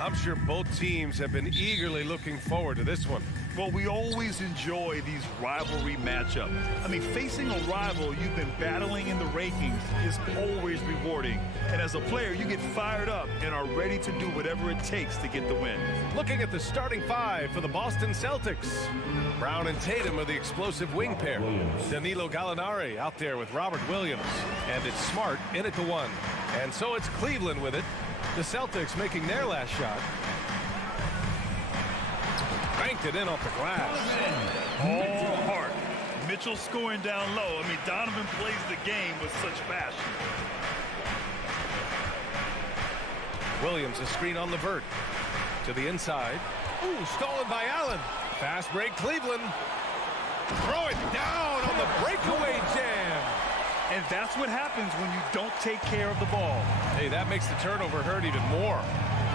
I'm sure both teams have been eagerly looking forward to this one. Well, we always enjoy these rivalry matchups. I mean, facing a rival you've been battling in the rankings is always rewarding. And as a player, you get fired up and are ready to do whatever it takes to get the win. Looking at the starting five for the Boston Celtics. Brown and Tatum are the explosive wing pair. Danilo Gallinari out there with Robert Williams. And it's Smart in at the one. And so it's Cleveland with it. The Celtics making their last shot. Banked it in off the glass. All hard. Mitchell scoring down low. I mean, Donovan plays the game with such passion. Williams, a screen on Levert. To the inside. Ooh, stolen by Allen. Fast break, Cleveland. Throw it down on the breakaway jam. And that's what happens when you don't take care of the ball. Hey, that makes the turnover hurt even more.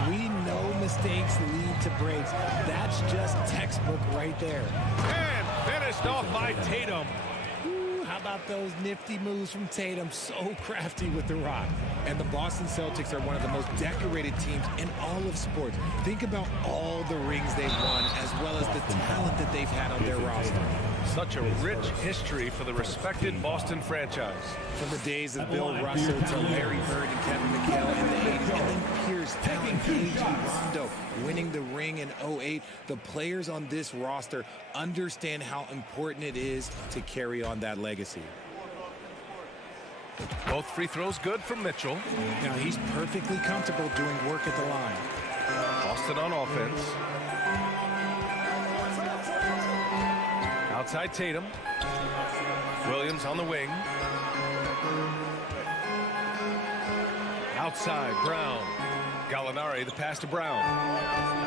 We know mistakes lead to breaks. That's just textbook right there. And finished off by Tatum. Ooh, how about those nifty moves from Tatum? So crafty with the rock. And the Boston Celtics are one of the most decorated teams in all of sports. Think about all the rings they've won, as well as the talent that they've had on their roster. Such a rich history for the respected Boston franchise. From the days of Bill Russell to Larry Bird and Kevin McHale in the 80s, and then Pierce, Allen, Page, and Rondo winning the ring in 08. The players on this roster understand how important it is to carry on that legacy. Both free throws good from Mitchell. Now he's perfectly comfortable doing work at the line. Boston on offense. Outside Tatum. Williams on the wing. Outside Brown. Gallinari, the pass to Brown.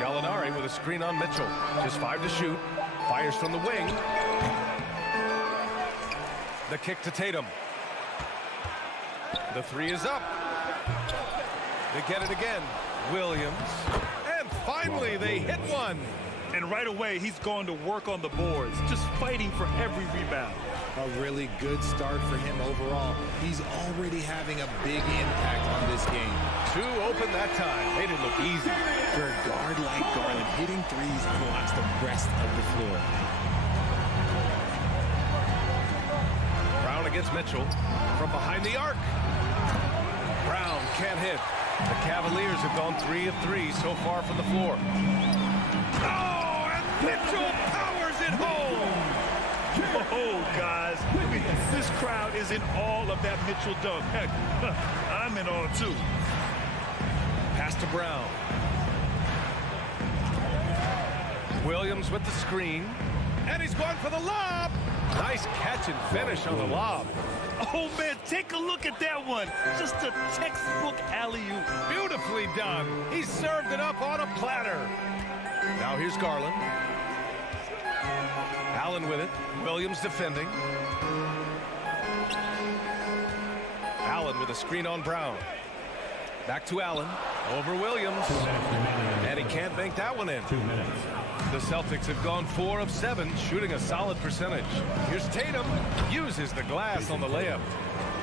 Gallinari with a screen on Mitchell. Just 5 to shoot. Fires from the wing. The kick to Tatum. The three is up. They get it again. Williams. And finally they hit one. And right away, he's going to work on the boards, just fighting for every rebound. A really good start for him overall. He's already having a big impact on this game. Two open that time. Made it look easy. For a guard like Garland, hitting threes blocks the rest of the floor. Brown against Mitchell from behind the arc. Brown can't hit. The Cavaliers have gone 3 of 3 so far from the floor. Oh, and Mitchell powers it home. Oh, guys, this crowd is in all of that Mitchell dunk. Heck, I'm in awe, too. Pass to Brown. Williams with the screen. And he's going for the lob. Nice catch and finish on the lob. Oh, man, take a look at that one. Just a textbook alley-oop. Beautifully done. He served it up on a platter. Now here's Garland. Allen with it. Williams defending. Allen with a screen on Brown. Back to Allen. Over Williams. And he can't bank that one in. 2 minutes. The Celtics have gone 4 of 7, shooting a solid percentage. Here's Tatum. Uses the glass on the layup.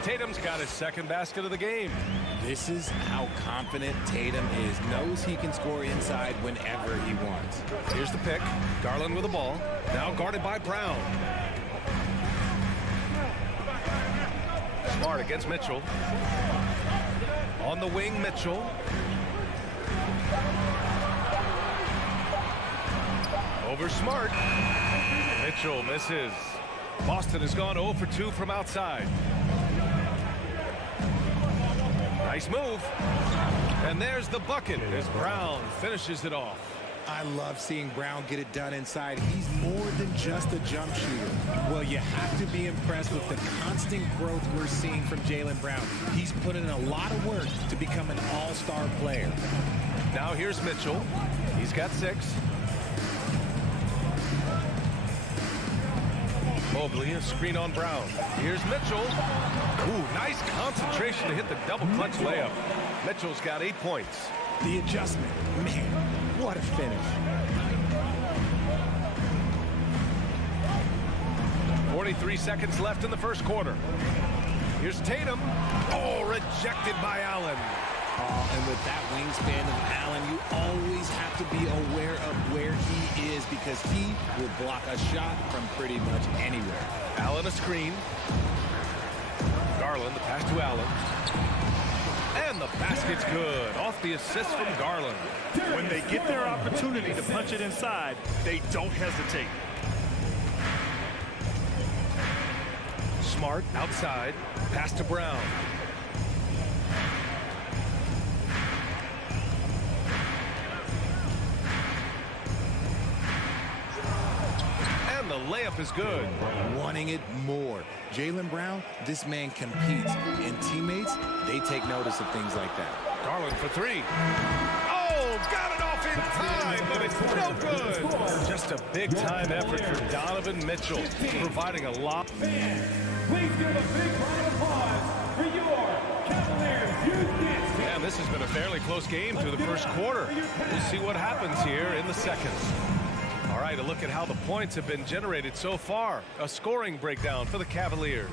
Tatum's got his second basket of the game. This is how confident Tatum is. Knows he can score inside whenever he wants. Here's the pick. Garland with the ball. Now guarded by Brown. Smart against Mitchell. On the wing, Mitchell. Over Smart. Mitchell misses. Boston has gone 0 for 2 from outside. Nice move. And there's the bucket as Brown finishes it off. I love seeing Brown get it done inside. He's more than just a jump shooter. Well, you have to be impressed with the constant growth we're seeing from Jaylen Brown. He's put in a lot of work to become an all-star player. Now here's Mitchell. He's got 6. Mobley, a screen on Brown. Here's Mitchell. Ooh, nice concentration to hit the double clutch layup. Mitchell's got 8 points. The adjustment, man, what a finish. 43 seconds left in the first quarter. Here's Tatum. Oh, rejected by Allen. And with that wingspan of Allen, you always have to be aware of where he is because he will block a shot from pretty much anywhere. Allen a screen. Garland, the pass to Allen. And the basket's good. Off the assist from Garland. When they get their opportunity to punch it inside, they don't hesitate. Smart outside. Pass to Brown. And the layup is good. Wanting it more. Jaylen Brown, this man competes. And teammates, they take notice of things like that. Garland for three. Oh, got it off in time, but it's no good. Just a big-time effort for Donovan Mitchell, providing a lot. Fans, please give a big round of applause for your Cavaliers youth dance. Man, this has been a fairly close game through the first quarter. We'll see what happens here in the second. All right, a look at how the points have been generated so far. A scoring breakdown for the Cavaliers.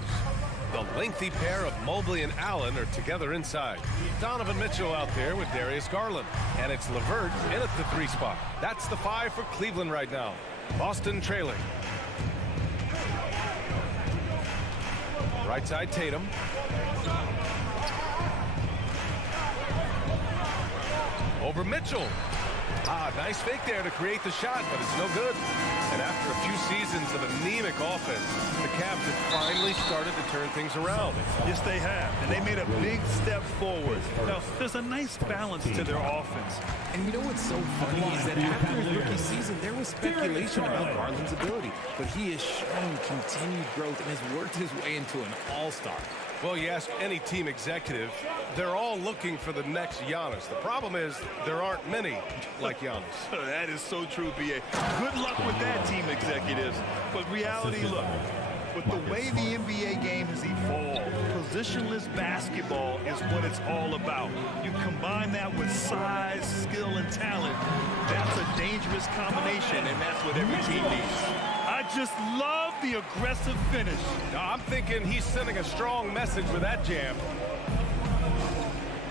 The lengthy pair of Mobley and Allen are together inside. Donovan Mitchell out there with Darius Garland. And it's LeVert in at the 3 spot. That's the 5 for Cleveland right now. Boston trailing. Right side Tatum. Over Mitchell. Nice fake there to create the shot, but it's no good. And after a few seasons of anemic offense, the Cavs have finally started to turn things around. Yes, they have, and they made a big step forward. Now, there's a nice balance to their offense. And you know what's so funny is that after his rookie season, there was speculation about Garland's ability. But he has shown continued growth and has worked his way into an all-star. Well, you ask any team executive, they're all looking for the next Giannis. The problem is there aren't many like Giannis. That is so true, B.A. Good luck with that, team executives. But reality, look, with the way the NBA game has evolved, positionless basketball is what it's all about. You combine that with size, skill, and talent, that's a dangerous combination, and that's what every team needs. I just love the aggressive finish. I'm thinking he's sending a strong message with that jam.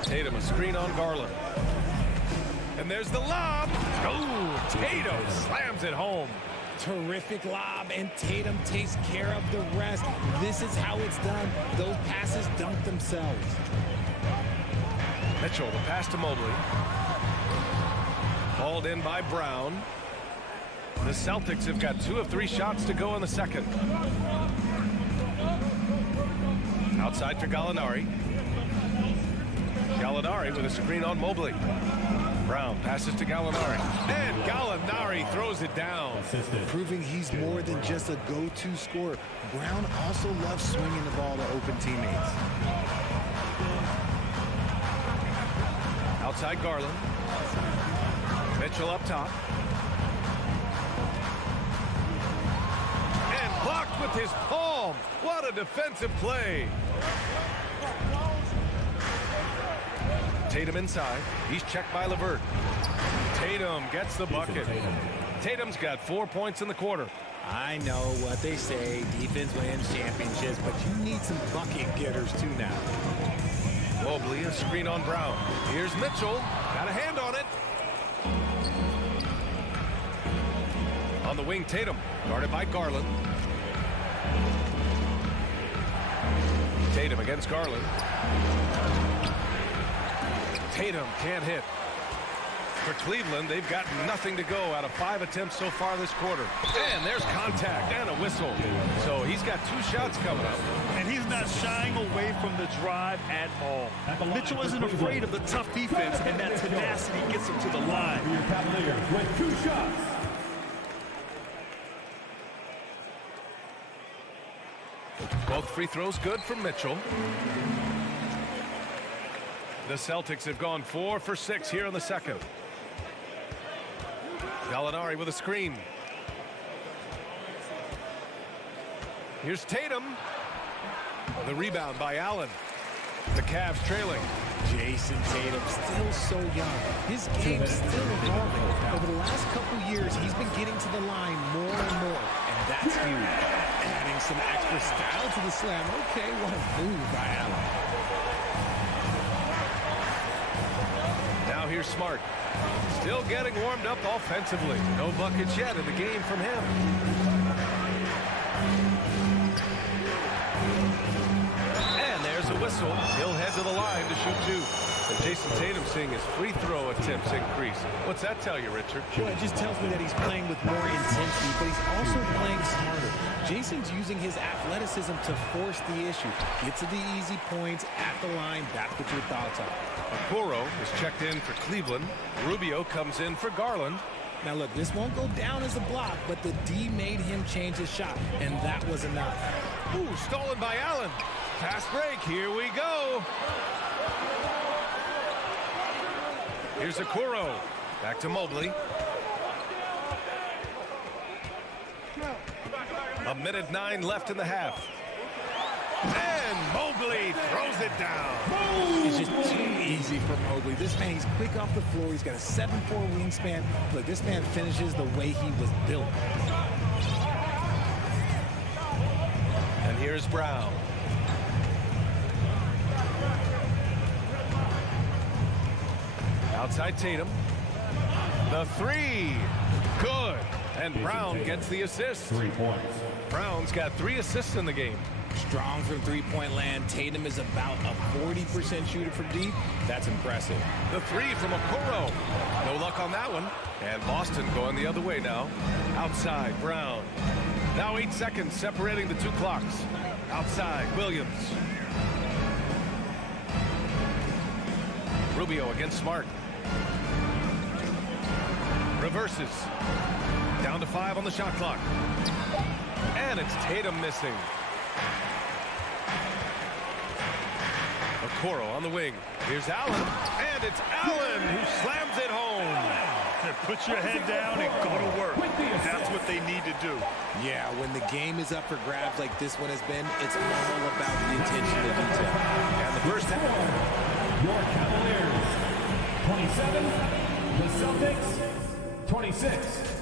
Tatum, a screen on Garland. And there's the lob. Oh, Tatum slams it home. Terrific lob, and Tatum takes care of the rest. This is how it's done. Those passes dunk themselves. Mitchell, the pass to Mobley. Hauled in by Brown. The Celtics have got 2 of 3 shots to go in the second. Outside for Gallinari. Gallinari with a screen on Mobley. Brown passes to Gallinari. And Gallinari throws it down. Proving he's more than just a go-to scorer. Brown also loves swinging the ball to open teammates. Outside Garland. Mitchell up top. And blocked with his palm. What a defensive play. Tatum inside. He's checked by LeVert. Tatum gets the bucket. Tatum's got 4 points in the quarter. I know what they say, defense wins championships, but you need some bucket getters too now. Mobley, a screen on Brown. Here's Mitchell. Got a hand on it. On the wing, Tatum. Guarded by Garland. Tatum against Garland. Tatum can't hit. For Cleveland, they've got nothing to go out of 5 attempts so far this quarter. And there's contact and a whistle. So he's got 2 shots coming up. And he's not shying away from the drive at all. Mitchell isn't afraid of the tough defense, and that tenacity gets him to the line. Your Cavaliers with 2 shots. Both free throws good from Mitchell. The Celtics have gone 4 for 6 here in the second. Gallinari with a screen. Here's Tatum. The rebound by Allen. The Cavs trailing. Jason Tatum, still so young. His game's still evolving. Over the last couple years, he's been getting to the line more and more, and that's huge. Adding some extra style to the slam. Okay, what a move by Allen. here's Smart. Still getting warmed up offensively. No buckets yet in the game from him. And there's a whistle. He'll head to the line to shoot two. And Jason Tatum seeing his free throw attempts increase. What's that tell you, Richard? Well, it just tells me that he's playing with more intensity, but he's also playing smarter. Jason's using his athleticism to force the issue. Get to the easy points at the line. That's what your thoughts are. Okoro is checked in for Cleveland. Rubio comes in for Garland. Now, look, this won't go down as a block, but the D made him change his shot, and that was enough. Ooh, stolen by Allen. Fast break. Here we go. Here's Okoro. Back to Mobley. A minute 9 left in the half. And Mobley throws it down. It's just too easy for Mobley. This man, he's quick off the floor. He's got a 7'4" wingspan. Look, this man finishes the way he was built. And here's Brown. Outside Tatum. The three. Good. And Brown gets the assist. 3 points. Brown's got 3 assists in the game. Strong from three-point land. Tatum is about a 40% shooter from deep. That's impressive. The three from Okoro. No luck on that one. And Boston going the other way now. Outside, Brown. Now 8 seconds separating the 2 clocks. Outside, Williams. Rubio against Smart. Reverses. Down to 5 on the shot clock. And it's Tatum missing. Okoro on the wing. Here's Allen. And it's Allen who slams it home. Put your head down and go to work. That's what they need to do. Yeah, when the game is up for grabs like this one has been, it's all about the attention to detail. And the first half. Your Cavaliers, 27. The Celtics, 26.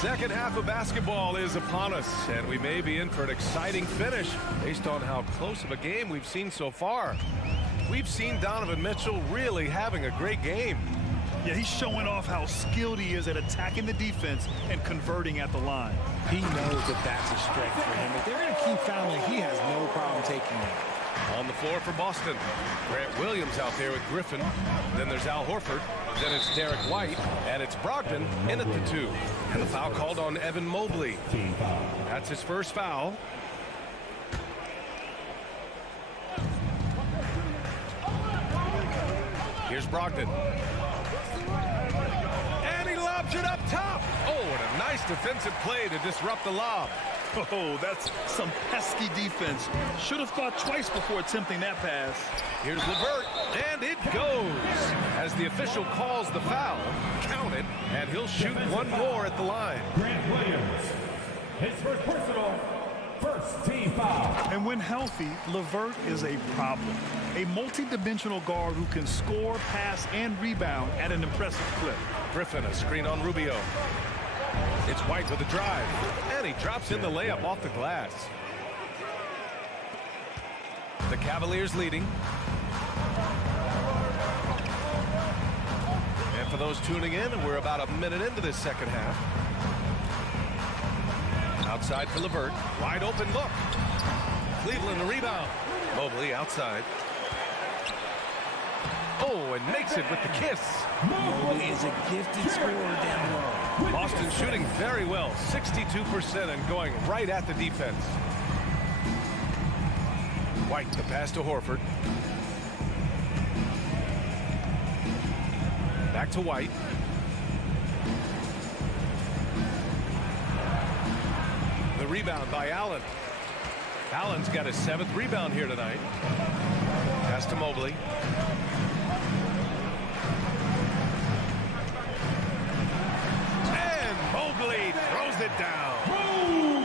Second half of basketball is upon us, and we may be in for an exciting finish based on how close of a game we've seen so far. We've seen Donovan Mitchell really having a great game. Yeah, he's showing off how skilled he is at attacking the defense and converting at the line. He knows that that's a strength for him. If they're going to keep fouling, he has no problem taking it. On the floor for Boston, Grant Williams out there with Griffin. Then there's Al Horford. Then it's Derek White. And it's Brogdon in at the 2. And the foul called on Evan Mobley. That's his first foul. Here's Brogdon. And he lobs it up top. Oh, and a nice defensive play to disrupt the lob. Oh, that's some pesky defense. Should have thought twice before attempting that pass. Here's LeVert, and it goes. As the official calls the foul, count it, and he'll shoot one more at the line. Grant Williams, his first personal, first team foul. And when healthy, LeVert is a problem. A multi-dimensional guard who can score, pass, and rebound at an impressive clip. Griffin, a screen on Rubio. It's White with a drive, and he drops in the layup off the glass. The Cavaliers leading. And for those tuning in, we're about a minute into this second half. Outside for LeVert. Wide open look. Cleveland the rebound. Mobley outside. Oh, and makes it with the kiss. Mobley is a gifted scorer down low. Boston shooting very well, 62% and going right at the defense. White, the pass to Horford. Back to White. The rebound by Allen. Allen's got his 7th rebound here tonight. Pass to Mobley. Mobley throws it down.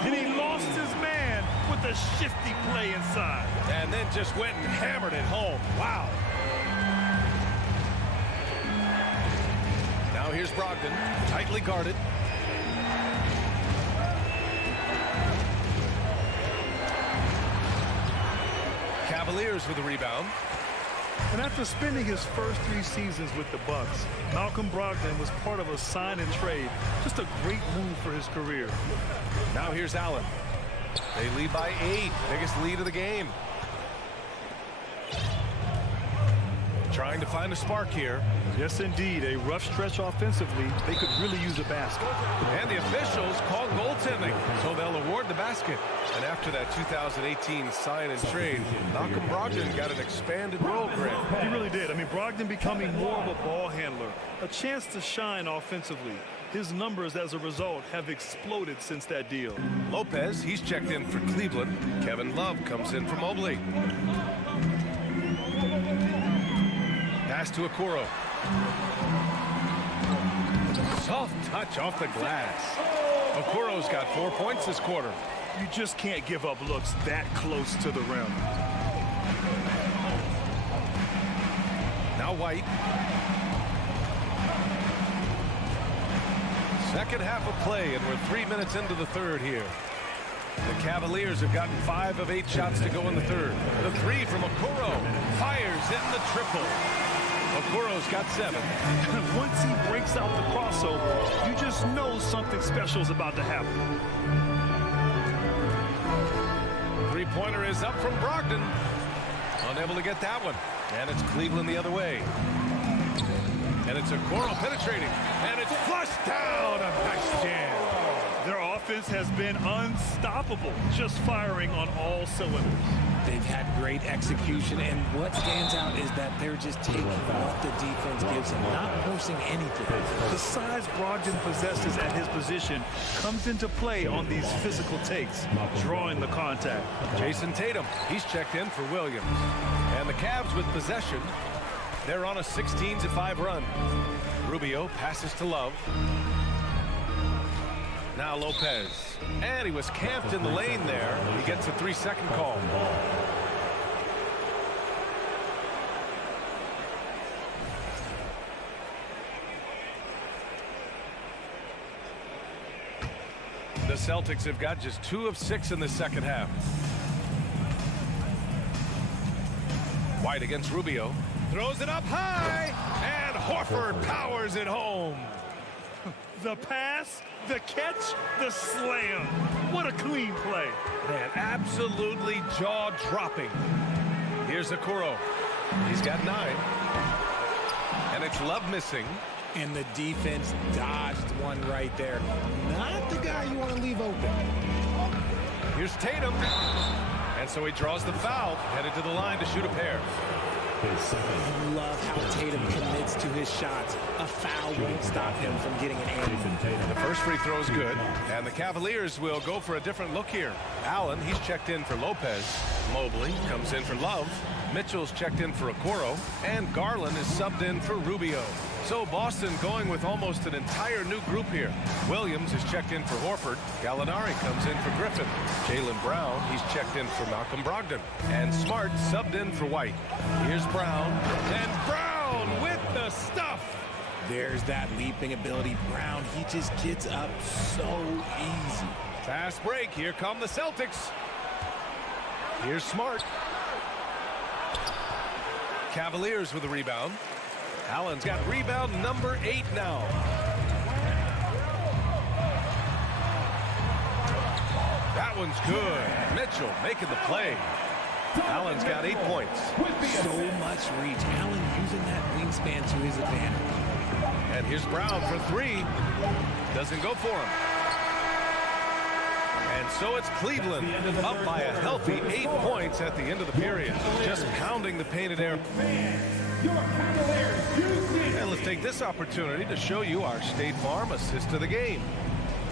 And he lost his man with a shifty play inside. And then just went and hammered it home. Wow. Now here's Brogdon, tightly guarded. Cavaliers with the rebound. And after spending his first 3 seasons with the Bucks, Malcolm Brogdon was part of a sign and trade. Just a great move for his career. Now here's Allen. They lead by 8. Biggest lead of the game. Trying to find a spark here. Yes, indeed. A rough stretch offensively. They could really use a basket. And the officials call goaltending, so they'll award the basket. And after that 2018 sign and trade, Malcolm Brogdon got an expanded role grip. He really did. I mean, Brogdon becoming more of a ball handler. A chance to shine offensively. His numbers as a result have exploded since that deal. Lopez, he's checked in for Cleveland. Kevin Love comes in for Mobley. Pass to Okoro. Soft touch off the glass. Okoro's got 4 points this quarter. You just can't give up looks that close to the rim. Now White. Second half of play, and we're 3 minutes into the third here. The Cavaliers have gotten 5 of 8 shots to go in the third. The 3 from Okoro. Fires in the triple. Okoro's got 7. Once he breaks out the crossover, you just know something special is about to happen. Three-pointer is up from Brogdon. Unable to get that one. And it's Cleveland the other way. And it's Okoro penetrating. And it's flushed down. A nice jam. Their offense has been unstoppable, just firing on all cylinders. They've had great execution, and what stands out is that they're just taking what the defense gives them, not forcing anything. The size Brogdon possesses at his position comes into play on these physical takes, drawing the contact. Jason Tatum, he's checked in for Williams. And the Cavs with possession. They're on a 16-5 run. Rubio passes to Love. Now Lopez. And he was camped in the lane there. He gets a 3-second call. The Celtics have got just 2 of 6 in the second half. White against Rubio. Throws it up high. And Horford powers it home. The pass, the catch, the slam. What a clean play. Man, absolutely jaw-dropping. Here's Okoro. He's got 9. And it's Love missing. And the defense dodged one right there. Not the guy you want to leave open. Here's Tatum. And so he draws the foul, headed to the line to shoot a pair. I love how Tatum commits to his shots. A foul won't stop him from getting an aim. The first free throw is good, and the Cavaliers will go for a different look here. Allen, he's checked in for Lopez. Mobley comes in for Love. Mitchell's checked in for Okoro, and Garland is subbed in for Rubio. So Boston going with almost an entire new group here. Williams is checked in for Horford. Gallinari comes in for Griffin. Jaylen Brown, he's checked in for Malcolm Brogdon. And Smart subbed in for White. Here's Brown. And Brown with the stuff. There's that leaping ability. Brown, he just gets up so easy. Fast break. Here come the Celtics. Here's Smart. Cavaliers with the rebound. Allen's got rebound number 8 now. That one's good. Mitchell making the play. Allen's got 8 points. So much reach. Allen using that wingspan to his advantage. And here's Brown for 3. Doesn't go for him. And so it's Cleveland up by a healthy 8 points at the end of the period. Just pounding the painted air. And let's take this opportunity to show you our State Farm assist of the game.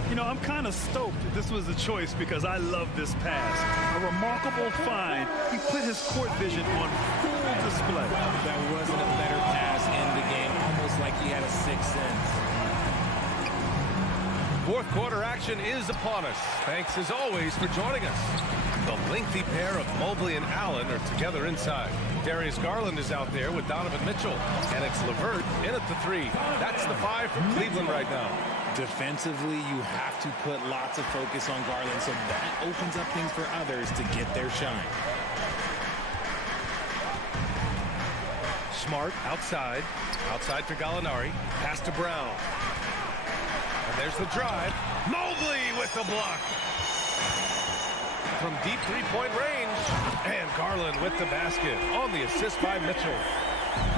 You know, I'm kind of stoked this was a choice because I love this pass. A remarkable find. He put his court vision on full display. That wasn't a better pass in the game. Almost like he had a 6th sense. Fourth quarter action is upon us. Thanks as always for joining us. The lengthy pair of Mobley and Allen are together inside. Darius Garland is out there with Donovan Mitchell. And it's LeVert in at the 3. That's the 5 from Cleveland right now. Defensively, you have to put lots of focus on Garland, so that opens up things for others to get their shine. Smart outside. Outside for Gallinari. Pass to Brown. And there's the drive. Mobley with the block. From deep three-point range. And Garland with the basket on the assist by Mitchell.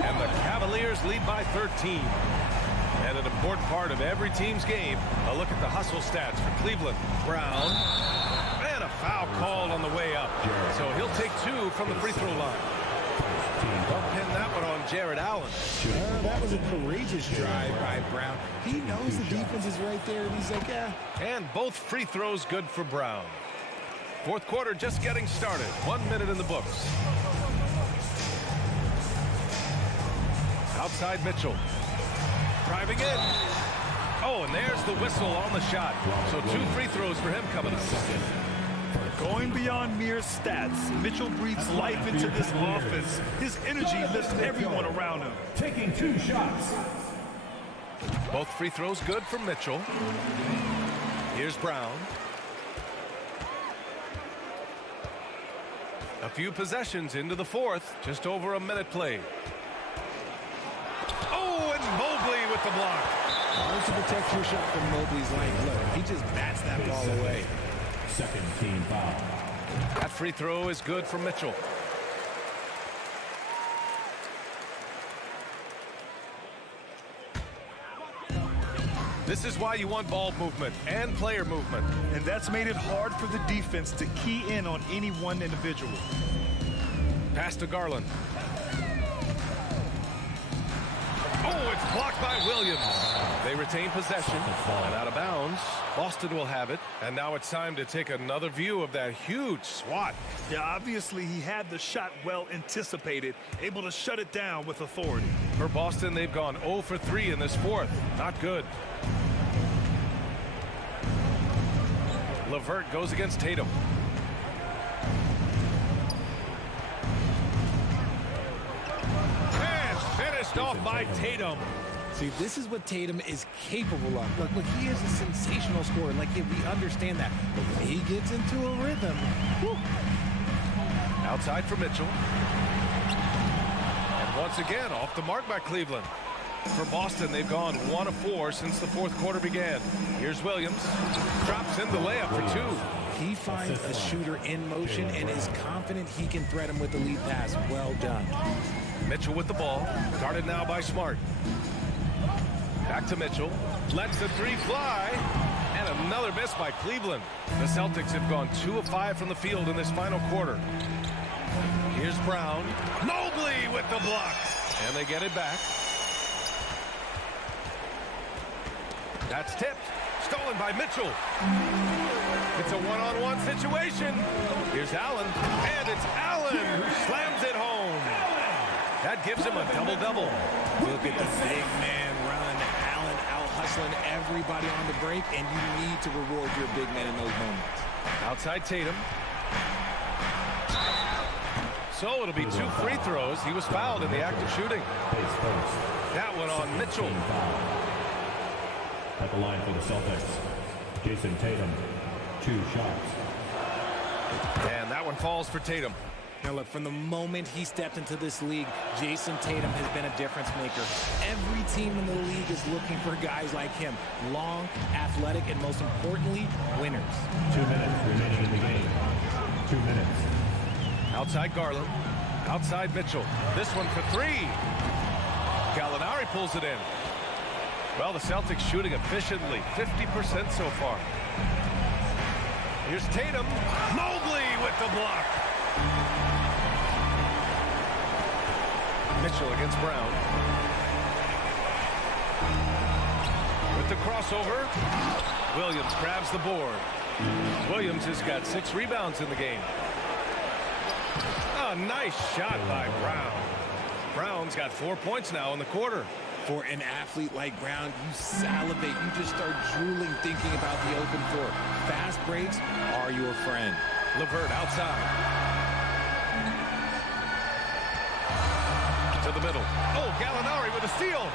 And the Cavaliers lead by 13. And an important part of every team's game, a look at the hustle stats for Cleveland. Brown. And a foul called on the way up. So he'll take 2 from the free throw line. Don't pin that one on Jared Allen. That was a courageous drive by Brown. He knows the defense is right there, and he's like, yeah. And both free throws good for Brown. Fourth quarter just getting started. 1 minute in the books. Outside Mitchell. Driving in. Oh, and there's the whistle on the shot. So 2 free throws for him coming up. Going beyond mere stats, Mitchell breathes life into this offense. His energy lifts everyone around him. Taking 2 shots. Both free throws good for Mitchell. Here's Brown. A few possessions into the fourth. Just over a minute played. Oh, and Mobley with the block. Hard to protect your shot from Mobley's length. Look, he just bats that ball away. Second team foul. That free throw is good for Mitchell. This is why you want ball movement and player movement. And that's made it hard for the defense to key in on any one individual. Pass to Garland. Oh, it's blocked by Williams. They retain possession and out of bounds. Boston will have it. And now it's time to take another view of that huge swat. Yeah, obviously he had the shot well anticipated, able to shut it down with authority. For Boston, they've gone 0 for 3 in this fourth. Not good. LeVert goes against Tatum. And finished off by Tatum. See, this is what Tatum is capable of. Look, he is a sensational scorer. Like, yeah, we understand that. But when he gets into a rhythm, whew. Outside for Mitchell. And once again, off the mark by Cleveland. For Boston, they've gone 1 of 4 since the fourth quarter began. Here's Williams. Drops in the layup for 2. He finds a shooter in motion and is confident he can threat him with the lead pass. Well done. Mitchell with the ball. Guarded now by Smart. Back to Mitchell. Lets the 3 fly. And another miss by Cleveland. The Celtics have gone 2 of 5 from the field in this final quarter. Here's Brown. Mobley with the block. And they get it back. That's tipped. Stolen by Mitchell. It's a one-on-one situation. Here's Allen. And it's Allen who slams it home. That gives him a double-double. Look at the big man run. Allen out-hustling everybody on the break, and you need to reward your big man in those moments. Outside Tatum. So it'll be 2 free throws. He was fouled in the act of shooting. That one on Mitchell. At the line for the Celtics, Jason Tatum, 2 shots. And that one falls for Tatum. Now look, from the moment he stepped into this league, Jason Tatum has been a difference maker. Every team in the league is looking for guys like him. Long, athletic, and most importantly, winners. 2 minutes remaining in the game. 2 minutes. Outside Garland. Outside Mitchell. This one for 3. Gallinari pulls it in. Well, the Celtics shooting efficiently. 50% so far. Here's Tatum. Mobley with the block. Mitchell against Brown. With the crossover. Williams grabs the board. Williams has got 6 rebounds in the game. A nice shot by Brown. Brown's got 4 points now in the quarter. For an athlete like Brown, you salivate. You just start drooling thinking about the open floor. Fast breaks are your friend. LeVert outside. To the middle. Oh, Gallinari with a steal.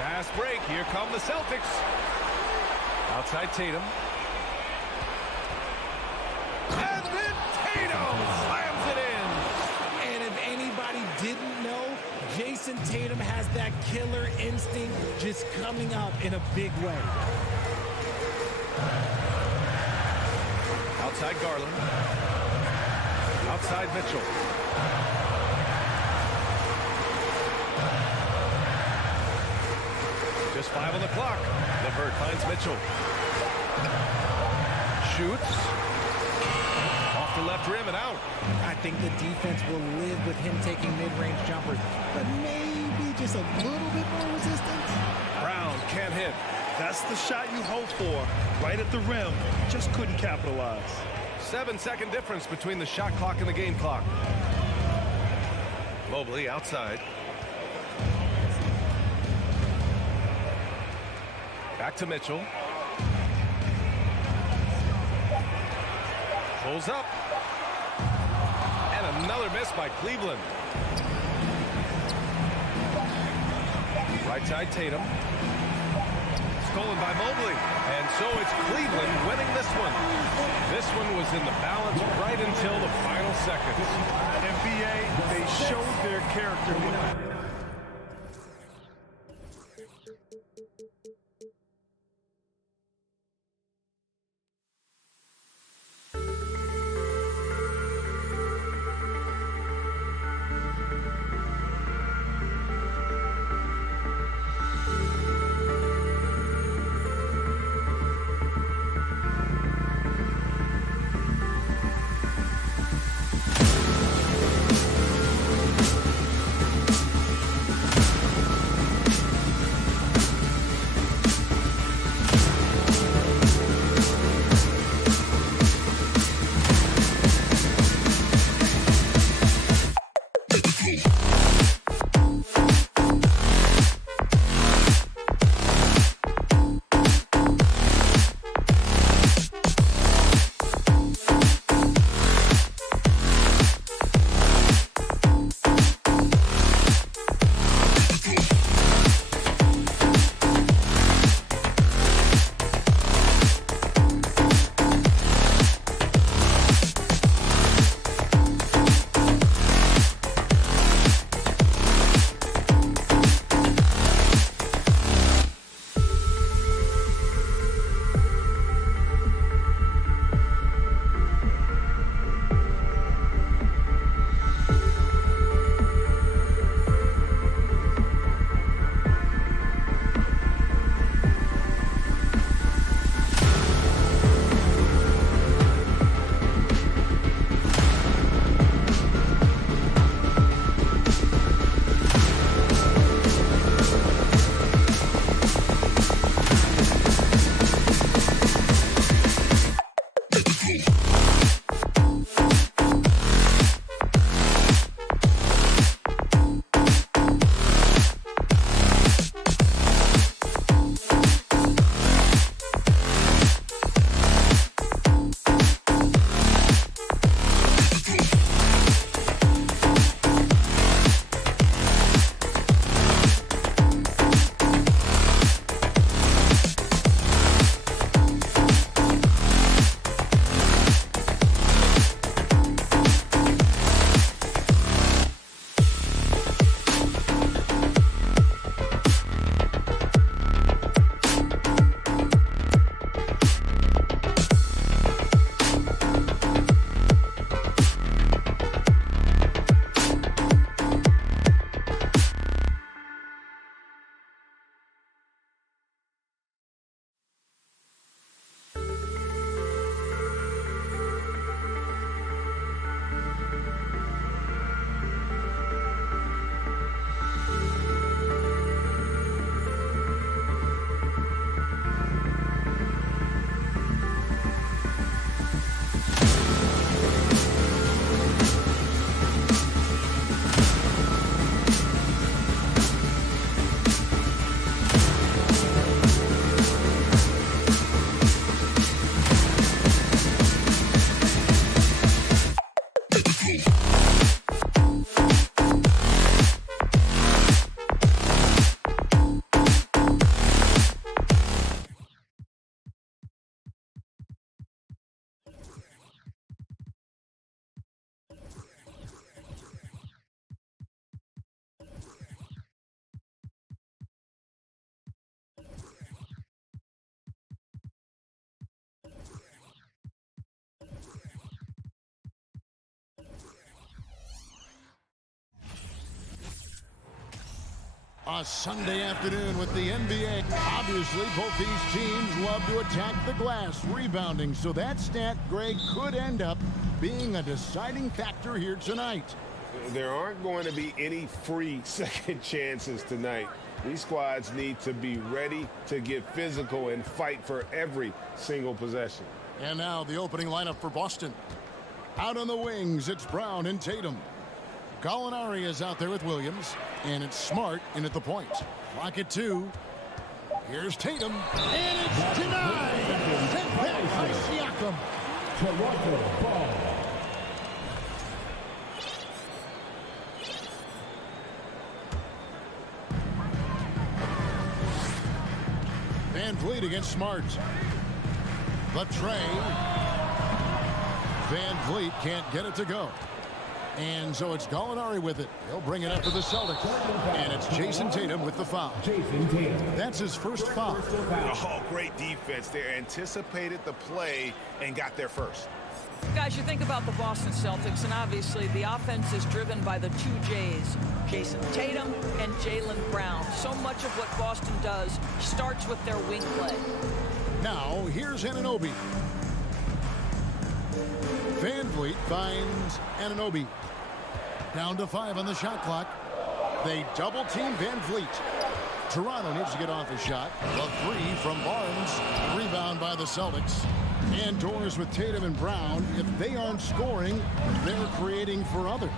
Fast break. Here come the Celtics. Outside Tatum. And then Tatum slams it in. And if anybody didn't know, Jason that killer instinct just coming out in a big way. Outside Garland. Outside Mitchell. Just 5 on the clock. LeVert finds Mitchell. Shoots. Off the left rim and out. I think the defense will live with him taking mid-range jumpers, but maybe just a little bit more resistance. Brown can't hit. That's the shot you hope for. Right at the rim. Just couldn't capitalize. 7-second difference between the shot clock and the game clock. Mobley outside. Back to Mitchell. Pulls up. And another miss by Cleveland. Right side Tatum. Stolen by Mobley. And so it's Cleveland winning this one. This one was in the balance right until the final seconds. NBA, they showed their character. A Sunday afternoon with the NBA. Obviously, both these teams love to attack the glass, rebounding. So that stat, Greg, could end up being a deciding factor here tonight. There aren't going to be any free second chances tonight. These squads need to be ready to get physical and fight for every single possession. And now the opening lineup for Boston. Out on the wings, it's Brown and Tatum. Gallinari is out there with Williams, and it's Smart in at the point. Clock at 2. Here's Tatum, and it's denied. Sent back by Siakam. Toronto ball. Van Vliet against Smart. The tray. Van Vliet can't get it to go. And so it's Gallinari with it. He'll bring it up to the Celtics. And it's Jason Tatum with the foul. Jason Tatum. That's his first foul. Oh, great defense there. Anticipated the play and got there first. Guys, you think about the Boston Celtics, and obviously the offense is driven by the two J's, Jason Tatum and Jaylen Brown. So much of what Boston does starts with their wing play. Now, here's Anunoby. Van Vliet finds Anunoby. Down to 5 on the shot clock. They double-team Van Vliet. Toronto needs to get off his shot. The 3 from Barnes. Rebound by the Celtics. Indoors with Tatum and Brown. If they aren't scoring, they're creating for others.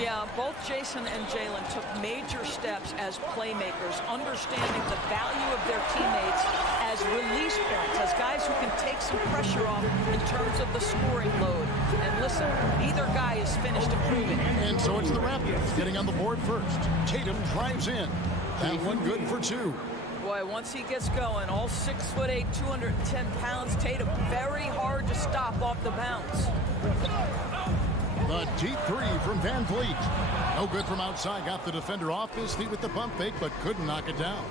Yeah, both Jason and Jaylen took major steps as playmakers, understanding the value of their teammates as release points, as guys who can take some pressure off in terms of the scoring load. And listen, neither guy is finished improving. And so it's the Raptors getting on the board first. Tatum drives in. That one good for 2. Boy, once he gets going, all 6'8", 210 pounds, Tatum, very hard to stop off the bounce. The deep 3 from Van Vliet. No good from outside. Got the defender off his feet with the pump fake, but couldn't knock it down.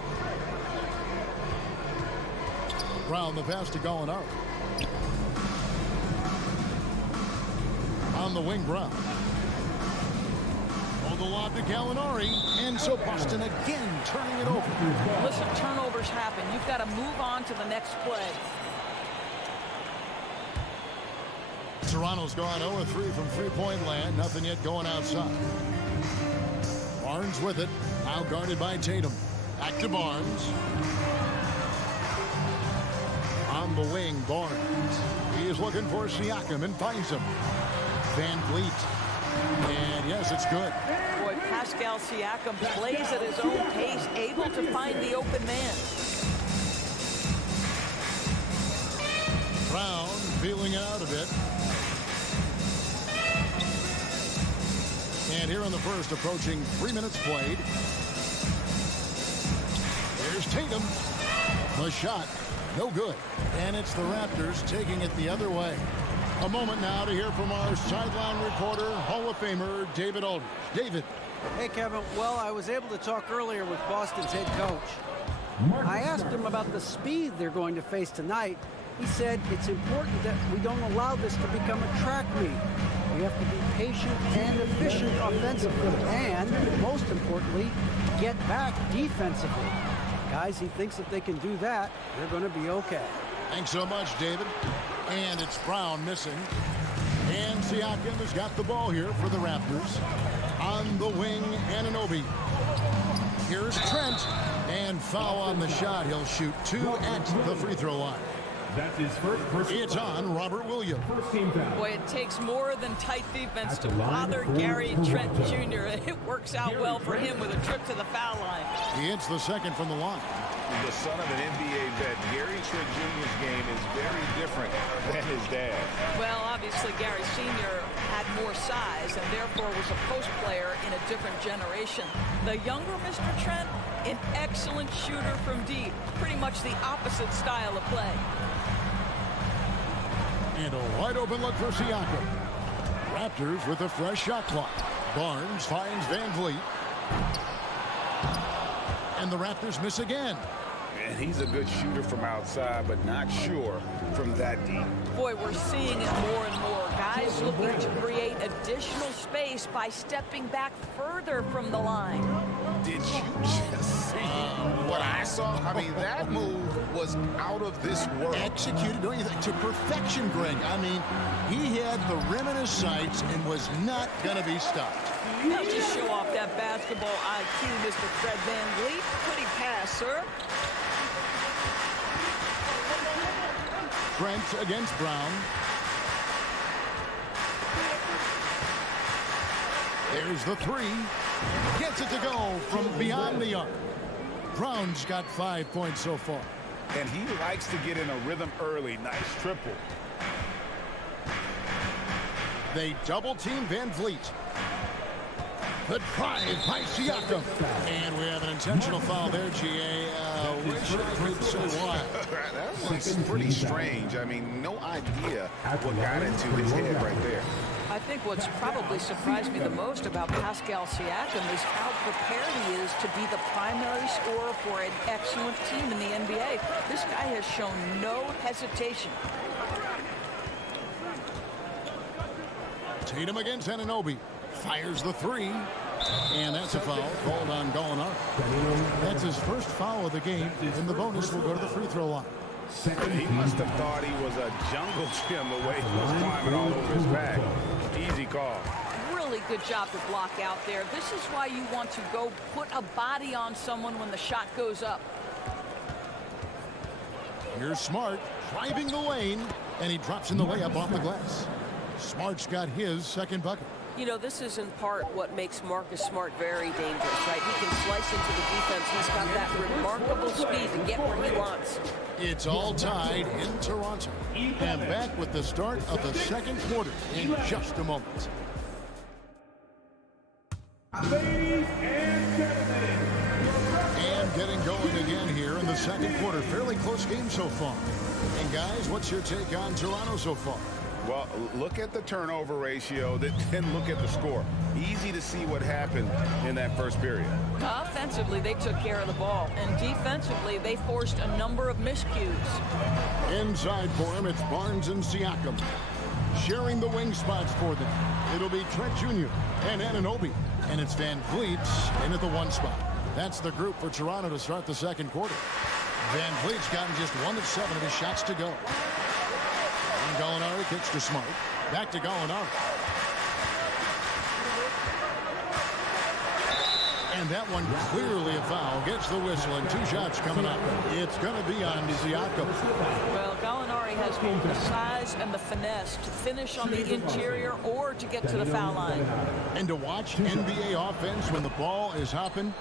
Brown the pass to Gallinari. On the wing, Brown. The lob to Gallinari, and so Boston again turning it over. Listen, turnovers happen. You've got to move on to the next play. Toronto's gone 0-3 from three-point land. Nothing yet going outside. Barnes with it. Now guarded by Tatum. Back to Barnes. On the wing, Barnes. He is looking for Siakam and finds him. Van Vliet. And yes, it's good. Boy, Pascal Siakam plays at his own pace, able to find the open man. Brown feeling it out a bit. And here in the first, approaching 3 minutes played. Here's Tatum. The shot, no good. And it's the Raptors taking it the other way. A moment now to hear from our sideline reporter, Hall of Famer David Aldridge. David. Hey, Kevin. Well, I was able to talk earlier with Boston's head coach. I asked him about the speed they're going to face tonight. He said it's important that we don't allow this to become a track meet. We have to be patient and efficient offensively, and most importantly, get back defensively. Guys, he thinks if they can do that, they're going to be okay. Thanks so much, David. And it's Brown missing. And Siakam has got the ball here for the Raptors. On the wing, Anunoby. Here's Trent. And foul on the shot. He'll shoot 2 at the free throw line. That's his first personal It's on Robert Williams. First team foul. Boy, it takes more than tight defense to bother Gary Trent Jr. It works out well for him with a trip to the foul line. He hits the second from the line. The son of an NBA vet, Gary Trent Jr.'s game is very different than his dad. Well, obviously, Gary Sr. had more size and therefore was a post player in a different generation. The younger Mr. Trent, an excellent shooter from deep. Pretty much the opposite style of play. And a wide open look for Siakam. Raptors with a fresh shot clock. Barnes finds Van Vliet. And the Raptors miss again. And he's a good shooter from outside, but not sure from that deep. Boy, we're seeing it more and more. Guys looking to create additional space by stepping back further from the line. Did you just see what I saw? I mean, that move was out of this world. Executed, don't you think, to perfection, Greg. I mean, he had the rim in his sights and was not going to be stopped. Now just show off that basketball IQ, Mr. Fred VanVleet. Pretty pass, sir. Trent against Brown. There's the three. Gets it to go from beyond the arc. Brown's got 5 points so far. And he likes to get in a rhythm early. Nice triple. They double team VanVleet. The drive by Siakam. And we have an intentional foul there, GA. Wish I could say why. That was pretty strange. I mean, no idea what got into his head right there. I think what's probably surprised me the most about Pascal Siakam is how prepared he is to be the primary scorer for an excellent team in the NBA. This guy has shown no hesitation. Tatum against Anunoby. Fires the three. And that's a foul called on Gallinari. That's his first foul of the game, and the bonus will go to the free throw line. He must have thought he was a jungle gym the way he was climbing all over his back. Easy call. Really good job to block out there. This is why you want to go put a body on someone when the shot goes up. Here's Smart driving the lane, and he drops in the layup off the glass. Smart's got his second bucket. You know, this is in part what makes Marcus Smart very dangerous, right? He can slice into the defense. He's got that remarkable speed to get where he wants. It's all tied in Toronto. And back with the start of the second quarter in just a moment. Ladies and gentlemen, And getting going again here in the second quarter. Fairly close game so far. And guys, what's your take on Toronto so far? Well, look at the turnover ratio, then look at the score. Easy to see what happened in that first period. Offensively, they took care of the ball, and defensively, they forced a number of miscues. Inside for him, it's Barnes and Siakam. Sharing the wing spots for them. It'll be Trent Jr. and Anunoby. And it's VanVleet in at the one spot. That's the group for Toronto to start the second quarter. VanVleet's gotten just 1 of 7 of his shots to go. Gallinari kicks to Smart. Back to Gallinari. And that one clearly a foul. Gets the whistle and 2 shots coming up. It's going to be on Siakam. Well, Gallinari has both the size and the finesse to finish on the interior or to get to the foul line. And to watch NBA offense when the ball is hopping,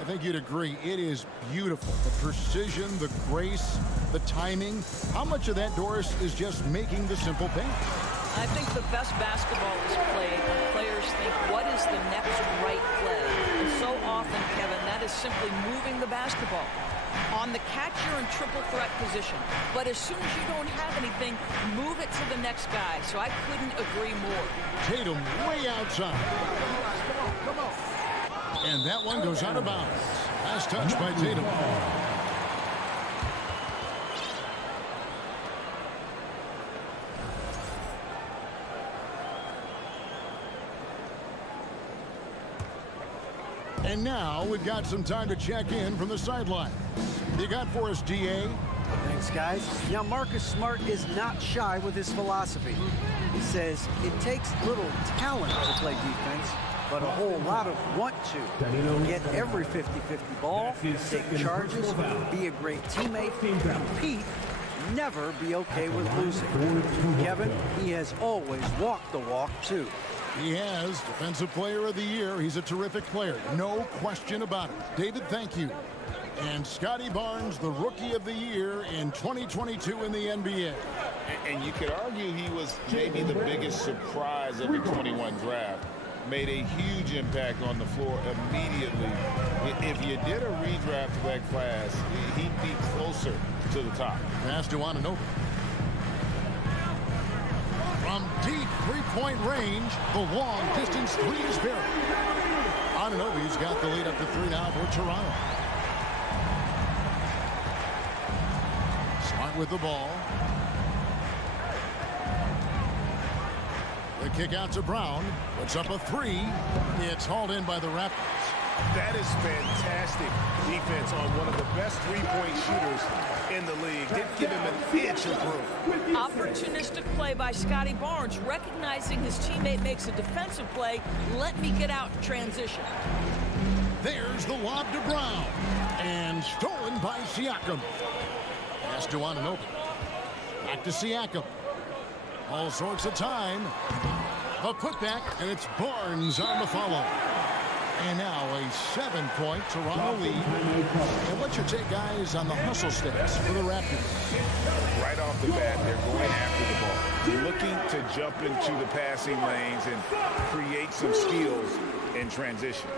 I think you'd agree, it is beautiful. The precision, the grace, the timing. How much of that, Doris, is just making the simple pass? I think the best basketball is played when players think, what is the next right play? And so often, Kevin, that is simply moving the basketball on the catcher and triple threat position. But as soon as you don't have anything, move it to the next guy. So I couldn't agree more. Tatum way outside. Come on. And that one goes out of bounds. Last touch by Tatum. And now we've got some time to check in from the sideline. You got for us, DA? Thanks, guys. Now, Marcus Smart is not shy with his philosophy. He says it takes little talent to play defense, but a whole lot of want to. Get every 50-50 ball, take charges, be a great teammate, compete, never be okay with losing. Kevin, he has always walked the walk, too. He has. Defensive Player of the Year. He's a terrific player. No question about it. David, thank you. And Scotty Barnes, the Rookie of the Year in 2022 in the NBA. And you could argue he was maybe the biggest surprise of the 21 draft. Made a huge impact on the floor immediately. If you did a redraft of that class, he'd be closer to the top. Pass to Anunoby. From deep three-point range, the long-distance three is buried. Anunoby's got the lead up to 3 now for Toronto. Smart with the ball. The kick out to Brown. Puts up a 3. It's hauled in by the Raptors. That is fantastic defense on one of the best three-point shooters in the league. Didn't give him an inch of room. Opportunistic play by Scotty Barnes, recognizing his teammate makes a defensive play. Let me get out in transition. There's the lob to Brown. And stolen by Siakam. Pass to Anunoby. Back to Siakam. All sorts of time. The putback, and it's Barnes on the follow. And now a 7-point Toronto lead. And what's your take, guys, on the hustle stats for the Raptors? Right off the bat, they're going after the ball, looking to jump into the passing lanes and create some steals in transition.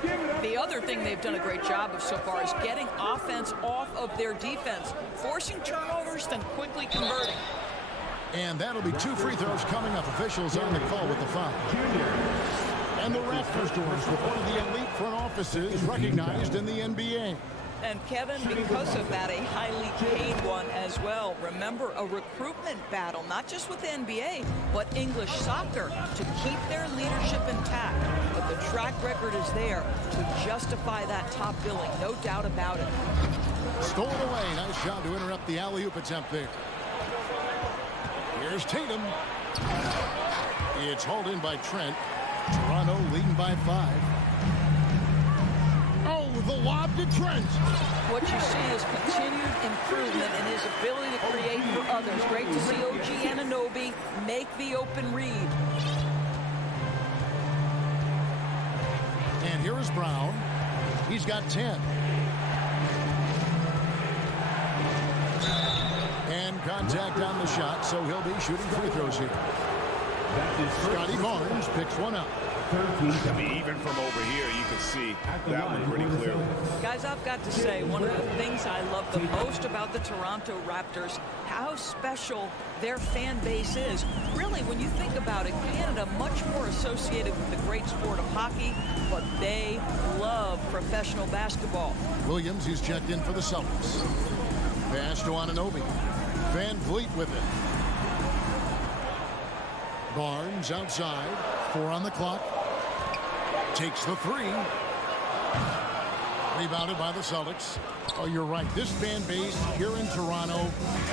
The other thing they've done a great job of so far is getting offense off of their defense, forcing turnovers, then quickly converting. And that'll be 2 free throws coming up. Officials on the call with the foul. And the Raptors doors with one of the elite front offices recognized in the NBA. And Kevin, because of that, a highly paid one as well. Remember, a recruitment battle, not just with the NBA, but English soccer, to keep their leadership intact. But the track record is there to justify that top billing, no doubt about it. Stolen away. Nice shot to interrupt the alley-oop attempt there. Here's Tatum. It's hauled in by Trent. Toronto leading by 5. Oh, the lob to Trent. What you see is continued improvement in his ability to create for others. Great to see OG Anunoby make the open read. And here is Brown. He's got 10. And contact on the shot, so he'll be shooting free throws here. Scotty Barnes picks one up. I mean, even from over here, you can see that one pretty clearly. Guys, I've got to say, one of the things I love the most about the Toronto Raptors, how special their fan base is. Really, when you think about it, Canada much more associated with the great sport of hockey, but they love professional basketball. Williams, who's checked in for the Celtics. Pass to Anunoby. Van Vliet with it. Barnes outside. 4 on the clock. Takes the 3. Rebounded by the Celtics. Oh, you're right. This fan base here in Toronto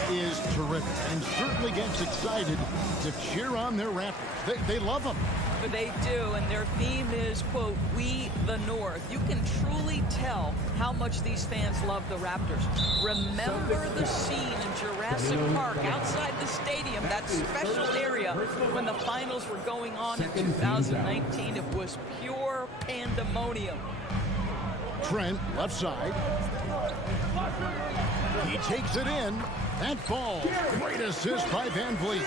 is terrific and certainly gets excited to cheer on their Raptors. They love them. They do, and their theme is, quote, "We the North." You can truly tell how much these fans love the Raptors. Remember the scene in Jurassic Park outside the stadium, that special area when the finals were going on in 2019. It was pure pandemonium. Trent, left side. He takes it in. That ball. Great assist by Van Vliet.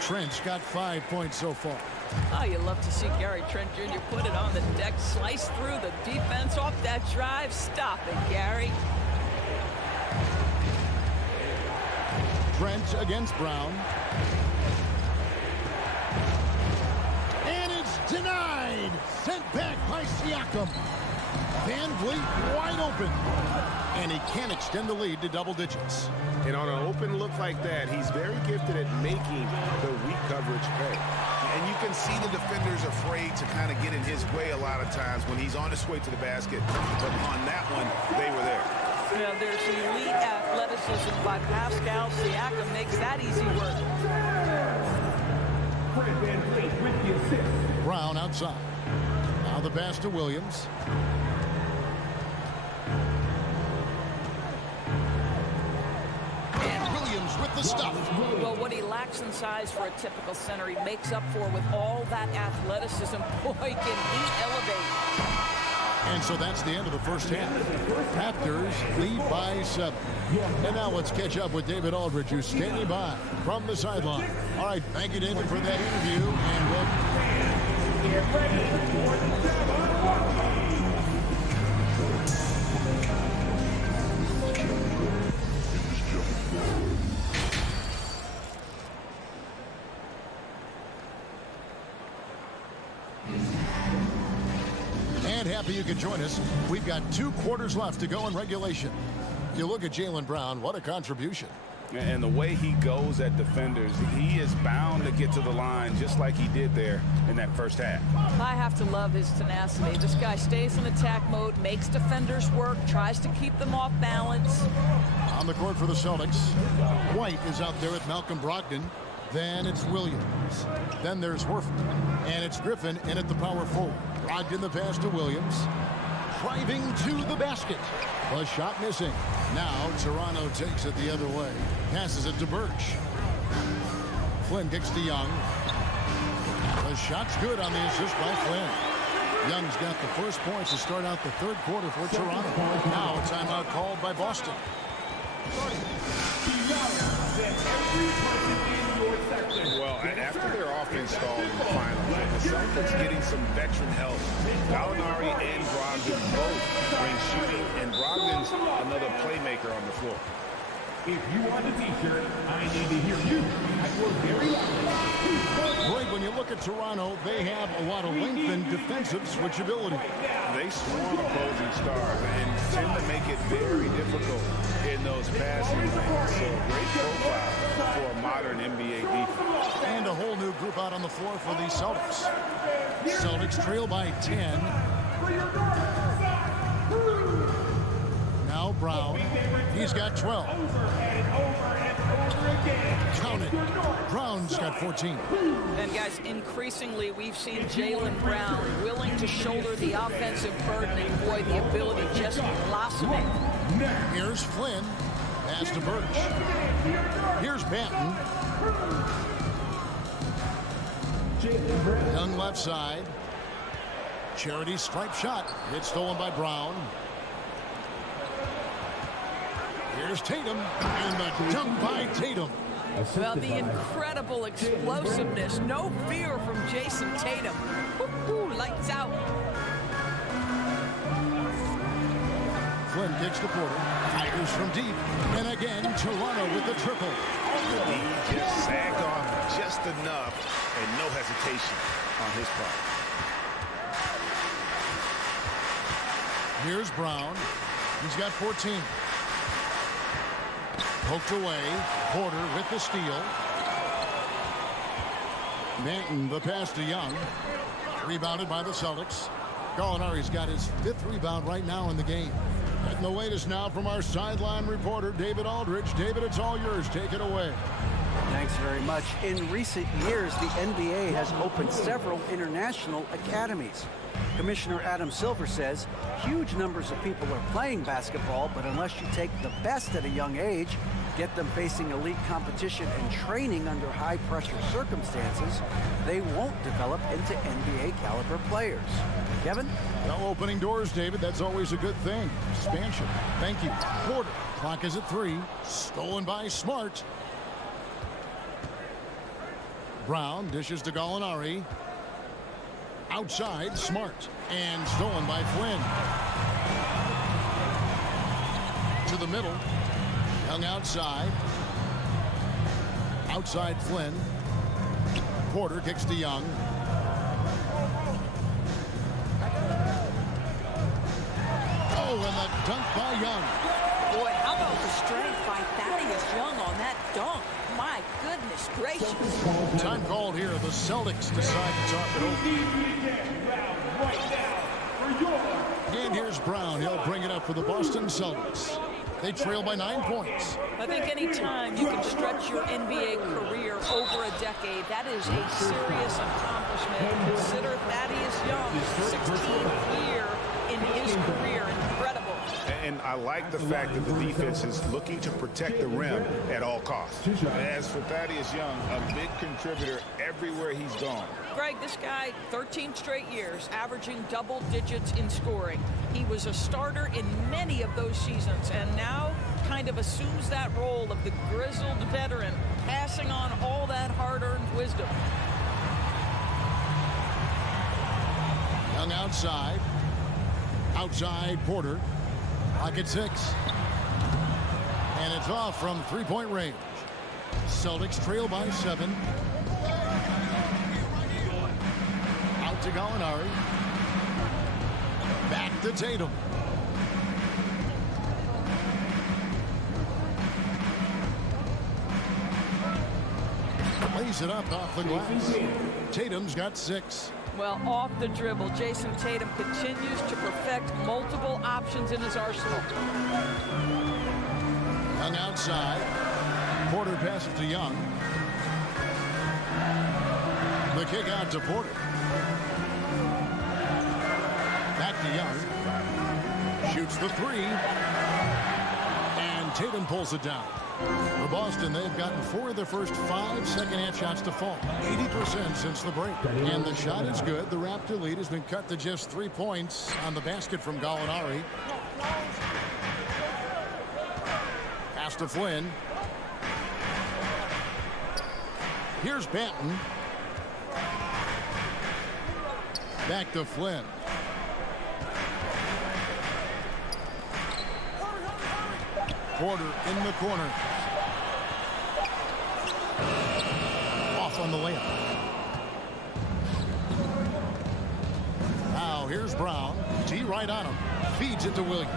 Trent's got 5 points so far. Oh, you love to see Gary Trent Jr. put it on the deck, slice through the defense off that drive. Stop it, Gary. Trent against Brown. And it's denied. Sent back by Siakam. Van Vliet wide open. And he can't extend the lead to double digits. And on an open look like that, he's very gifted at making the weak coverage pay. And you can see the defenders afraid to kind of get in his way a lot of times when he's on his way to the basket. But on that one, they were there. You know, there's elite athleticism by Pascal Siakam, makes that easy work. Brown outside. Now the pass to Williams. With the stuff. Well, what he lacks in size for a typical center, he makes up for with all that athleticism. Boy, can he elevate. And so that's the end of the first half. Raptors lead by 7. And now let's catch up with David Aldridge, who's standing by from the sideline. All right, thank you, David, for that interview. And we'll get ready for the 7-on-1 game. Happy you can join us. We've got 2 quarters left to go in regulation. You look at Jaylen Brown, what a contribution. And the way he goes at defenders, he is bound to get to the line just like he did there in that first half. I have to love his tenacity. This guy stays in attack mode, makes defenders work, tries to keep them off balance. On the court for the Celtics, White is out there with Malcolm Brogdon. Then it's Williams. Then there's Horford. And it's Griffin in at the power forward. Brogdon the pass to Williams. Driving to the basket. The shot missing. Now Toronto takes it the other way. Passes it to Birch. Flynn kicks to Young. The shot's good on the assist by Flynn. Young's got the first points to start out the third quarter for Toronto. Now a timeout called by Boston. Well, after their offense stalled in the finals, the Celtics getting some veteran help. Gallinari and Brogdon both bring shooting, and Brogdon's another playmaker on the floor. If you want a t-shirt, I need to hear you at your very loud. Greg, when you look at Toronto, they have a lot of length and defensive switchability. They swarm opposing stars and tend to make it very difficult in those passing lanes. So great profile for a modern NBA defense. And a whole new group out on the floor for the Celtics. Celtics trail by 10. Now Brown. He's got 12. Count it. Brown's got 14. And guys, increasingly we've seen Jaylen Brown willing to shoulder the offensive burden, and boy, the ability just blossoming. Here's Flynn. Pass to Birch. Here's Banton. Young left side. Charity stripe shot. It's stolen by Brown. Here's Tatum, and the dunk by Tatum. Well, the incredible explosiveness, no fear from Jason Tatum. Woo-hoo, lights out. Flynn kicks to Porter, fires from deep, and again, Toronto with the triple. He just sagged off just enough, and no hesitation on his part. Here's Brown. He's got 14. Poked away. Porter with the steal. Banton the pass to Young. Rebounded by the Celtics. Gallinari's got his 5th rebound right now in the game. And the latest now from our sideline reporter, David Aldridge. David, it's all yours. Take it away. Thanks very much. In recent years, the NBA has opened several international academies. Commissioner Adam Silver says huge numbers of people are playing basketball, but unless you take the best at a young age, get them facing elite competition and training under high-pressure circumstances, they won't develop into NBA-caliber players. Kevin? No opening doors, David. That's always a good thing. Expansion. Thank you. Porter. Clock is at 3. Stolen by Smart. Brown dishes to Gallinari. Outside, Smart. And stolen by Flynn. To the middle. Young outside. Outside Flynn. Porter kicks to Young. Oh, and the dunk by Young. Boy, how about the strength by Thaddeus Young on that dunk? My goodness gracious. Time called here. The Celtics decide to talk it over. And here's Brown. He'll bring it up for the Boston Celtics. They trail by 9 points. I think any time you can stretch your NBA career over a decade, that is a serious accomplishment. Consider Thaddeus Young, 16th year in his career. Incredible. And I like the fact that the defense is looking to protect the rim at all costs. As for Thaddeus Young, a big contributor everywhere he's gone. Greg, this guy, 13 straight years, averaging double digits in scoring. He was a starter in many of those seasons, and now kind of assumes that role of the grizzled veteran, passing on all that hard-earned wisdom. Young outside. Outside Porter. Clock at 6. And it's off from three-point range. Celtics trail by 7. Out to Gallinari. Back to Tatum. lays it up off the glass. Tatum's got 6. Well, off the dribble, Jason Tatum continues to perfect multiple options in his arsenal. Young outside. Porter passes to Young. The kick out to Porter. Back to Young. Shoots the 3. And Tatum pulls it down. For Boston, they've gotten 4 of their first 5 second-half shots to fall. 80% since the break. And the shot is good. The Raptor lead has been cut to just 3 points on the basket from Gallinari. Pass to Flynn. Here's Banton. Back to Flynn. Porter in the corner. Off on the layup. Now here's Brown. T right on him. Feeds it to Williams.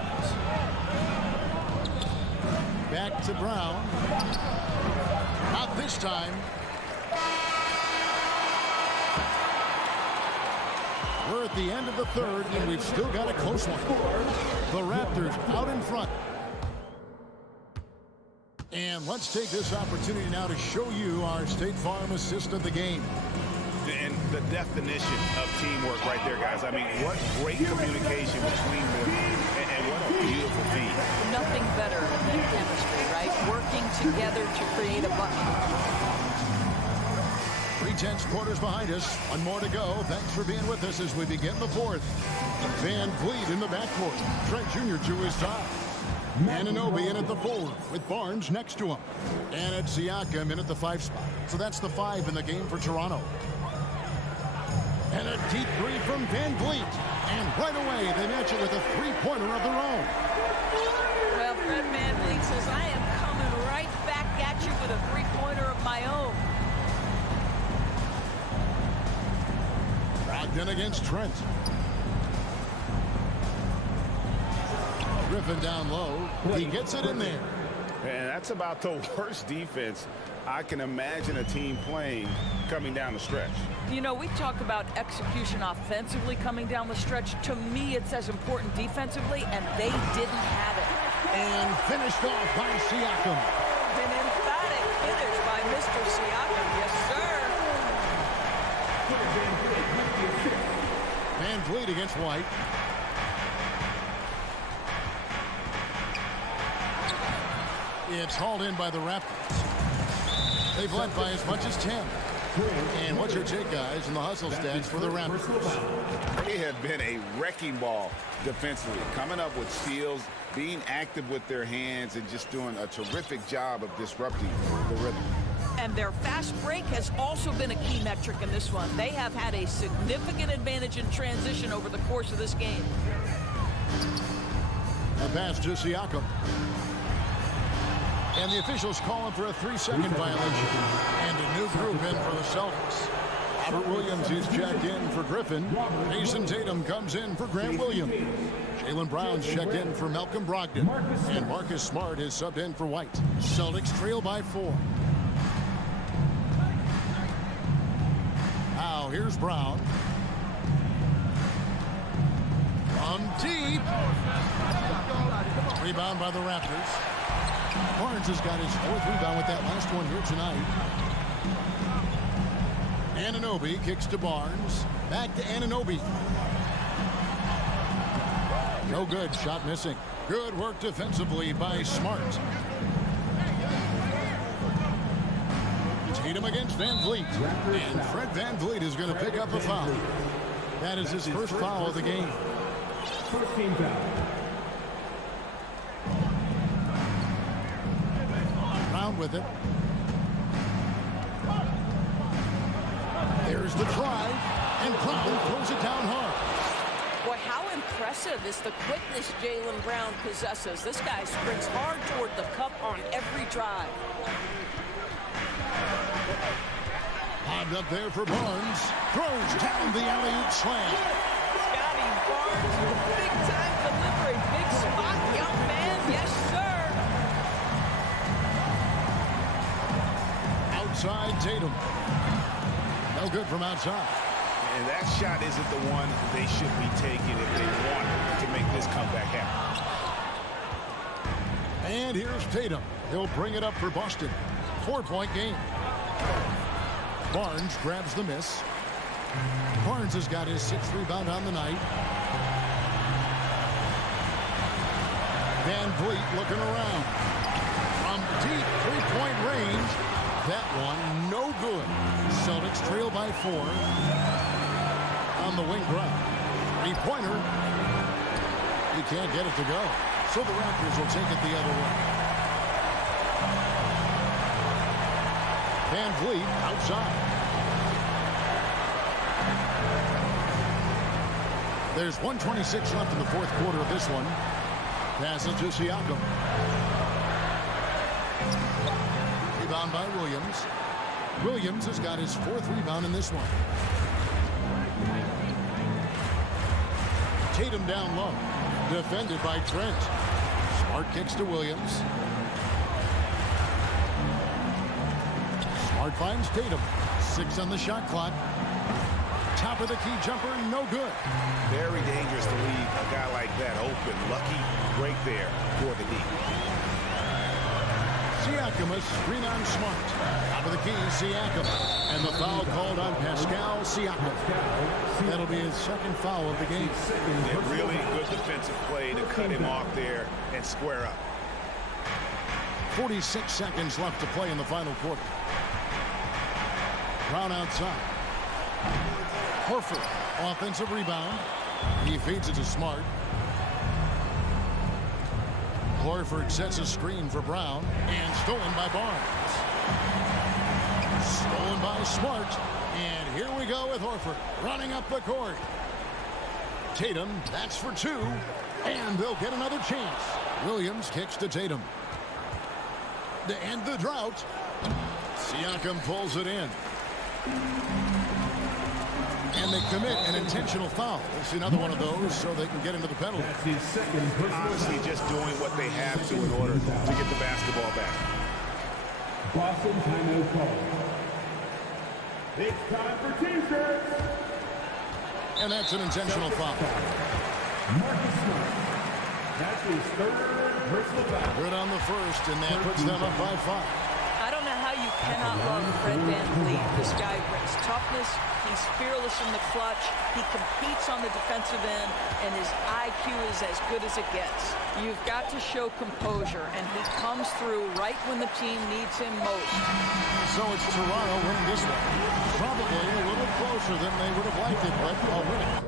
Back to Brown. Not this time. We're at the end of the third, and we've still got a close one. The Raptors out in front. And let's take this opportunity now to show you our State Farm assist of the game. And the definition of teamwork right there, guys. I mean, what great communication between them, and what a beautiful feat. Nothing better than chemistry, right? Working together to create a bucket. 3/10 quarters behind us. One more to go. Thanks for being with us as we begin the fourth. Van Vliet in the backcourt. Trent Jr. to his side. Anunoby in at the 4 with Barnes next to him. And it's Siakam in at the 5 spot. So that's the 5 in the game for Toronto. And a deep 3 from Van Vliet. And right away, they match it with a 3-pointer of their own. Well, Fred VanVleet says, I am coming right back at you with a 3-pointer of my own. Brogdon against Trent. Griffin down low. He gets it in there. And that's about the worst defense I can imagine a team playing coming down the stretch. You know, we talk about execution offensively coming down the stretch. To me, it's as important defensively, and they didn't have it. And finished off by Siakam. An emphatic finish by Mr. Siakam. Yes, sir. Van Vliet against White. It's hauled in by the Raptors. They've led by as much as 10. And what's your take, guys, in the hustle stats for the Raptors? They have been a wrecking ball defensively, coming up with steals, being active with their hands, and just doing a terrific job of disrupting the rhythm. And their fast break has also been a key metric in this one. They have had a significant advantage in transition over the course of this game. A pass to Siakam. And the officials calling for a 3-second violation. And a new group in for the Celtics. Robert Williams is checked in for Griffin. Jason Tatum comes in for Grant Williams. Jaylen Brown's checked in for Malcolm Brogdon. And Marcus Smart is subbed in for White. Celtics trail by 4. Now here's Brown. From deep. Rebound by the Raptors. Horens has got his 4th rebound with that last one here tonight. Anunoby kicks to Barnes. Back to Anunoby. No good. Shot missing. Good work defensively by Smart. Tatum against Van Vliet. And Fred VanVleet is going to pick up a foul. That is his first foul of the game. First team foul. Brown with it. There's the drive. And Brown throws it down hard. Boy, how impressive is the quickness Jaylen Brown possesses. This guy sprints hard toward the cup on every drive. Lobbed up there for Barnes. Throws down the alley-oop slam. Scotty Barnes with big-time delivery. Big spot, young man. Yes, sir. Outside Tatum. No good from outside. And that shot isn't the one they should be taking if they want to make this comeback happen. And here's Tatum. He'll bring it up for Boston. 4-point game. Barnes grabs the miss. Barnes has got his 6th rebound on the night. Van Vliet looking around. From deep 3-point range. That one no good. Celtics trail by 4. On the wing ground. 3-pointer. He can't get it to go. So the Raptors will take it the other way. Van Vliet outside. There's 1:26 left in the 4th quarter of this one. Pass it to Siakam. Rebound by Williams. Williams has got his 4th rebound in this one. Tatum down low. Defended by Trent. Smart kicks to Williams. Smart finds Tatum. 6 on the shot clock. Top of the key jumper, no good. Very dangerous to leave a guy like that open. Lucky break there for the D. Siakam, a screen on Smart. Top of the key, Siakam. And the foul called on Pascal Siakam. That'll be his 2nd foul of the game. Yeah, really good defensive play to cut him off there and square up. 46 seconds left to play in the final quarter. Brown outside. Horford, offensive rebound. He feeds it to Smart. Horford sets a screen for Brown and stolen by Barnes. Stolen by Smart. And here we go with Horford running up the court. Tatum, that's for 2. And they'll get another chance. Williams kicks to Tatum. To end the drought, Siakam pulls it in. And they commit an intentional foul. We'll see another one of those so they can get into the penalty. Honestly, just doing what they have to in order to get the basketball back. Boston timeout call. It's time for T-shirts. And that's an intentional foul. Marcus Smart. That's his 3rd personal foul. Good on the first, and that puts them up by 5. I don't know how you cannot love Fred VanVleet. This guy brings toughness. He's fearless in the clutch. He competes on the defensive end, and his IQ is as good as it gets. You've got to show composure, and he comes through right when the team needs him most. So it's Toronto winning this one. Probably a little closer than they would have liked it, but they'll win it.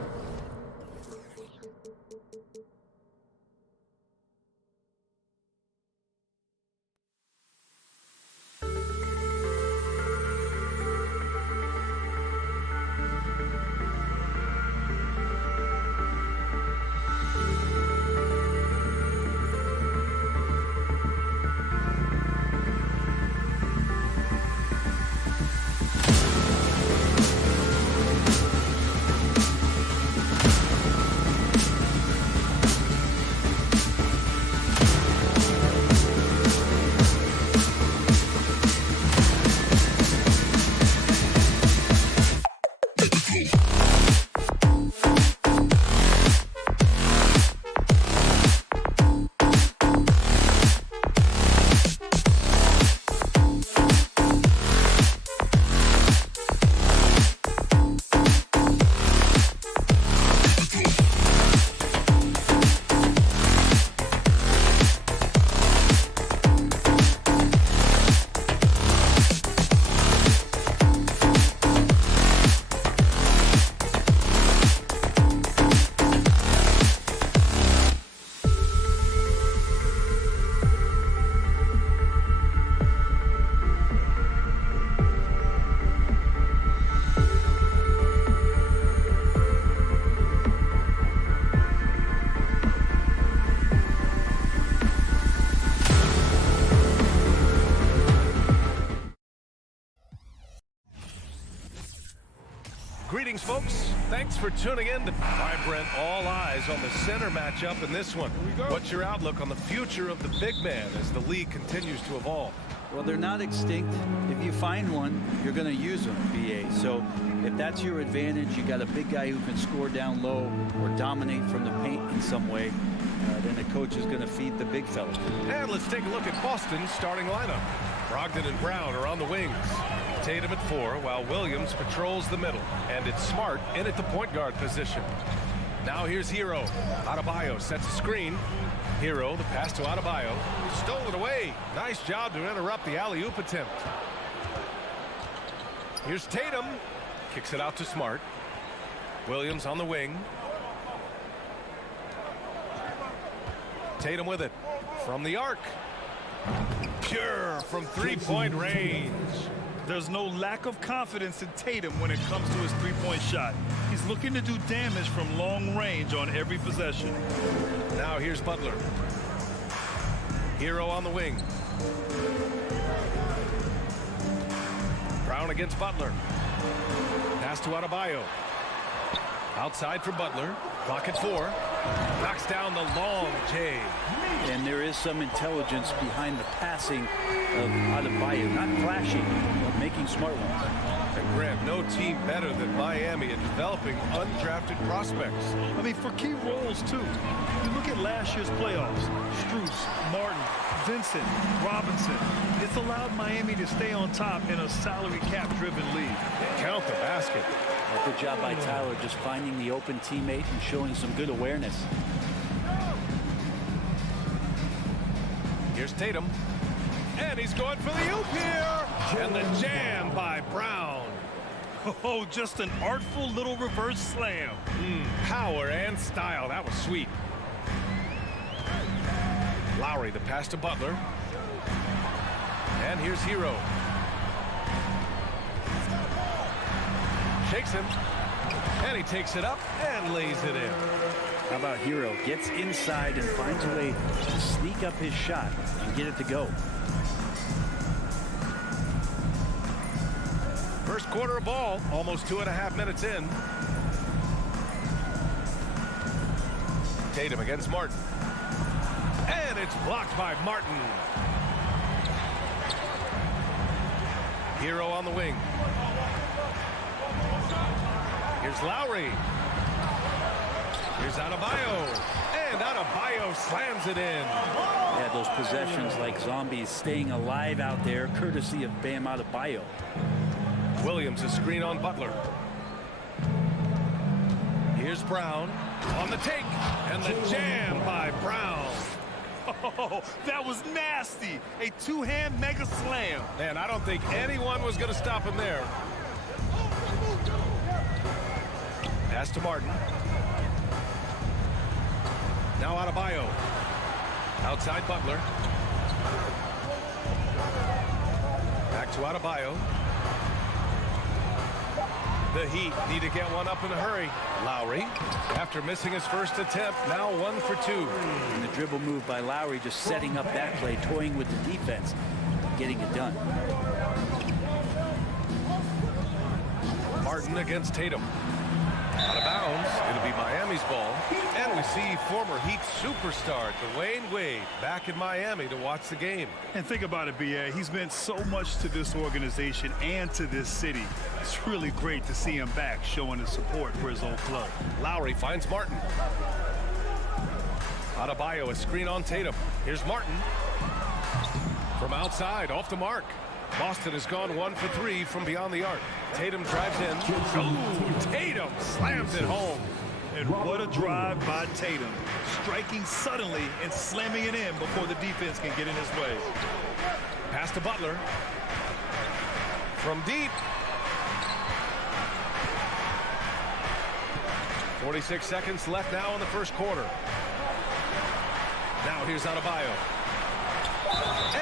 Greetings, folks. Thanks for tuning in to Vibrant. All eyes on the center matchup in this one. What's your outlook on the future of the big man as the league continues to evolve? Well, they're not extinct. If you find one, you're going to use them, BA. So if that's your advantage, you got a big guy who can score down low or dominate from the paint in some way, then the coach is going to feed the big fella. And let's take a look at Boston's starting lineup. Brogdon and Brown are on the wings. Tatum at 4, while Williams patrols the middle. And it's Smart in at the point guard position. Now here's Hero. Adebayo sets a screen. Hero, the pass to Adebayo. Stolen away. Nice job to interrupt the alley-oop attempt. Here's Tatum. Kicks it out to Smart. Williams on the wing. Tatum with it. From the arc. Pure from three-point range. There's no lack of confidence in Tatum when it comes to his three-point shot. He's looking to do damage from long range on every possession. Now here's Butler. Hero on the wing. Brown against Butler. Pass to Adebayo. Outside for Butler. Clock at 4. Knocks down the long J. And there is some intelligence behind the passing of Adebayo. Not flashing, but making smart ones. And Grant, no team better than Miami at developing undrafted prospects. I mean, for key roles, too. You look at last year's playoffs. Strus, Martin, Vincent, Robinson. It's allowed Miami to stay on top in a salary cap-driven league. Count the basket. Well, good job by Tyler just finding the open teammate and showing some good awareness. Here's Tatum. And he's going for the oop here. And the jam by Brown. Oh, just an artful little reverse slam. Power and style. That was sweet. Lowry, the pass to Butler. And here's Hero. Shakes him. And he takes it up and lays it in. How about Hero? Gets inside and finds a way to sneak up his shot and get it to go. First quarter of ball, almost 2.5 minutes in. Tatum against Martin. And it's blocked by Martin. Hero on the wing. Here's Lowry. Here's Adebayo. And Adebayo slams it in. Yeah, those possessions like zombies staying alive out there, courtesy of Bam Adebayo. Williams, a screen on Butler. Here's Brown on the take. And the jam by Brown. Oh, that was nasty. A two-hand mega slam. Man, I don't think anyone was going to stop him there. Pass to Martin. Now Adebayo. Outside Butler. Back to Adebayo. The Heat need to get one up in a hurry. Lowry, after missing his first attempt, now 1 for 2. And the dribble move by Lowry just setting up that play, toying with the defense, getting it done. Martin against Tatum. Out of bounds. It'll be Miami's ball. And we see former Heat superstar Dwayne Wade back in Miami to watch the game. And think about it, B.A. He's meant so much to this organization and to this city. It's really great to see him back showing his support for his old club. Lowry finds Martin. Adebayo, a screen on Tatum. Here's Martin. From outside, off the mark. Boston has gone 1 for 3 from beyond the arc. Tatum drives in. Oh, Tatum slams it home. And what a drive by Tatum. Striking suddenly and slamming it in before the defense can get in his way. Pass to Butler. From deep. 46 seconds left now in the first quarter. Now here's Adebayo.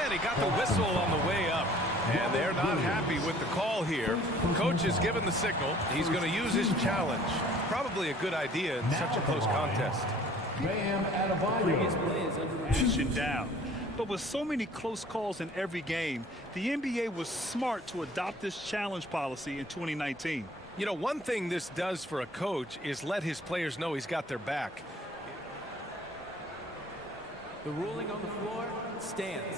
And he got the whistle on the way up. And they're not happy with the call here. Coach has given the signal. He's going to use his challenge. Probably a good idea in such a close contest. Position down. But with so many close calls in every game, the NBA was smart to adopt this challenge policy in 2019. You know, one thing this does for a coach is let his players know he's got their back. The ruling on the floor stands.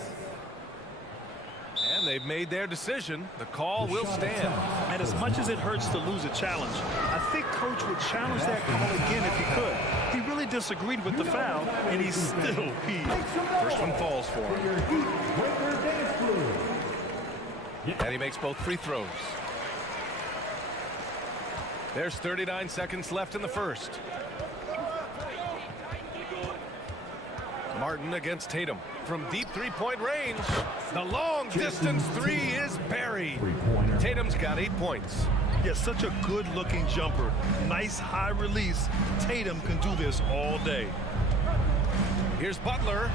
And they've made their decision. The call will stand. And as much as it hurts to lose a challenge, I think Coach would challenge that call again if he could. He really disagreed with the foul, and he's still peeved. First one falls for him. And he makes both free throws. There's 39 seconds left in the first. Martin against Tatum. From deep three-point range, the long-distance three is buried. Tatum's got 8 points. Yeah, such a good-looking jumper. Nice high release. Tatum can do this all day. Here's Butler.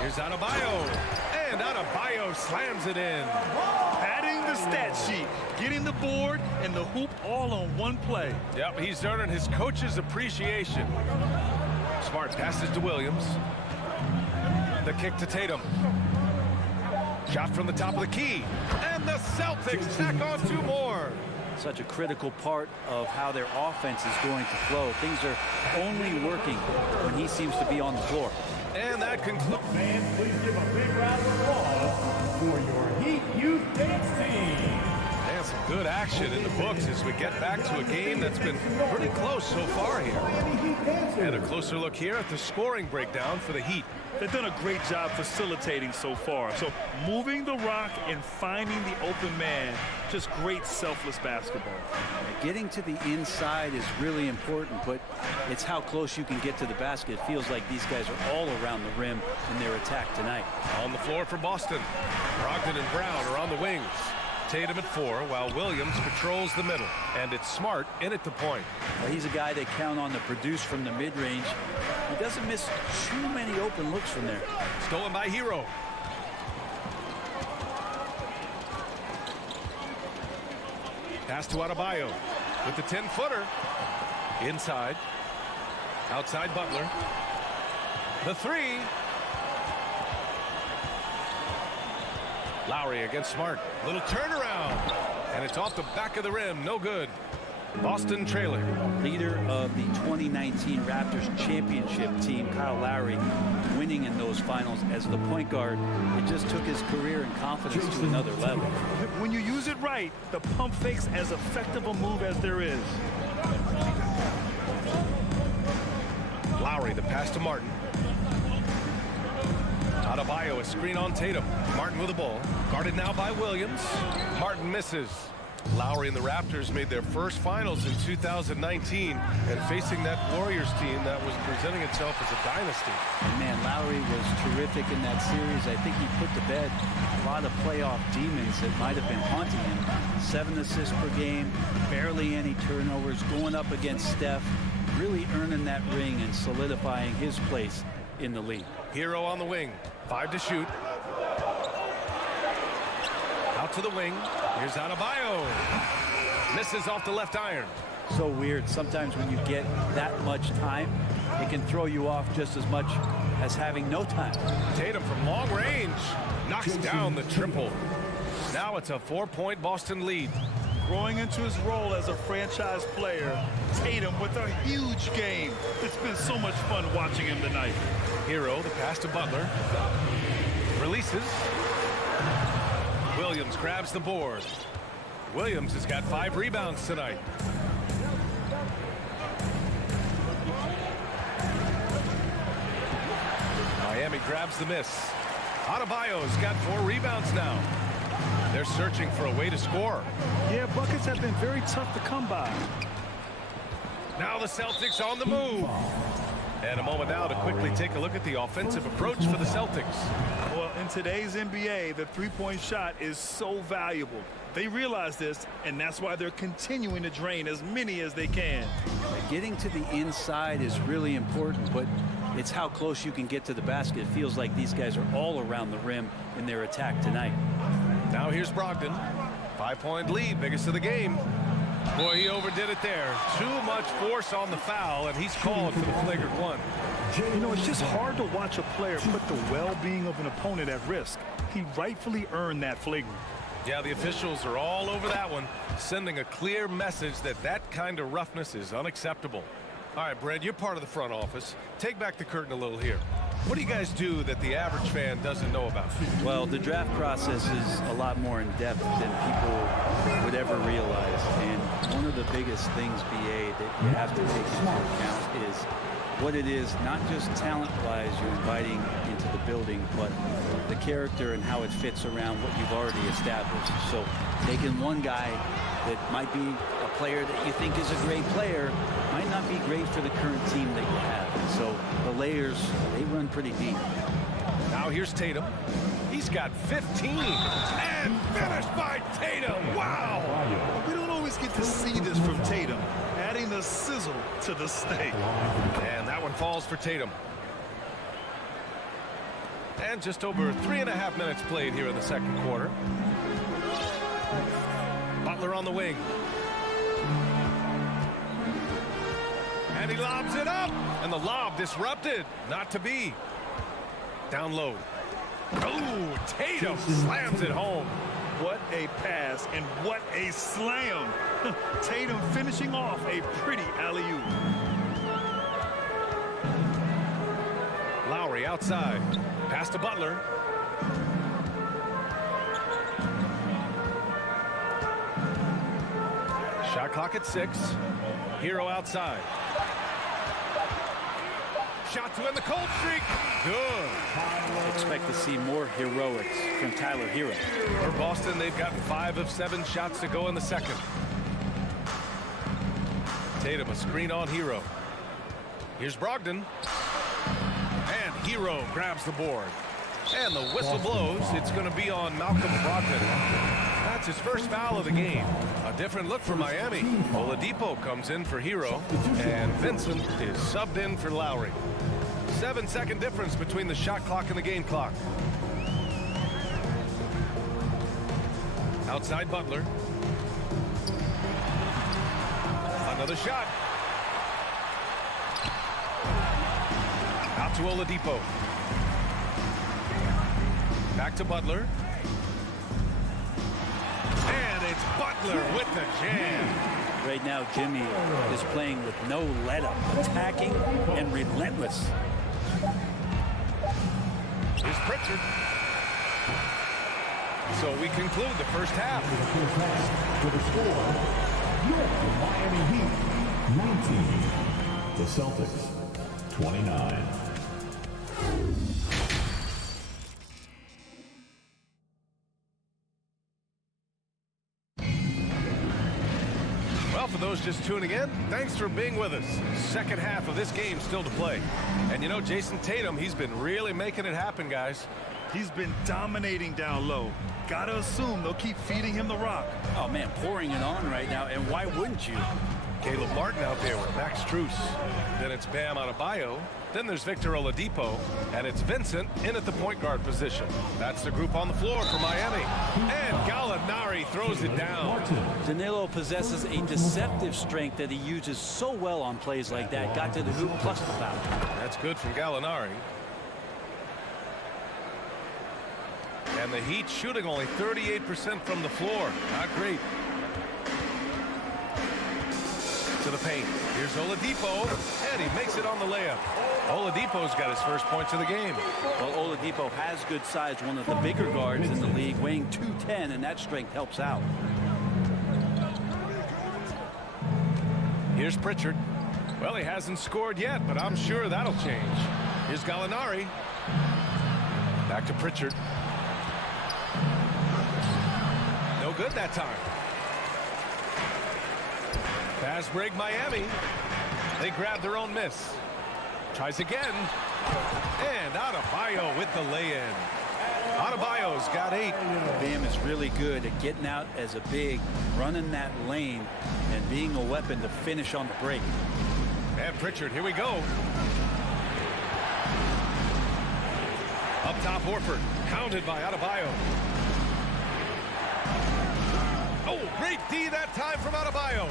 Here's Adebayo. And Adebayo slams it in. Padding the stat sheet, getting the board and the hoop all on one play. Yep, he's earning his coach's appreciation. Smart passes to Williams. The kick to Tatum. Shot from the top of the key. And the Celtics tack on 2 more. Such a critical part of how their offense is going to flow. Things are only working when he seems to be on the floor. And that concludes. Fans, please give a big round of applause for your Heat Youth Dance Team. And some good action in the books as we get back to a game that's been pretty close so far here. And a closer look here at the scoring breakdown for the Heat. They've done a great job facilitating so far. So moving the rock and finding the open man, just great selfless basketball. Getting to the inside is really important, but it's how close you can get to the basket. It feels like these guys are all around the rim in their attack tonight. On the floor for Boston, Brogdon and Brown are on the wings. Tatum at 4 while Williams patrols the middle. And it's Smart in at the point. Well, he's a guy they count on to produce from the mid-range. He doesn't miss too many open looks from there. Stolen by Hero. Pass to Adebayo with the 10-footer. Inside. Outside Butler. The 3. Lowry against Smart. Little turnaround. And it's off the back of the rim. No good. Boston trailing. Leader of the 2019 Raptors championship team, Kyle Lowry, winning in those finals as the point guard. It just took his career and confidence to another level. When you use it right, the pump fake's as effective a move as there is. Lowry, the pass to Martin. Adebayo, a screen on Tatum. Martin with the ball. Guarded now by Williams. Martin misses. Lowry and the Raptors made their first finals in 2019 and facing that Warriors team that was presenting itself as a dynasty. And man, Lowry was terrific in that series. I think he put to bed a lot of playoff demons that might have been haunting him. 7 assists per game, barely any turnovers, going up against Steph, really earning that ring and solidifying his place in the league. Hero on the wing, 5 to shoot. Out to the wing. Here's Adebayo. Misses off the left iron. So weird. Sometimes when you get that much time, it can throw you off just as much as having no time. Tatum from long range knocks down the triple. Now it's a 4-point Boston lead. Growing into his role as a franchise player, Tatum with a huge game. It's been so much fun watching him tonight. Hero, the pass to Butler. Releases. Williams grabs the board. Williams has got 5 rebounds tonight. Miami grabs the miss. Adebayo's got 4 rebounds now. They're searching for a way to score. Yeah, buckets have been very tough to come by. Now the Celtics on the move. And a moment now to quickly take a look at the offensive approach for the Celtics. Well, in today's NBA, the three-point shot is so valuable. They realize this, and that's why they're continuing to drain as many as they can. Getting to the inside is really important, but it's how close you can get to the basket. It feels like these guys are all around the rim in their attack tonight. Now here's Brogdon. 5-point lead, biggest of the game. Boy, he overdid it there. Too much force on the foul, and he's called for the flagrant one. You know, it's just hard to watch a player put the well-being of an opponent at risk. He rightfully earned that flagrant. Yeah, the officials are all over that one, sending a clear message that that kind of roughness is unacceptable. All right, Brent, you're part of the front office. Take back the curtain a little here. What do you guys do that the average fan doesn't know about? Well, the draft process is a lot more in depth than people would ever realize. And one of the biggest things, BA, that you have to take into account is what it is, not just talent-wise you're inviting into the building, but the character and how it fits around what you've already established. So taking one guy that might be a player that you think is a great player might not be great for the current team that you have. And so the layers, they run pretty deep. Now here's Tatum. He's got 15 and finished by Tatum. Wow! We don't always get to see this from Tatum, adding the sizzle to the steak. And that one falls for Tatum. And just over 3.5 minutes played here in the second quarter. Butler on the wing. And he lobs it up. And the lob disrupted. Not to be. Down low. Oh, Tatum slams it home. What a pass and what a slam. Tatum finishing off a pretty alley-oop. Lowry outside. Pass to Butler. Shot clock at 6. Hero outside. Shot to end the cold streak. Good. Expect to see more heroics from Tyler Hero. For Boston, they've gotten 5 of 7 shots to go in the second. Tatum, a screen on Hero. Here's Brogdon. And Hero grabs the board. And the whistle blows. It's going to be on Malcolm Brogdon. That's his first foul of the game. A different look for Miami. Oladipo comes in for Hero. And Vincent is subbed in for Lowry. 7-second difference between the shot clock and the game clock. Outside Butler. Another shot. Out to Oladipo. Back to Butler. And it's Butler with the jam. Right now, Jimmy is playing with no let-up, attacking and relentless. Here's Pritchard. So we conclude the first half. To the score, the Miami Heat 19, the Celtics 29. Well, for those just tuning in, thanks for being with us. Second half of this game still to play. And you know, Jason Tatum, he's been really making it happen, guys. He's been dominating down low. Gotta assume they'll keep feeding him the rock. Oh, man, pouring it on right now, and why wouldn't you? Caleb Martin out there with Max Strus. Then it's Bam Adebayo. Then there's Victor Oladipo. And it's Vincent in at the point guard position. That's the group on the floor for Miami. And Gallinari throws it down. Danilo possesses a deceptive strength that he uses so well on plays like that. Got to the hoop plus the foul. That's good from Gallinari. And the Heat shooting only 38% from the floor. Not great. To the paint. Here's Oladipo, and he makes it on the layup. Oladipo's got his first points of the game. Well, Oladipo has good size, one of the bigger guards in the league, weighing 210, and that strength helps out. Here's Pritchard. Well, he hasn't scored yet, but I'm sure that'll change. Here's Gallinari. Back to Pritchard. No good that time. Fast break Miami. They grab their own miss. Tries again. And Adebayo with the lay-in. Adebayo's got 8. Bam is really good at getting out as a big, running that lane, and being a weapon to finish on the break. And Pritchard, here we go. Up top, Horford. Counted by Adebayo. Oh, great D that time from Adebayo.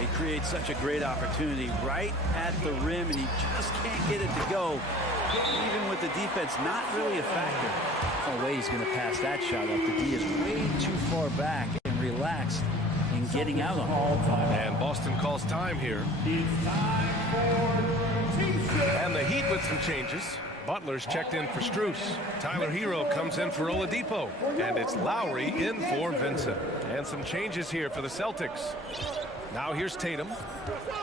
He creates such a great opportunity right at the rim, and he just can't get it to go. Even with the defense not really a factor. No way he's going to pass that shot up. The D is way too far back and relaxed in getting out on it. And Boston calls time here. It's time for team shift. And the Heat with some changes. Butler's checked in for Strus. Tyler Hero comes in for Oladipo. And it's Lowry in for Vincent. And some changes here for the Celtics. Now here's Tatum.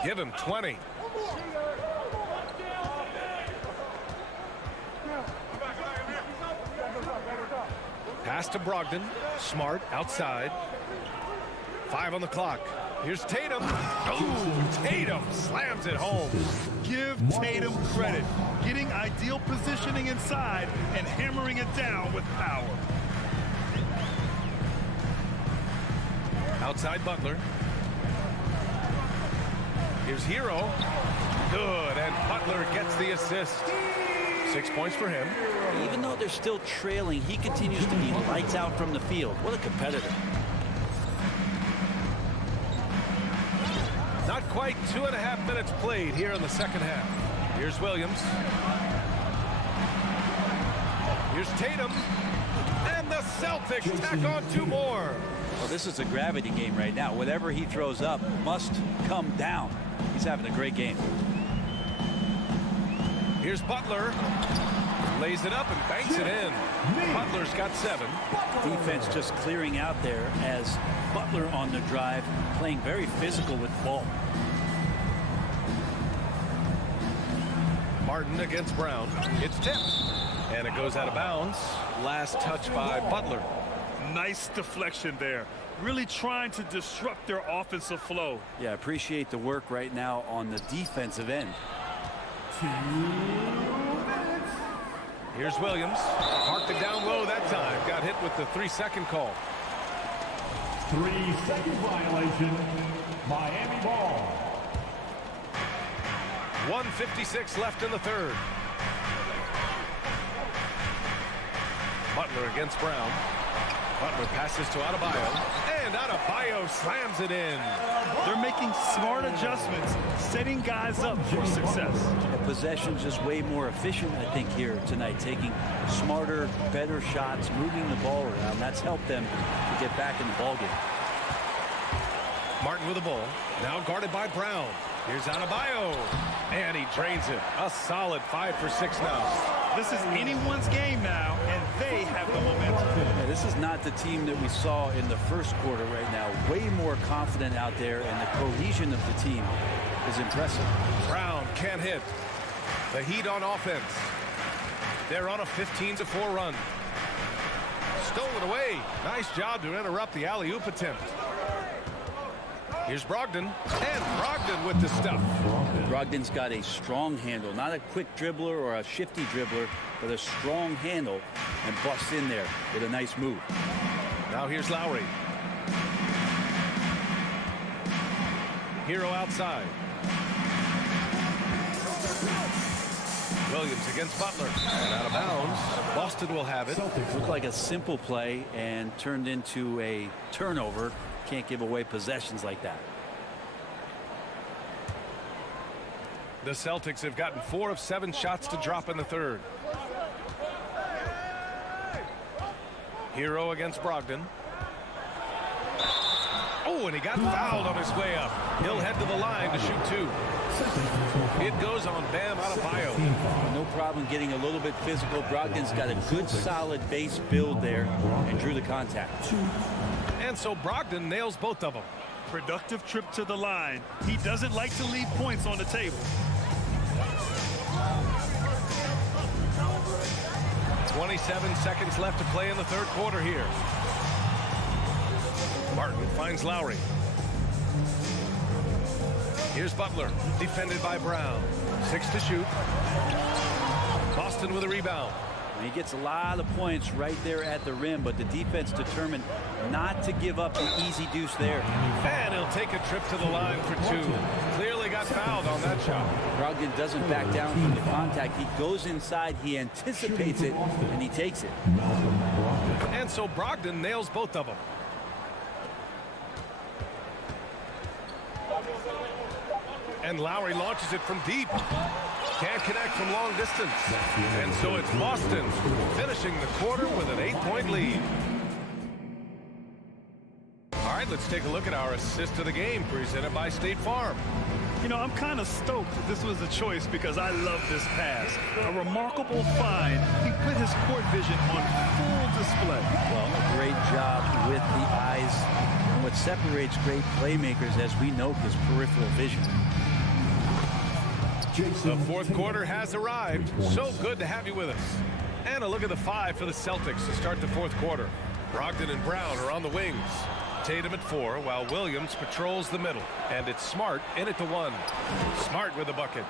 Give him 20. Pass to Brogdon. Smart outside. 5 on the clock. Here's Tatum. Oh, Tatum slams it home. Give Tatum credit. Getting ideal positioning inside and hammering it down with power. Outside Butler. Here's Hero. Good, and Butler gets the assist. 6 points for him. Even though they're still trailing, he continues to be lights out from the field. What a competitor. Not quite 2.5 minutes played here in the second half. Here's Williams. Here's Tatum. And the Celtics tack on 2 more. Well, this is a gravity game right now. Whatever he throws up must come down. He's having a great game. Here's Butler. Lays it up and banks it in. Butler's got 7. Defense just clearing out there as Butler on the drive, playing very physical with the ball. Martin against Brown. It's tipped. And it goes out of bounds. Last touch by Butler. Nice deflection there. Really trying to disrupt their offensive flow. Yeah, appreciate the work right now on the defensive end. 2 minutes. Here's Williams. Marked it down low that time. Got hit with the 3-second call. 3-second violation. Miami ball. 1:56 left in the third. Butler against Brown. Butler passes to Adebayo. And Adebayo slams it in. They're making smart adjustments, setting guys up for success. The possession just way more efficient, I think, here tonight. Taking smarter, better shots, moving the ball around. That's helped them to get back in the ballgame. Martin with the ball. Now guarded by Brown. Here's Adebayo. And he drains it. A solid 5 for 6 now. This is anyone's game now, and they have the momentum. Yeah, this is not the team that we saw in the first quarter right now. Way more confident out there, and the cohesion of the team is impressive. Brown can't hit. The Heat on offense. They're on a 15-4 run. Stolen away. Nice job to interrupt the alley-oop attempt. Here's Brogdon, and Brogdon with the stuff. Brogdon's got a strong handle, not a quick dribbler or a shifty dribbler, but a strong handle, and busts in there with a nice move. Now here's Lowry. Hero outside. Williams against Butler, and out of bounds. Boston will have it. Looked like a simple play and turned into a turnover. Can't give away possessions like that. The Celtics have gotten 4 of 7 shots to drop in the third. Hero against Brogdon. Oh, and he got fouled on his way up. He'll head to the line to shoot 2. It goes on Bam Adebayo. No problem getting a little bit physical. Brogdon's got a good solid base build there and drew the contact. And so Brogdon nails both of them. Productive trip to the line. He doesn't like to leave points on the table. 27 seconds left to play in the third quarter here. Martin finds Lowry. Here's Butler, defended by Brown. 6 to shoot. Boston with a rebound. He gets a lot of points right there at the rim, but the defense determined not to give up the easy deuce there. And he'll take a trip to the line for 2. Clearly got fouled on that shot. Brogdon doesn't back down from the contact. He goes inside, he anticipates it, and he takes it. And so Brogdon nails both of them. And Lowry launches it from deep. Can't connect from long distance. And so it's Boston finishing the quarter with an 8-point lead. All right, right, let's take a look at our assist of the game presented by State Farm. You know, I'm kind of stoked this was a choice because I love this pass. A remarkable find. He put his court vision on full display. Well, a great job with the eyes. And what separates great playmakers, as we know, is peripheral vision. The fourth quarter has arrived. So good to have you with us. And a look at the 5 for the Celtics to start the fourth quarter. Brogdon and Brown are on the wings. Tatum at 4, while Williams patrols the middle. And it's Smart in at the 1. Smart with a bucket.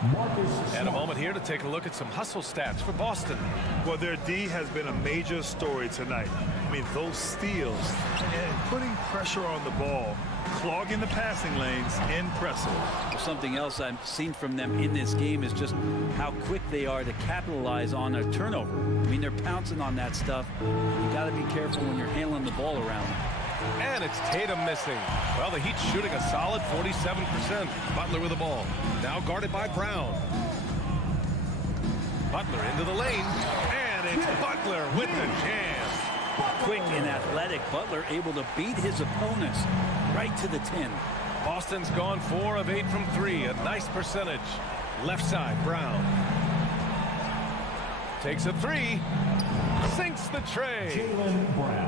And a moment here to take a look at some hustle stats for Boston. Well, their D has been a major story tonight. I mean, those steals and putting pressure on the ball, clogging the passing lanes, impressive. Well, something else I've seen from them in this game is just how quick they are to capitalize on a turnover. I mean, they're pouncing on that stuff. You got to be careful when you're handling the ball around. And it's Tatum missing. Well, the Heat shooting a solid 47%. Butler with the ball. Now guarded by Brown. Butler into the lane. And it's Butler with the jam. Quick and athletic, Butler able to beat his opponents right to the 10. Boston's gone 4 of 8 from 3. A nice percentage. Left side, Brown. Takes a 3. Sinks the tray.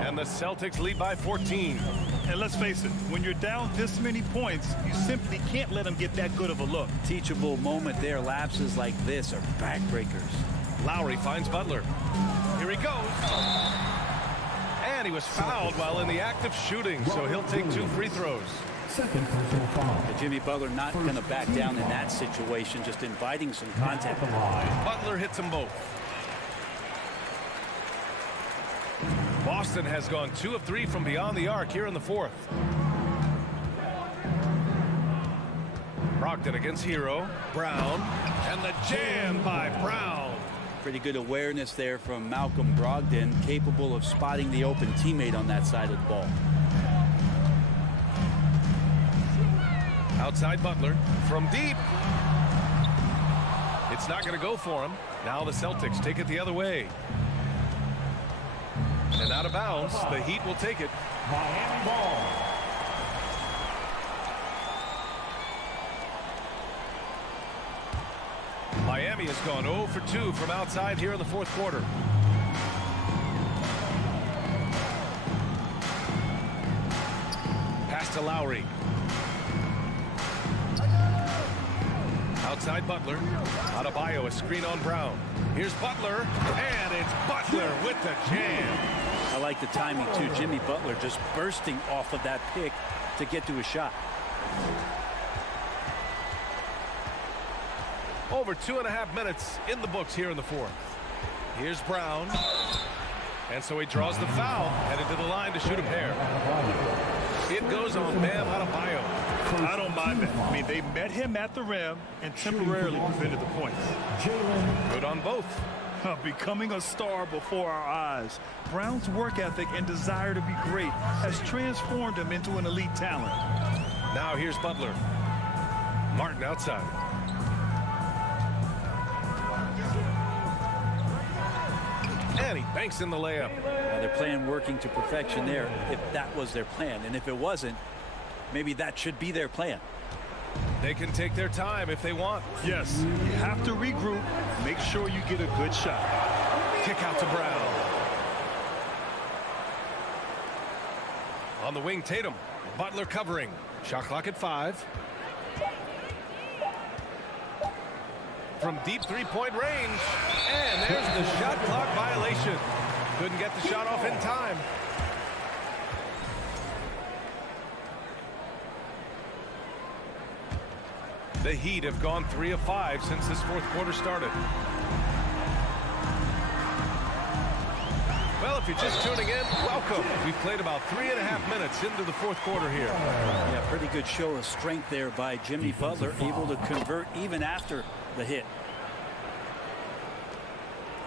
And the Celtics lead by 14. And let's face it, when you're down this many points, you simply can't let them get that good of a look. Teachable moment there. Lapses like this are backbreakers. Lowry finds Butler. Here he goes. And he was fouled while in the act of shooting, so he'll take 2 free throws. Second personal foul. Jimmy Butler not going to back down in that situation, just inviting some contact. Butler hits them both. Boston has gone 2 of 3 from beyond the arc here in the fourth. Brogdon against Hero. Brown. And the jam by Brown. Pretty good awareness there from Malcolm Brogdon, capable of spotting the open teammate on that side of the ball. Outside Butler from deep. It's not going to go for him. Now the Celtics take it the other way. And out of bounds, the Heat will take it. Miami ball. Miami has gone 0 for 2 from outside here in the fourth quarter. Pass to Lowry. Outside Butler. Adebayo, a screen on Brown. Here's Butler, and it's Butler with the jam. I like the timing, too. Jimmy Butler just bursting off of that pick to get to a shot. Over 2.5 minutes in the books here in the fourth. Here's Brown. And so he draws the foul, headed to the line to shoot a pair. It goes on Bam Adebayo. I don't mind that. I mean, they met him at the rim and temporarily prevented the points. Good on both. Becoming a star before our eyes. Brown's work ethic and desire to be great has transformed him into an elite talent. Now here's Butler. Martin outside. And he banks in the layup. Their plan working to perfection there, if that was their plan. And if it wasn't, maybe that should be their plan. They can take their time if they want. Yes, you have to regroup. Make sure you get a good shot. Kick out to Brown. On the wing, Tatum. Butler covering. Shot clock at 5. From deep three-point range. And there's the shot clock violation. Couldn't get the shot off in time. The Heat have gone 3 of 5 since this fourth quarter started. Well, if you're just tuning in, welcome. We've played about 3.5 minutes into the fourth quarter here. Yeah, pretty good show of strength there by Jimmy Butler, able to convert even after the hit.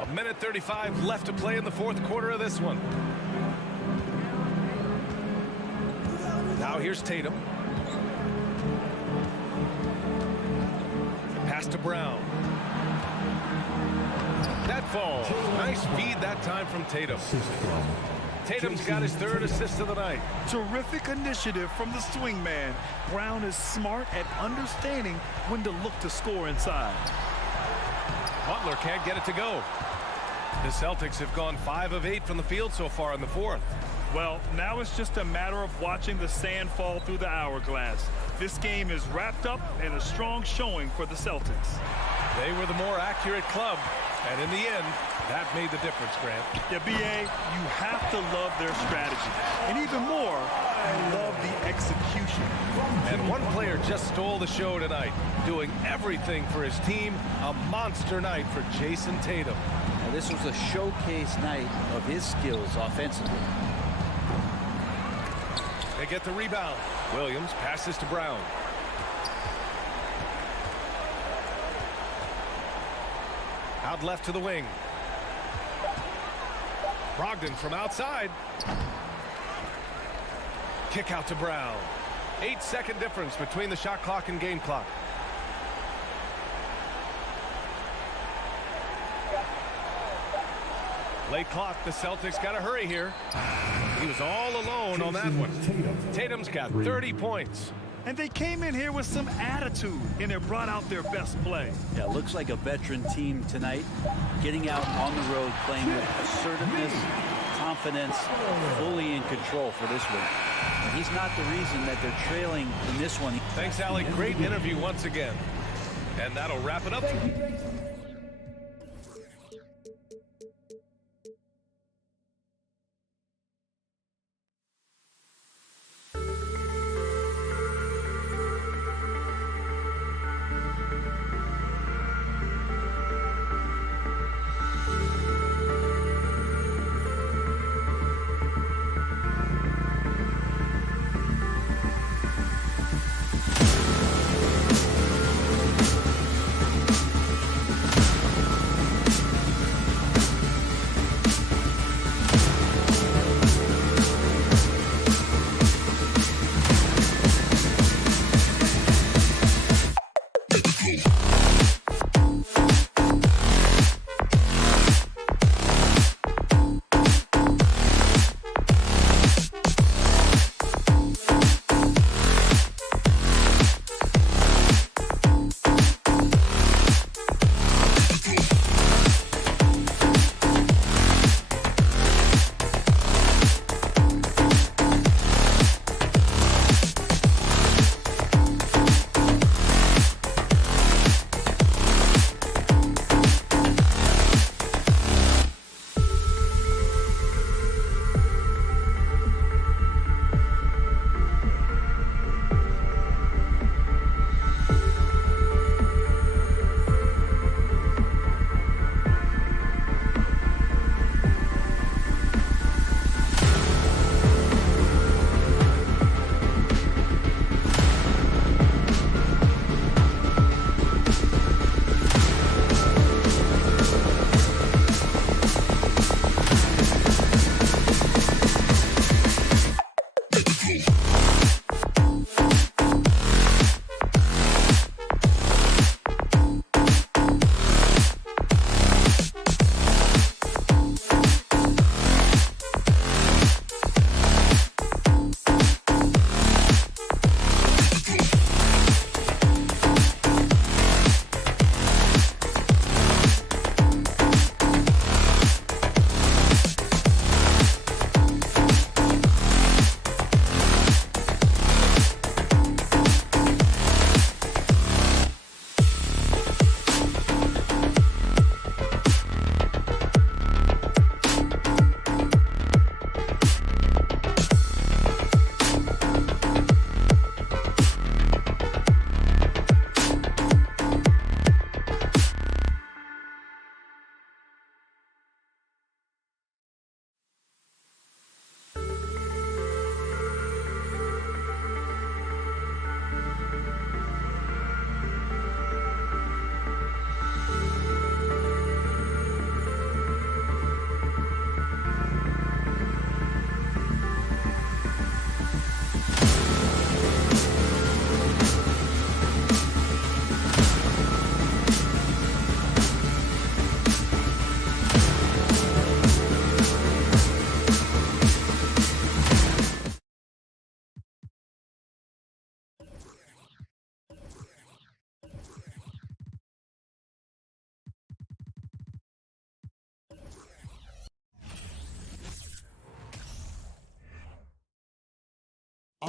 1:35 left to play in the fourth quarter of this one. Now here's Tatum. Pass to Brown. That falls. Nice feed that time from Tatum. Tatum's got his third assist of the night. Terrific initiative from the swing man. Brown is smart at understanding when to look to score inside. Butler can't get it to go. The Celtics have gone 5 of 8 from the field so far in the fourth. Well, now it's just a matter of watching the sand fall through the hourglass. This game is wrapped up in a strong showing for the Celtics. They were the more accurate club, and in the end, that made the difference, Grant. Yeah, B.A., you have to love their strategy. And even more, you love the execution. And one player just stole the show tonight, doing everything for his team. A monster night for Jason Tatum. Now, this was a showcase night of his skills offensively. They get the rebound. Williams passes to Brown. Out left to the wing. Brogdon from outside. Kick out to Brown. 8-second difference between the shot clock and game clock. Late clock, the Celtics got to hurry here. He was all alone on that one. Tatum's got 30 points. And they came in here with some attitude, and they brought out their best play. Yeah, looks like a veteran team tonight, getting out on the road, playing with assertiveness, confidence, fully in control for this one. And he's not the reason that they're trailing in this one. Thanks, Allie. Great interview once again. And that'll wrap it up.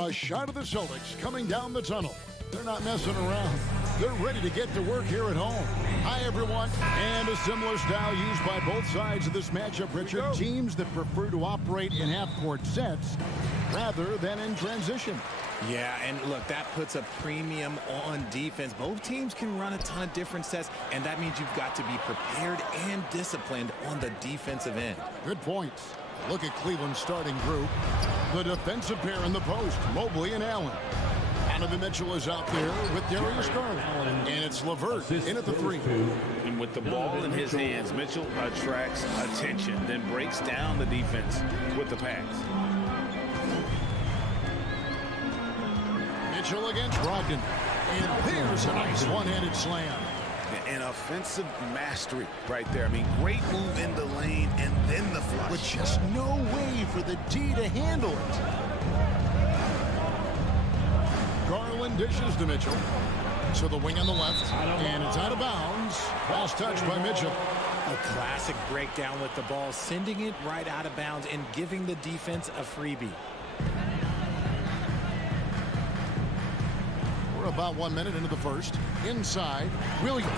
A shot of the Celtics coming down the tunnel. They're not messing around. They're ready to get to work here at home. Hi, everyone. And a similar style used by both sides of this matchup, Richard. Teams that prefer to operate in half-court sets rather than in transition. Yeah, and look, that puts a premium on defense. Both teams can run a ton of different sets, and that means you've got to be prepared and disciplined on the defensive end. Good points. Look at Cleveland's starting group. The defensive pair in the post, Mobley and Allen. Donovan Mitchell is out there with Darius Garland. And it's LeVert in at the 3. And with the ball in his hands, Mitchell attracts attention, then breaks down the defense with the pass. Mitchell against Brogdon. And there's a nice one-handed slam. An offensive mastery right there. I mean, great move in the lane and then the flush. With just no way for the D to handle it. Garland dishes to Mitchell. So the wing on the left. And it's out of bounds. Last touch by Mitchell. A classic breakdown with the ball, sending it right out of bounds and giving the defense a freebie. We're about 1 minute into the first. Inside, Williams.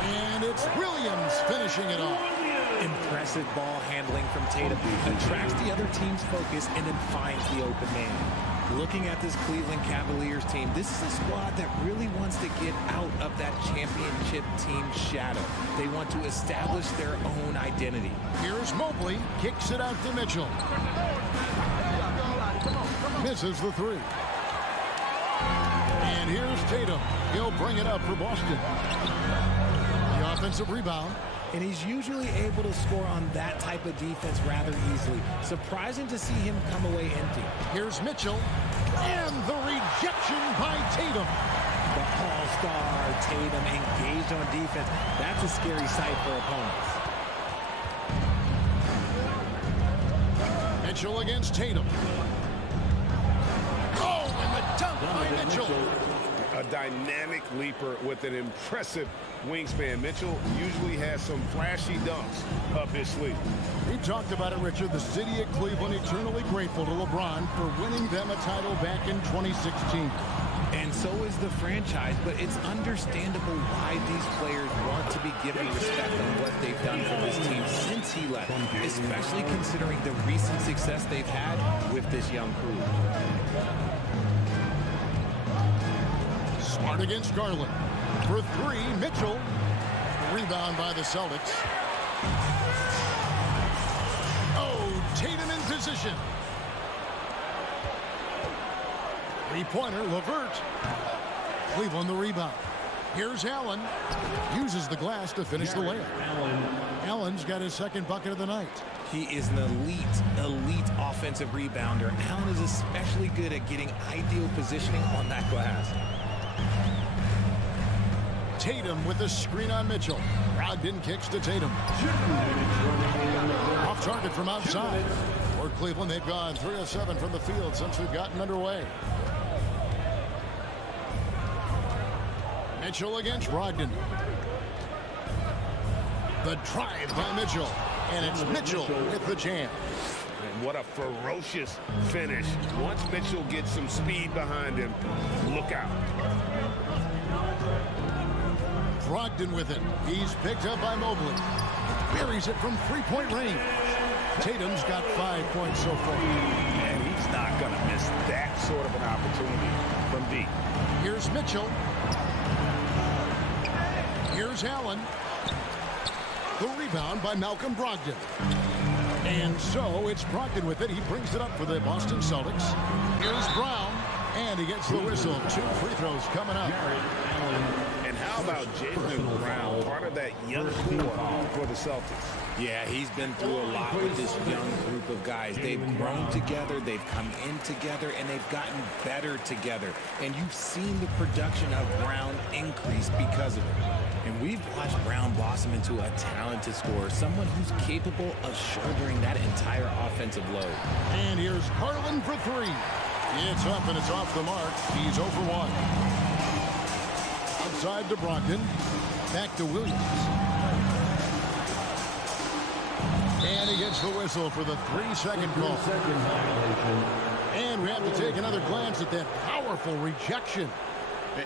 And it's Williams finishing it off. Impressive ball handling from Tatum. Attracts the other team's focus and then finds the open man. Looking at this Cleveland Cavaliers team, this is a squad that really wants to get out of that championship team shadow. They want to establish their own identity. Here's Mobley. Kicks it out to Mitchell. Misses the 3. And here's Tatum. He'll bring it up for Boston. The offensive rebound. And he's usually able to score on that type of defense rather easily. Surprising to see him come away empty. Here's Mitchell. And the rejection by Tatum. The all-star Tatum engaged on defense. That's a scary sight for opponents. Mitchell against Tatum. Dunk by Mitchell. A dynamic leaper with an impressive wingspan. Mitchell usually has some flashy dunks up his sleeve. We talked about it, Richard. The city of Cleveland eternally grateful to LeBron for winning them a title back in 2016. And so is the franchise, but it's understandable why these players want to be given respect on what they've done for this team since he left, especially considering the recent success they've had with this young crew. Smart against Garland. For 3, Mitchell. Rebound by the Celtics. Oh, Tatum in position. Three-pointer, LeVert. Cleveland the rebound. Here's Allen. Uses the glass to finish the layup. Allen's got his second bucket of the night. He is an elite offensive rebounder. Allen is especially good at getting ideal positioning on that glass. Tatum with the screen on Mitchell. Brogdon kicks to Tatum. Off target from outside. For Cleveland, they've gone 3 of 7 from the field since we've gotten underway. Mitchell against Brogdon. The drive by Mitchell. And it's Mitchell with the jam. And what a ferocious finish. Once Mitchell gets some speed behind him, look out. Brogdon with it. He's picked up by Mobley. Buries it from three-point range. Tatum's got 5 points so far. And he's not going to miss that sort of an opportunity from deep. Here's Mitchell. Here's Allen. The rebound by Malcolm Brogdon. And so it's Brogdon with it. He brings it up for the Boston Celtics. Here's Brown. And he gets the whistle. 2 free throws coming up. And how about Jaylen Brown, part of that young core for the Celtics? Yeah, he's been through a lot with this young group of guys. They've grown together, they've come in together, and they've gotten better together. And you've seen the production of Brown increase because of it. And we've watched Brown blossom into a talented scorer, someone who's capable of shouldering that entire offensive load. And here's Garland for 3. It's up and it's off the mark. He's 0 for 1. Outside to Brogdon. Back to Williams. And he gets the whistle for the 3-second call. And we have to take another glance at that powerful rejection.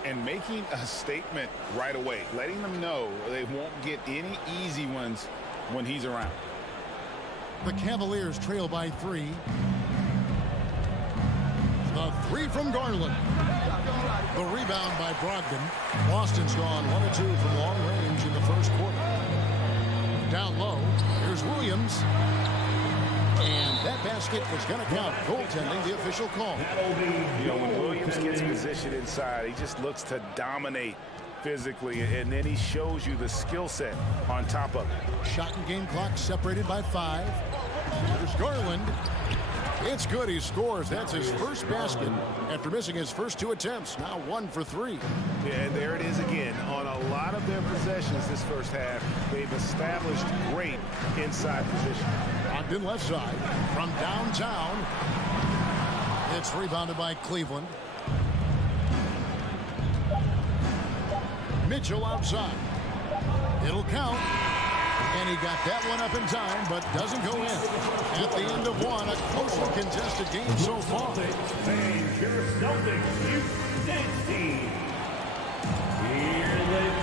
And making a statement right away, letting them know they won't get any easy ones when he's around. The Cavaliers trail by 3. The 3 from Garland. The rebound by Brogdon. Boston's gone 1 of 2 from long range in the first quarter. Down low, here's Williams. And that basket is going to count. Goaltending, the official call. You know, when Williams gets positioned inside, he just looks to dominate physically, and then he shows you the skill set on top of it. Shot and game clock separated by 5. Here's Garland. It's good. He scores. That's his first basket after missing his first 2 attempts. Now 1 for 3. Yeah, and there it is again. On a lot of their possessions this first half, they've established great inside position. Ogden left side from downtown. It's rebounded by Cleveland. Mitchell outside. It'll count. And he got that one up in time, but doesn't go in. At the end of 1, a closely contested game so far.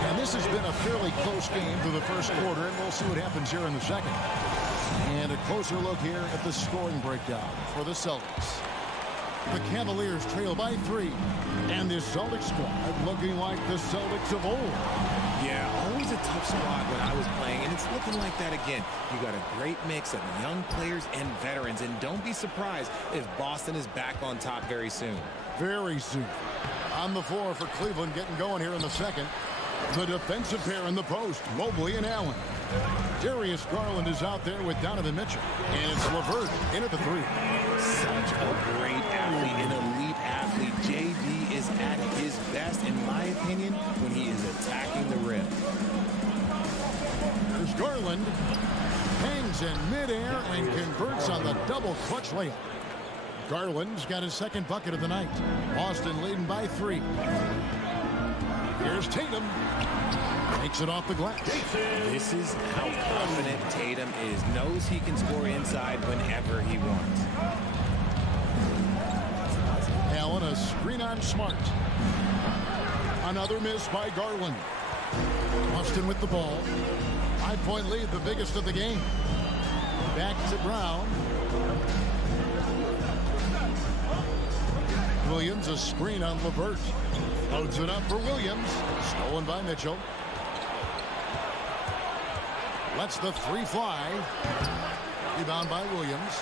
And this has been a fairly close game through the first quarter, and we'll see what happens here in the second. And a closer look here at the scoring breakdown for the Celtics. The Cavaliers trail by 3. And this Celtics squad looking like the Celtics of old. Yeah, always a tough squad when I was playing, and it's looking like that again. You got a great mix of young players and veterans, and don't be surprised if Boston is back on top very soon. Very soon. On the floor for Cleveland, getting going here in the second. The defensive pair in the post, Mobley and Allen. Darius Garland is out there with Donovan Mitchell. And it's LeVert in at the 3. Such a great athlete, an elite athlete. JB is at his best, in my opinion, when he is attacking the rim. There's Garland. Hangs in midair and converts on the double clutch layup. Garland's got his second bucket of the night. Boston leading by 3. Here's Tatum. Takes it off the glass. This is how confident Tatum is. Knows he can score inside whenever he wants. Allen, a screen on Smart. Another miss by Garland. Boston with the ball. 5-point lead, the biggest of the game. Back to Brown. Williams, a screen on LeVert. Loads it up for Williams. Stolen by Mitchell. Lets the 3 fly. Rebound by Williams.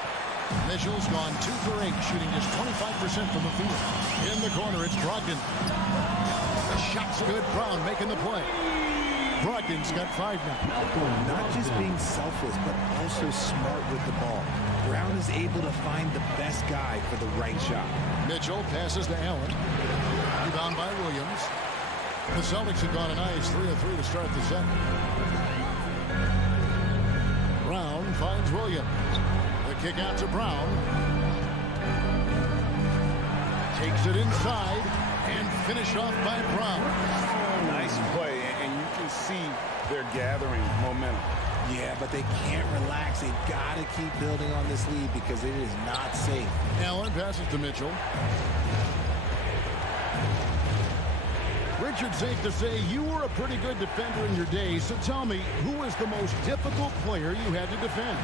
Mitchell's gone 2 for 8, shooting just 25% from the field. In the corner, it's Brogdon. The shot's good. Brown making the play. Brogdon's got 5 now. Not just being selfless, but also smart with the ball. Brown is able to find the best guy for the right shot. Mitchell passes to Allen. Rebound by Williams. The Celtics have gone a nice 3 of 3 to start the second. Brown finds Williams. The kick out to Brown. Takes it inside and finished off by Brown. Nice play, and you can see they're gathering momentum. Yeah, but they can't relax. They've got to keep building on this lead because it is not safe. Allen passes to Mitchell. Richard, safe to say you were a pretty good defender in your day, so tell me, who was the most difficult player you had to defend?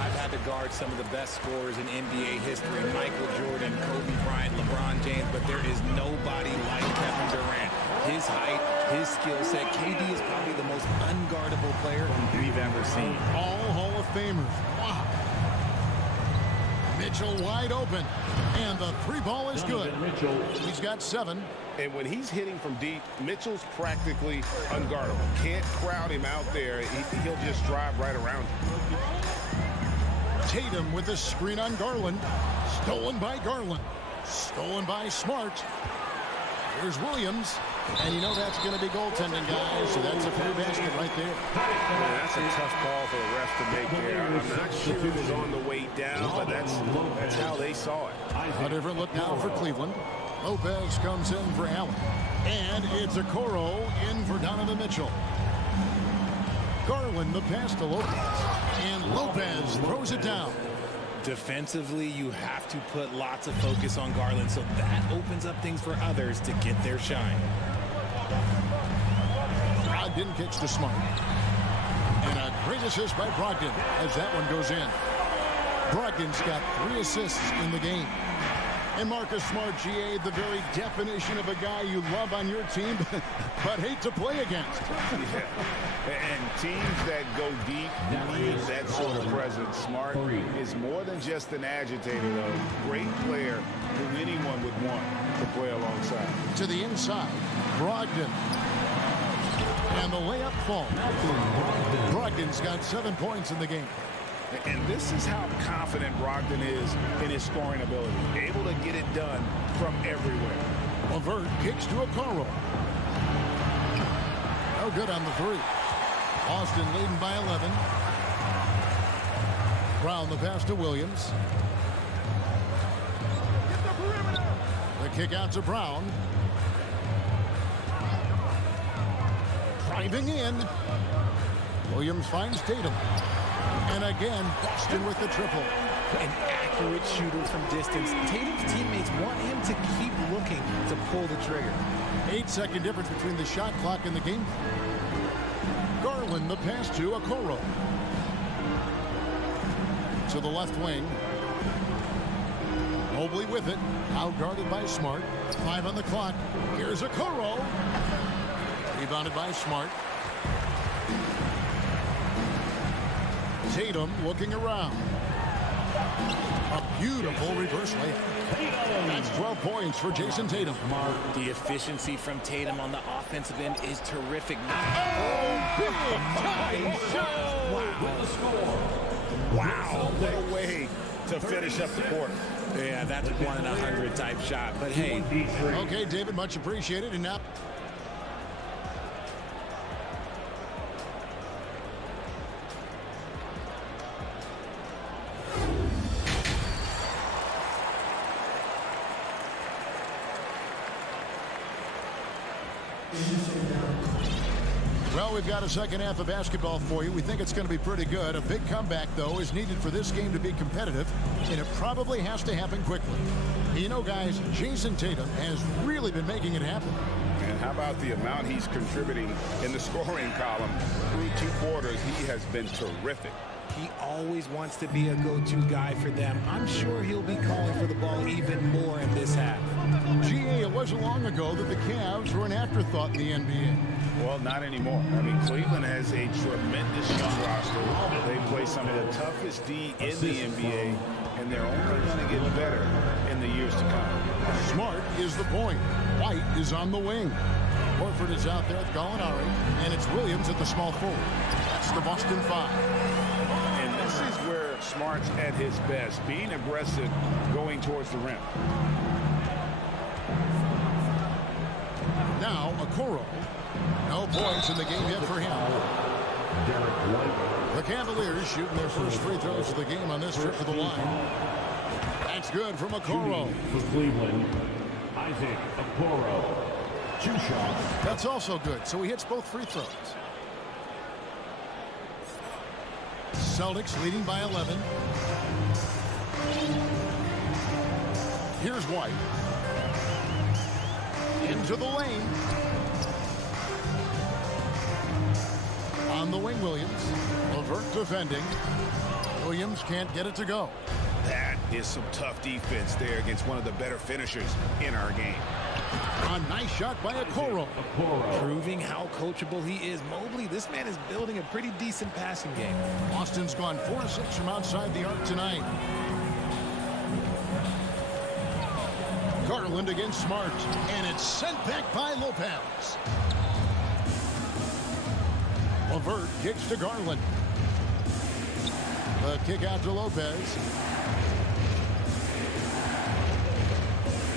I've had to guard some of the best scorers in NBA history, Michael Jordan, Kobe Bryant, LeBron James, but there is nobody like Kevin Durant. His height, his skill set, KD is probably the most unguardable player we've ever seen. All Hall of Famers. Wow. Mitchell wide open, and the 3 ball is good. He's got 7. And when he's hitting from deep, Mitchell's practically unguardable. Can't crowd him out there. He'll just drive right around you. Tatum with a screen on Garland. Stolen by Garland. Stolen by Smart. Here's Williams. And you know that's going to be goaltending, guys. So that's a free basket right there. Yeah, that's a tough call for the ref to make there. I'm not sure it was on the way down, but that's how they saw it. A different look now for Cleveland. Lopez comes in for Allen. And it's Okoro in for Donovan Mitchell. Garland the pass to Lopez. And Lopez throws it down. Defensively, you have to put lots of focus on Garland, so that opens up things for others to get their shine. Brogdon kicks to Smart. And a great assist by Brogdon as that one goes in. Brogdon's got 3 assists in the game. And Marcus Smart, GA, the very definition of a guy you love on your team, but hate to play against. Yeah. And teams that go deep need that sort of presence. Smart is more than just an agitator, though. Great player who anyone would want to play alongside. To the inside, Brogdon. And the layup falls. Brogdon's got 7 points in the game. And this is how confident Brogdon is in his scoring ability. Able to get it done from everywhere. LeVert kicks to Okoro. No good on the 3. Boston leading by 11. Brown the pass to Williams. The kick out to Brown. Driving in. Williams finds Tatum. And again, Boston with the triple. An accurate shooter from distance. Tatum's teammates want him to keep looking to pull the trigger. 8-second difference between the shot clock and the game. Garland the pass to Okoro. To the left wing. Mobley with it. Out guarded by Smart. 5 on the clock. Here's Okoro. Rebounded by Smart. Tatum looking around. A beautiful reverse layup. That's 12 points for Jason Tatum. The efficiency from Tatum on the offensive end is terrific. Oh, big time shot! Wow, what a way to finish up the quarter. Yeah, that's 1 in 100 type shot. But hey. Okay, David, much appreciated. And now. Well, we've got a second half of basketball for you. We think it's going to be pretty good. A big comeback, though, is needed for this game to be competitive, and it probably has to happen quickly. You know, guys, Jason Tatum has really been making it happen. And how about the amount he's contributing in the scoring column? Through 2 quarters, he has been terrific. He always wants to be a go-to guy for them. I'm sure he'll be calling for the ball even more in this half. GA, it wasn't long ago that the Cavs were an afterthought in the NBA. Well, not anymore. I mean, Cleveland has a tremendous young roster. They play some of the toughest D in the NBA, and they're only going to get better in the years to come. Smart is the point. White is on the wing. Horford is out there with Gallinari, and it's Williams at the small forward. That's the Boston 5. And this is where Smart's at his best, being aggressive, going towards the rim. Now, Okoro. No points in the game yet for him. The Cavaliers shooting their first free throws of the game on this trip to the line. That's good from Okoro. For Cleveland, Isaac Okoro. 2 shots. That's also good, so he hits both free throws. Celtics leading by 11. Here's White. Into the lane. On the wing, Williams. LeVert defending. Williams can't get it to go. That is some tough defense there against one of the better finishers in our game. A nice shot by Okoro. Proving how coachable he is. Mobley, this man is building a pretty decent passing game. Boston's gone 4-6 from outside the arc tonight. Garland against Smart, and it's sent back by Lopez. LeVert kicks to Garland. The kick out to Lopez.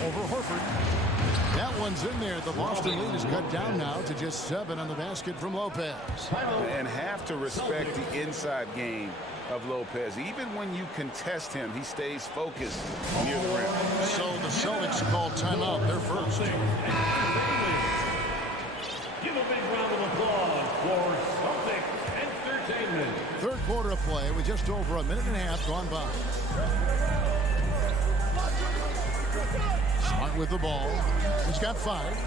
Over Horford. That one's in there. The Boston lead is cut down now to just 7 on the basket from Lopez. And have to respect the inside game of Lopez. Even when you contest him, he stays focused near the rim. So the Celtics call timeout. They're first. Give a big round of applause for Celtics and 13. Third quarter of play with just over a minute and a half gone by. Smart with the ball. He's got 5.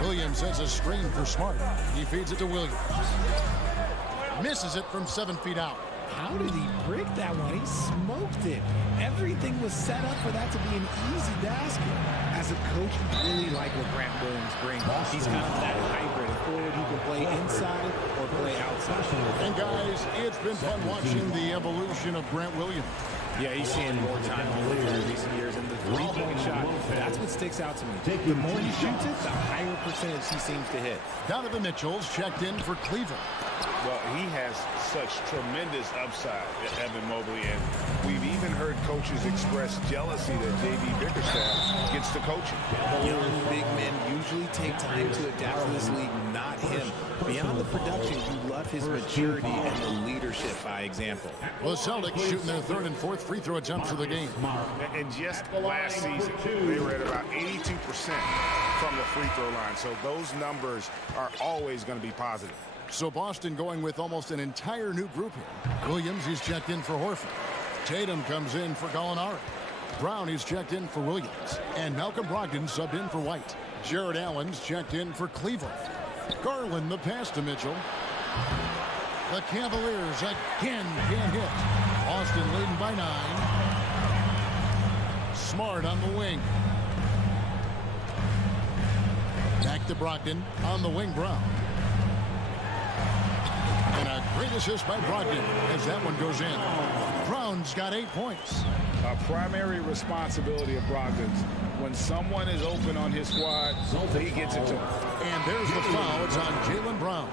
Williams has a screen for Smart. He feeds it to Williams. Misses it from 7 feet out. How did he break that one? He smoked it. Everything was set up for that to be an easy basket. As a coach, I really like what Grant Williams brings. He's kind of that hybrid, a forward who can play inside or play outside. And guys, it's been fun watching the evolution of Grant Williams. Yeah, he's seeing more time in recent years, and the three-point shot, that's what sticks out to me. The more he shoots it, the higher percentage he seems to hit. Donovan Mitchell's checked in for Cleveland. Well, he has such tremendous upside, Evan Mobley, and we've even heard coaches express jealousy that J.B. Bickerstaff gets to coaching. Young big men usually take time to adapt to this league, not him. Beyond the production, you love his maturity and the leadership by example. The Celtics shooting their 3rd and 4th free throw attempts of the game. And just last season, they were at about 82% from the free throw line, so those numbers are always going to be positive. So Boston going with almost an entire new group here. Williams, he's checked in for Horford. Tatum comes in for Gallinari. Brown, he's checked in for Williams. And Malcolm Brogdon subbed in for White. Jared Allen's checked in for Cleveland. Garland the pass to Mitchell. The Cavaliers again can't hit. Boston leading by 9. Smart on the wing. Back to Brogdon on the wing. Brown. And a great assist by Brogdon as that one goes in. Brown's got 8 points. A primary responsibility of Brogdon's. When someone is open on his squad, he gets it to him. And there's the foul. It's on Jaylen Brown.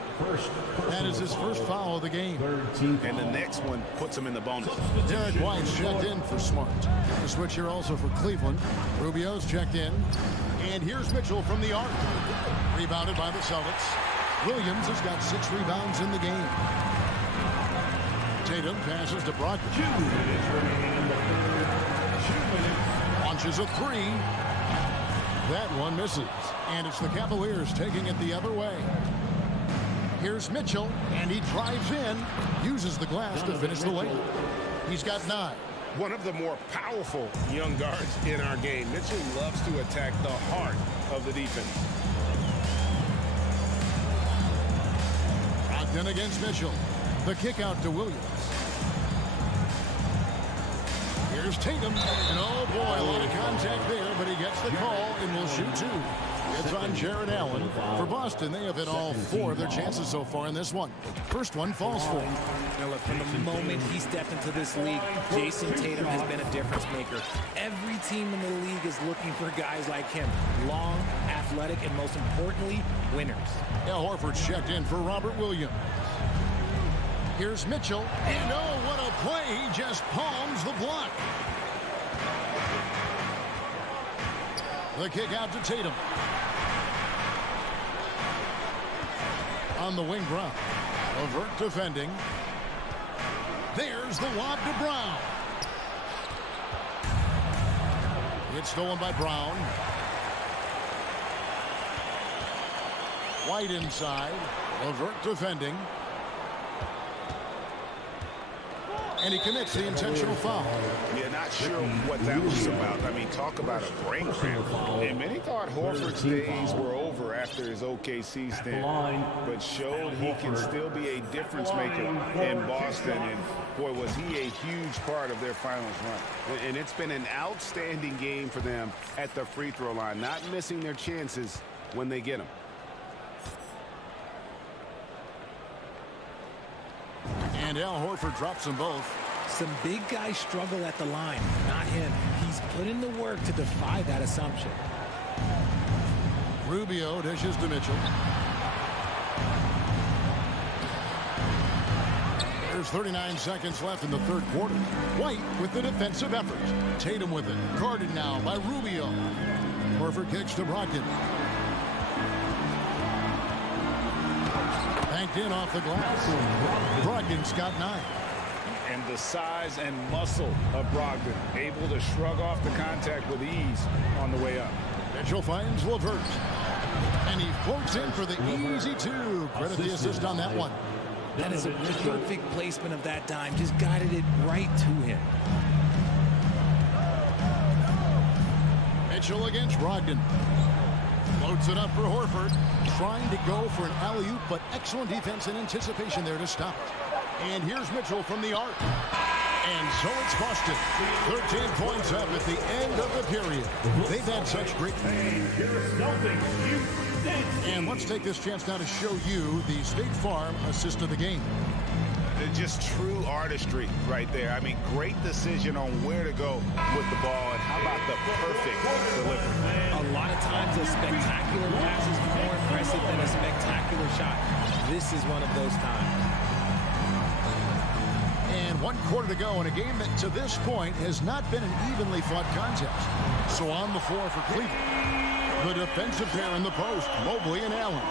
That is his first foul of the game. And the next one puts him in the bonus. Derek White's checked in for Smart. The switch here also for Cleveland. Rubio's checked in. And here's Mitchell from the arc. Rebounded by the Celtics. Williams has got 6 rebounds in the game. Tatum passes to Brogdon. Launches a 3. That one misses. And it's the Cavaliers taking it the other way. Here's Mitchell, and he drives in. Uses the glass to finish the lane. He's got 9. One of the more powerful young guards in our game. Mitchell loves to attack the heart of the defense. Brogdon against Mitchell. The kick out to Williams. Here's Tatum. And oh boy, a lot of contact there, but he gets the call and will shoot 2. It's on Jared Allen. For Boston, they have hit all 4 of their chances so far in this one. First one falls for him. Now look, from the moment he stepped into this league, Jason Tatum has been a difference maker. Every team in the league is looking for guys like him. Long, athletic, and most importantly, winners. Al Horford's checked in for Robert Williams. Here's Mitchell. And oh, what a play. He just palms the block. The kick out to Tatum. On the wing, Brown. Levert defending. There's the lob to Brown. It's stolen by Brown. White inside. Levert defending. And he commits the intentional foul. Yeah, not sure what that was about. I mean, talk about a brain cramp. And many thought Horford's days were over after his OKC stint, but showed he can still be a difference maker in Boston. And boy, was he a huge part of their finals run. And it's been an outstanding game for them at the free throw line, not missing their chances when they get them. And Al Horford drops them both. Some big guys struggle at the line, not him. He's put in the work to defy that assumption. Rubio dishes to Mitchell. There's 39 seconds left in the third quarter. White with the defensive effort. Tatum with it. Guarded now by Rubio. Horford kicks to Brogdon. Banked in off the glass. Brogdon's got 9. And the size and muscle of Brogdon, able to shrug off the contact with ease on the way up. Mitchell finds Levert. And he floats in for the easy two. Credit the assist on that one. That is a perfect placement of that dime. Just guided it right to him. Mitchell against Brogdon. Floats it up for Horford. Trying to go for an alley-oop, but excellent defense and anticipation there to stop it. And here's Mitchell from the arc. And so it's Boston. 13 points up at the end of the period. They've had such great... And let's take this chance now to show you the State Farm assist of the game. Just true artistry right there. I mean, great decision on where to go with the ball, and how about the perfect delivery. A lot of times a spectacular pass is more impressive than a spectacular shot. This is one of those times. And 1 quarter to go in a game that to this point has not been an evenly fought contest. So on the floor for Cleveland, the defensive pair in the post, Mobley and Allen.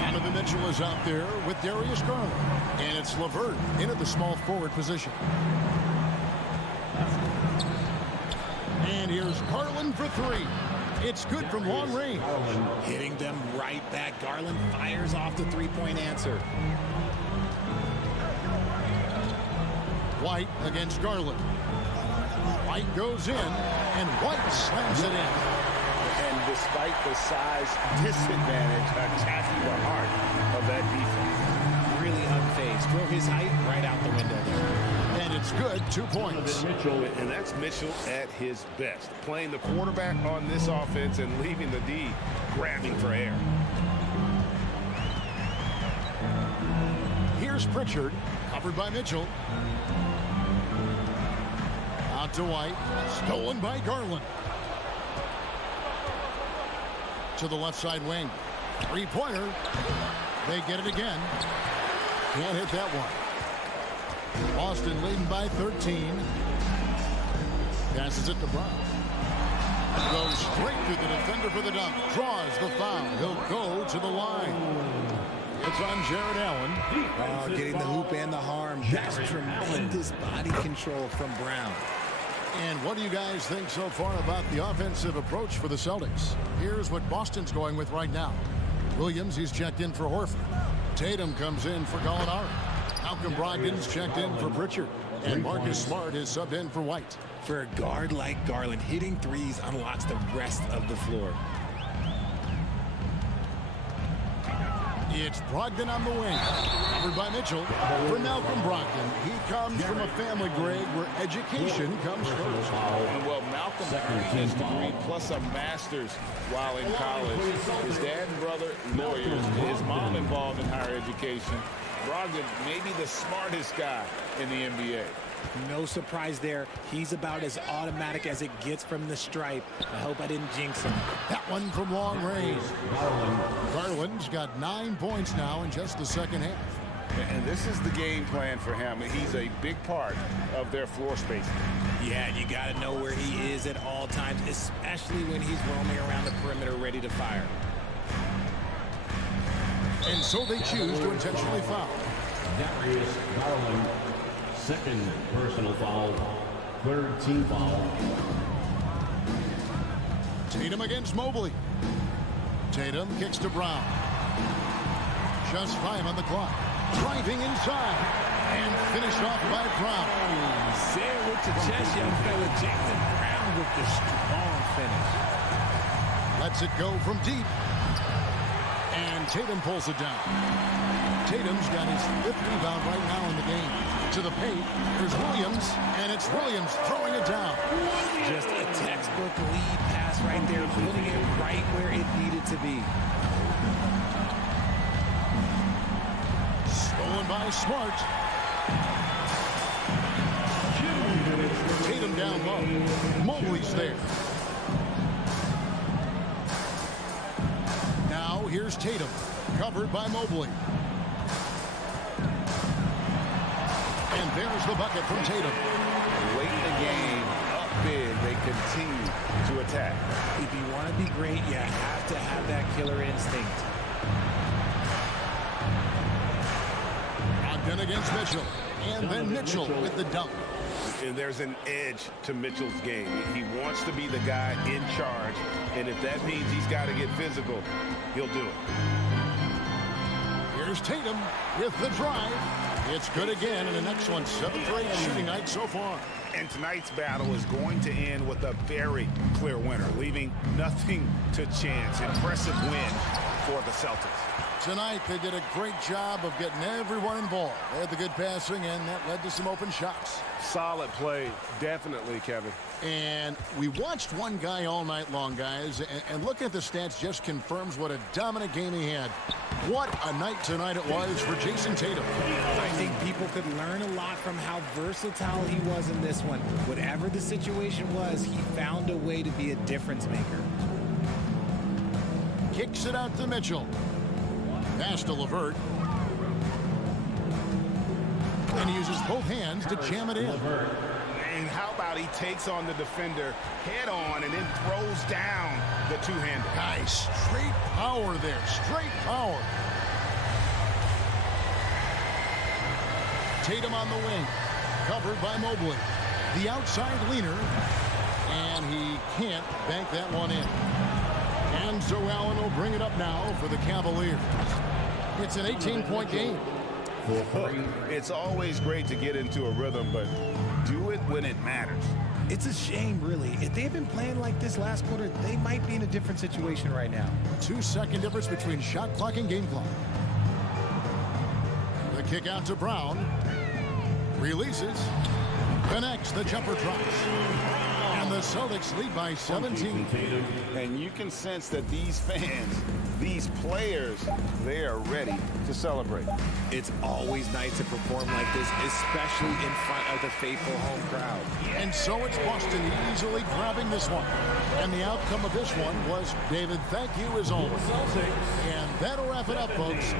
Donovan Mitchell is out there with Darius Garland. And it's LeVert into the small forward position. And here's Garland for three. It's good from long range. Hitting them right back. Garland fires off the three-point answer. White against Garland. White goes in, and White slams it in. And despite the size disadvantage, attacking the heart of that defense. Really unfazed. Throw his height right out the window there. And it's good, 2 points. And that's Mitchell at his best. Playing the quarterback on this offense and leaving the D grabbing for air. Here's Pritchard, covered by Mitchell. Out to White, stolen by Garland. To the left side wing. Three-pointer. They get it again. Can't hit that one. Boston leading by 13. Passes it to Brown. Goes straight through the defender for the dunk. Draws the foul. He'll go to the line. It's on Jared Allen. Oh, getting the hoop and the harm. That's tremendous body control from Brown. And what do you guys think so far about the offensive approach for the Celtics? Here's what Boston's going with right now. Williams, he's checked in for Horford. Tatum comes in for Gallinari. Malcolm Brogdon's checked in for Pritchard. And Marcus Smart is subbed in for White. For a guard like Garland, hitting threes unlocks the rest of the floor. It's Brogdon on the wing. Covered by Mitchell. For Malcolm Brogdon, he comes from a family, Greg, where education comes first. And well, Malcolm earned his degree plus a master's while in college. His dad and brother, lawyers. His mom involved in higher education. Brogdon may be the smartest guy in the NBA. No surprise there. He's about as automatic as it gets from the stripe. I hope I didn't jinx him. That one from long range. Garland's got 9 points now in just the second half. And this is the game plan for him. He's a big part of their floor spacing. Yeah, you got to know where he is at all times, especially when he's roaming around the perimeter ready to fire. And so they choose to intentionally foul. Darius Garland, second personal foul, third team foul. Tatum against Mobley. Tatum kicks to Brown. Just 5 on the clock. Driving inside. And finished off by Brown. Say it with your chest, young fella. Jaylen Brown with the strong finish. Lets it go from deep. And Tatum pulls it down. Tatum's got his 5th rebound right now in the game. To the paint, there's Williams, and it's Williams throwing it down. Just a textbook lead pass right there, putting it right where it needed to be. Stolen by Smart. Tatum down low. Mobley's there. Now here's Tatum, covered by Mobley. And there's the bucket from Tatum. Late in the game, up big, they continue to attack. If you want to be great, you have to have that killer instinct. Brogdon against Mitchell. And then Mitchell with the dunk. And there's an edge to Mitchell's game. He wants to be the guy in charge, and if that means he's got to get physical, he'll do it. Here's Tatum with the drive. It's good again, and an excellent 7th-rate shooting night so far. And tonight's battle is going to end with a very clear winner, leaving nothing to chance. Impressive win for the Celtics. Tonight, they did a great job of getting everyone involved. They had the good passing, and that led to some open shots. Solid play, definitely, Kevin. And we watched one guy all night long, guys, and looking at the stats just confirms what a dominant game he had. What a night tonight it was for Jason Tatum. I think people could learn a lot from how versatile he was in this one. Whatever the situation was, he found a way to be a difference maker. Kicks it out to Mitchell. Pass to LeVert. And he uses both hands to jam it in. And how about he takes on the defender head on and then throws down the two-hander. Nice. Straight power there. Straight power. Tatum on the wing. Covered by Mobley. The outside leaner. And he can't bank that one in. And so Allen will bring it up now for the Cavaliers. It's an 18-point game. It's always great to get into a rhythm, but do it when it matters. It's a shame, really. If they had been playing like this last quarter, they might be in a different situation right now. 2-second difference between shot clock and game clock. The kick out to Brown. Releases. Connects. The jumper drops. And the Celtics lead by 17. And you can sense that these fans, these players, they are ready to celebrate. It's always nice to perform like this, especially in front of the faithful home crowd. And so it's Boston easily grabbing this one. And the outcome of this one was, David, thank you as always. And that'll wrap it up, folks.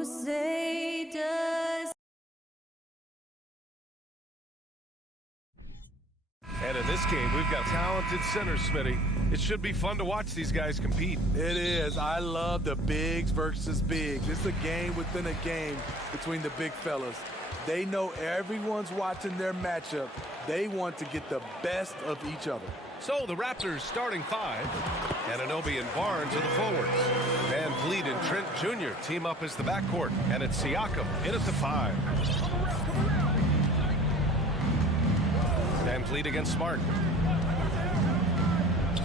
Crusaders. And in this game, we've got talented centers, Smitty. It should be fun to watch these guys compete. It is. I love the bigs versus bigs. It's a game within a game between the big fellas. They know everyone's watching their matchup. They want to get the best of each other. So the Raptors starting five. Anunoby and Barnes are the forwards. Van Vliet and Trent Jr. team up as the backcourt. And it's Siakam in at the five. Van Vliet against Smart.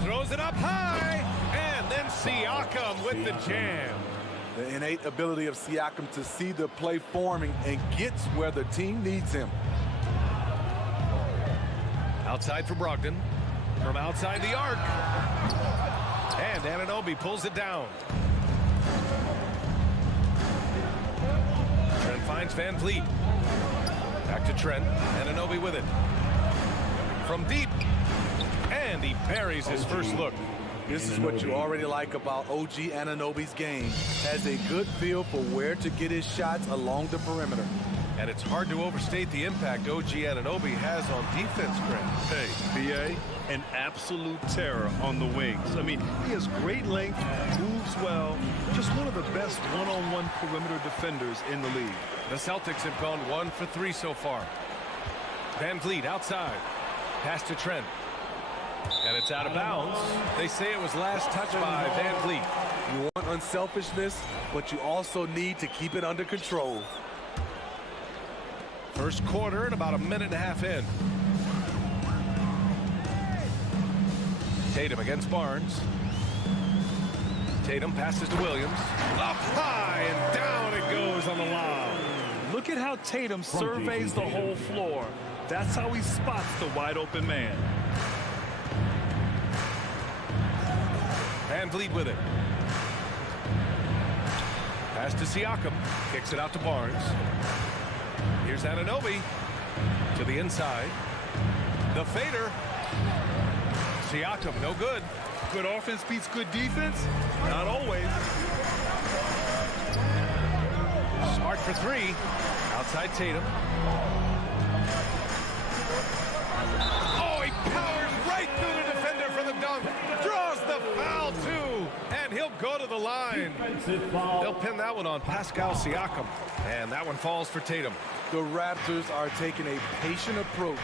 Throws it up high. And then Siakam with the jam. The innate ability of Siakam to see the play forming and gets where the team needs him. Outside for Brogdon. From outside the arc. And Anunoby pulls it down. Trent finds Van Vliet. Back to Trent. Anunoby with it. From deep. And he buries his first look. This is what you already like about OG Anunoby's game. Has a good feel for where to get his shots along the perimeter. And it's hard to overstate the impact OG Anunoby has on defense, Grant. Hey, BA, an absolute terror on the wings. I mean, he has great length, moves well, just one of the best one-on-one perimeter defenders in the league. The Celtics have gone 1 for 3 so far. Van Vliet outside. Pass to Trent. And it's out of bounds. They say it was last touched by Van Vliet. You want unselfishness, but you also need to keep it under control. First quarter and about a minute and a half in. Tatum against Barnes. Tatum passes to Williams. Up high and down it goes on the lob. Look at how Tatum surveys the whole floor. That's how he spots the wide open man. Van Vliet with it. Pass to Siakam. Kicks it out to Barnes. Here's Anunoby to the inside. The fader. Siakam, no good. Good offense beats good defense? Not always. Smart for three. Outside Tatum. Oh, he powers right through the defender for the dunk. Draws the foul, too. And he'll go to the line. They'll pin that one on Pascal Siakam. And that one falls for Tatum. The Raptors are taking a patient approach.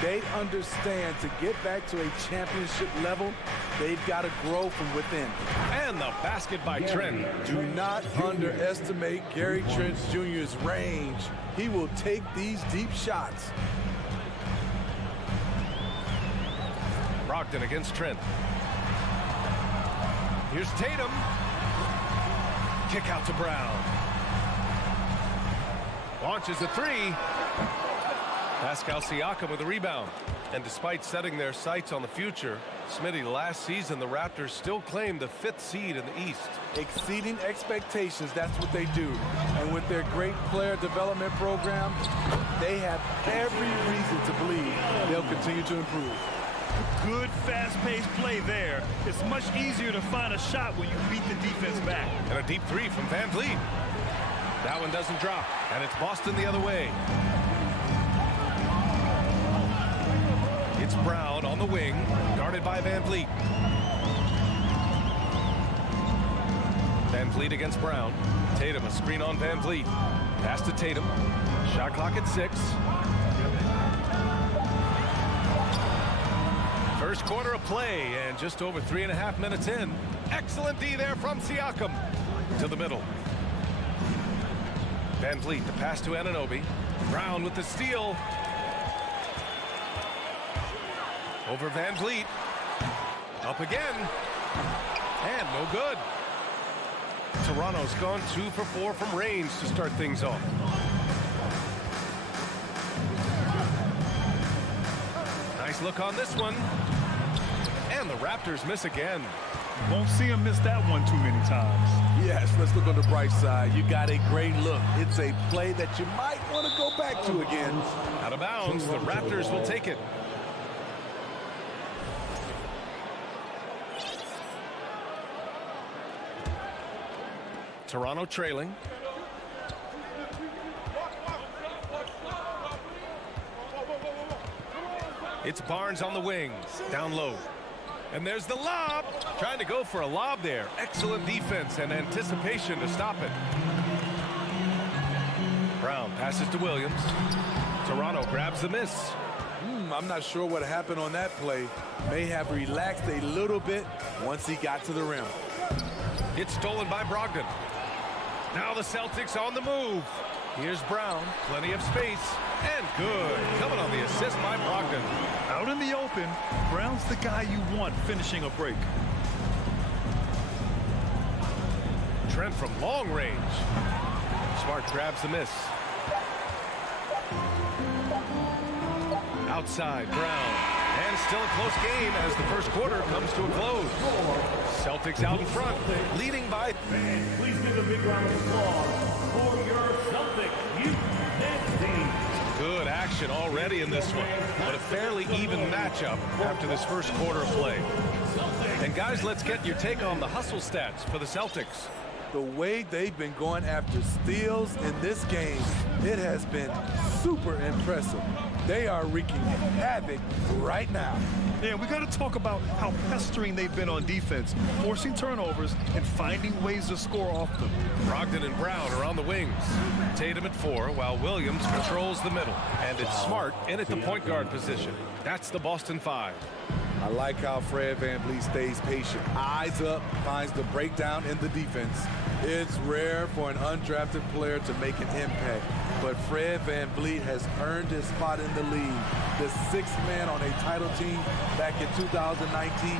They understand to get back to a championship level, they've got to grow from within. And the basket by Trent. Do not underestimate Gary Trent Jr.'s range. He will take these deep shots. Brogdon against Trent. Here's Tatum. Kick out to Brown. Launches a three. Pascal Siakam with a rebound. And despite setting their sights on the future, Smitty, last season the Raptors still claimed the 5th seed in the East. Exceeding expectations, that's what they do. And with their great player development program, they have every reason to believe they'll continue to improve. Good fast-paced play there. It's much easier to find a shot when you beat the defense back. And a deep three from Van Vliet. That one doesn't drop, and it's Boston the other way. It's Brown on the wing, guarded by Van Vliet. Van Vliet against Brown. Tatum, a screen on Van Vliet. Pass to Tatum. Shot clock at 6. First quarter of play, and just over 3.5 minutes in. Excellent D there from Siakam. To the middle. Van Vliet, the pass to Anunoby. Brown with the steal. Over Van Vliet. Up again. And no good. Toronto's gone 2 for 4 from range to start things off. Nice look on this one. And the Raptors miss again. Won't see him miss that one too many times. Yes, let's look on the bright side. You got a great look. It's a play that you might want to go back to again. Out of bounds, the Raptors will take it. Toronto trailing. It's Barnes on the wing, down low. And there's the lob. Trying to go for a lob there. Excellent defense and anticipation to stop it. Brown passes to Williams. Toronto grabs the miss. I'm not sure what happened on that play. May have relaxed a little bit once he got to the rim. It's stolen by Brogdon. Now the Celtics on the move. Here's Brown, plenty of space, and good. Coming on the assist by Brogdon. Out in the open, Brown's the guy you want finishing a break. Trent from long range. Smart grabs the miss. Outside, Brown. And still a close game as the first quarter comes to a close. Celtics out in front, leading by... Please give a big round of applause for your Celtics youth team. Good action already in this one, but a fairly even matchup after this first quarter of play. And guys, let's get your take on the hustle stats for the Celtics. The way they've been going after steals in this game, it has been super impressive. They are wreaking havoc right now. Yeah, we got to talk about how pestering they've been on defense, forcing turnovers and finding ways to score off them. Brogdon and Brown are on the wings. Tatum at 4, while Williams controls the middle. And it's Smart in at the point guard position. That's the Boston 5. I like how Fred VanVleet stays patient. Eyes up, finds the breakdown in the defense. It's rare for an undrafted player to make an impact, but Fred VanVleet has earned his spot in the league. The sixth man on a title team back in 2019,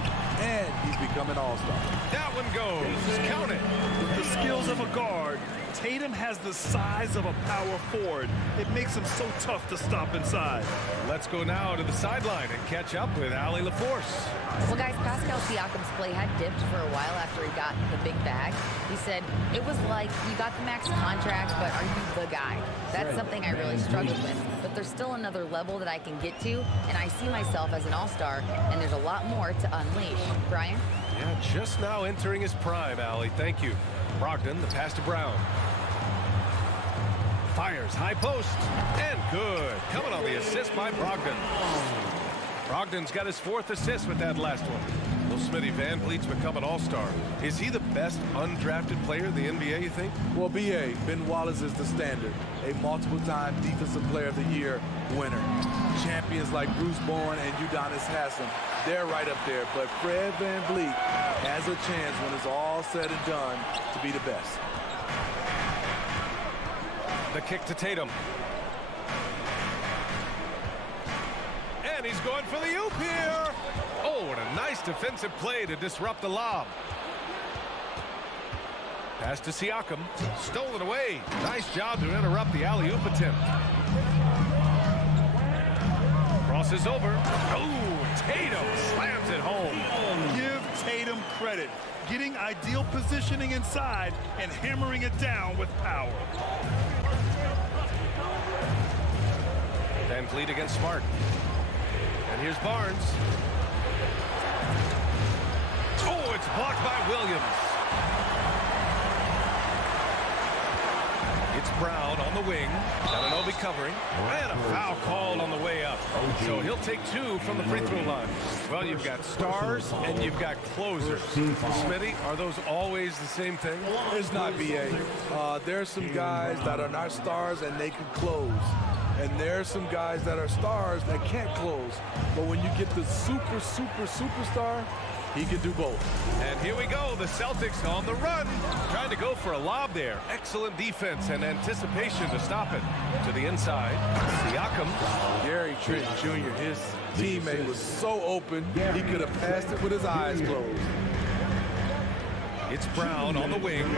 and he's become an all-star. That one goes. Count it. With the skills of a guard, Tatum has the size of a power forward. It makes him so tough to stop inside. Let's go now to the sideline and catch up with Allie LaForce. Well, guys, Pascal Siakam's play had dipped for a while after he got the big bag. He said, it was like, you got the max contract, but are you the guy? That's something I really struggled with. But there's still another level that I can get to, and I see myself as an all-star, and there's a lot more to unleash. Brian? Yeah, just now entering his prime, Allie. Thank you. Brogdon, the pass to Brown. Fires, high post, and good. Coming on the assist by Brogdon. Brogdon's got his 4th assist with that last one. Well, Smitty, VanVleet's become an all-star. Is he the best undrafted player in the NBA, you think? Well, B.A., Ben Wallace is the standard. A multiple-time Defensive Player of the Year winner. Champions like Bruce Bowen and Udonis Haslem, they're right up there. But Fred VanVleet has a chance when it's all said and done to be the best. The kick to Tatum. And he's going for the oop here. Oh, what a nice defensive play to disrupt the lob. Pass to Siakam. Stolen away. Nice job to interrupt the alley-oop attempt. Crosses over. Oh, Tatum slams it home. Give Tatum credit. Getting ideal positioning inside and hammering it down with power. VanVleet against Smart. And here's Barnes. Oh, it's blocked by Williams. It's Brown on the wing. Anunoby covering. And a foul called on the way up. So he'll take 2 from the free throw line. Well, you've got stars and you've got closers. Smitty, are those always the same thing? It's not, B.A. There's some guys that are not stars and they can close. And there's some guys that are stars that can't close. But when you get the superstar, he can do both. And here we go, the Celtics on the run. Trying to go for a lob there. Excellent defense and anticipation to stop it. To the inside, Siakam. Gary Trent Jr., his teammate was so open, he could have passed it with his eyes closed. It's Brown on the wing.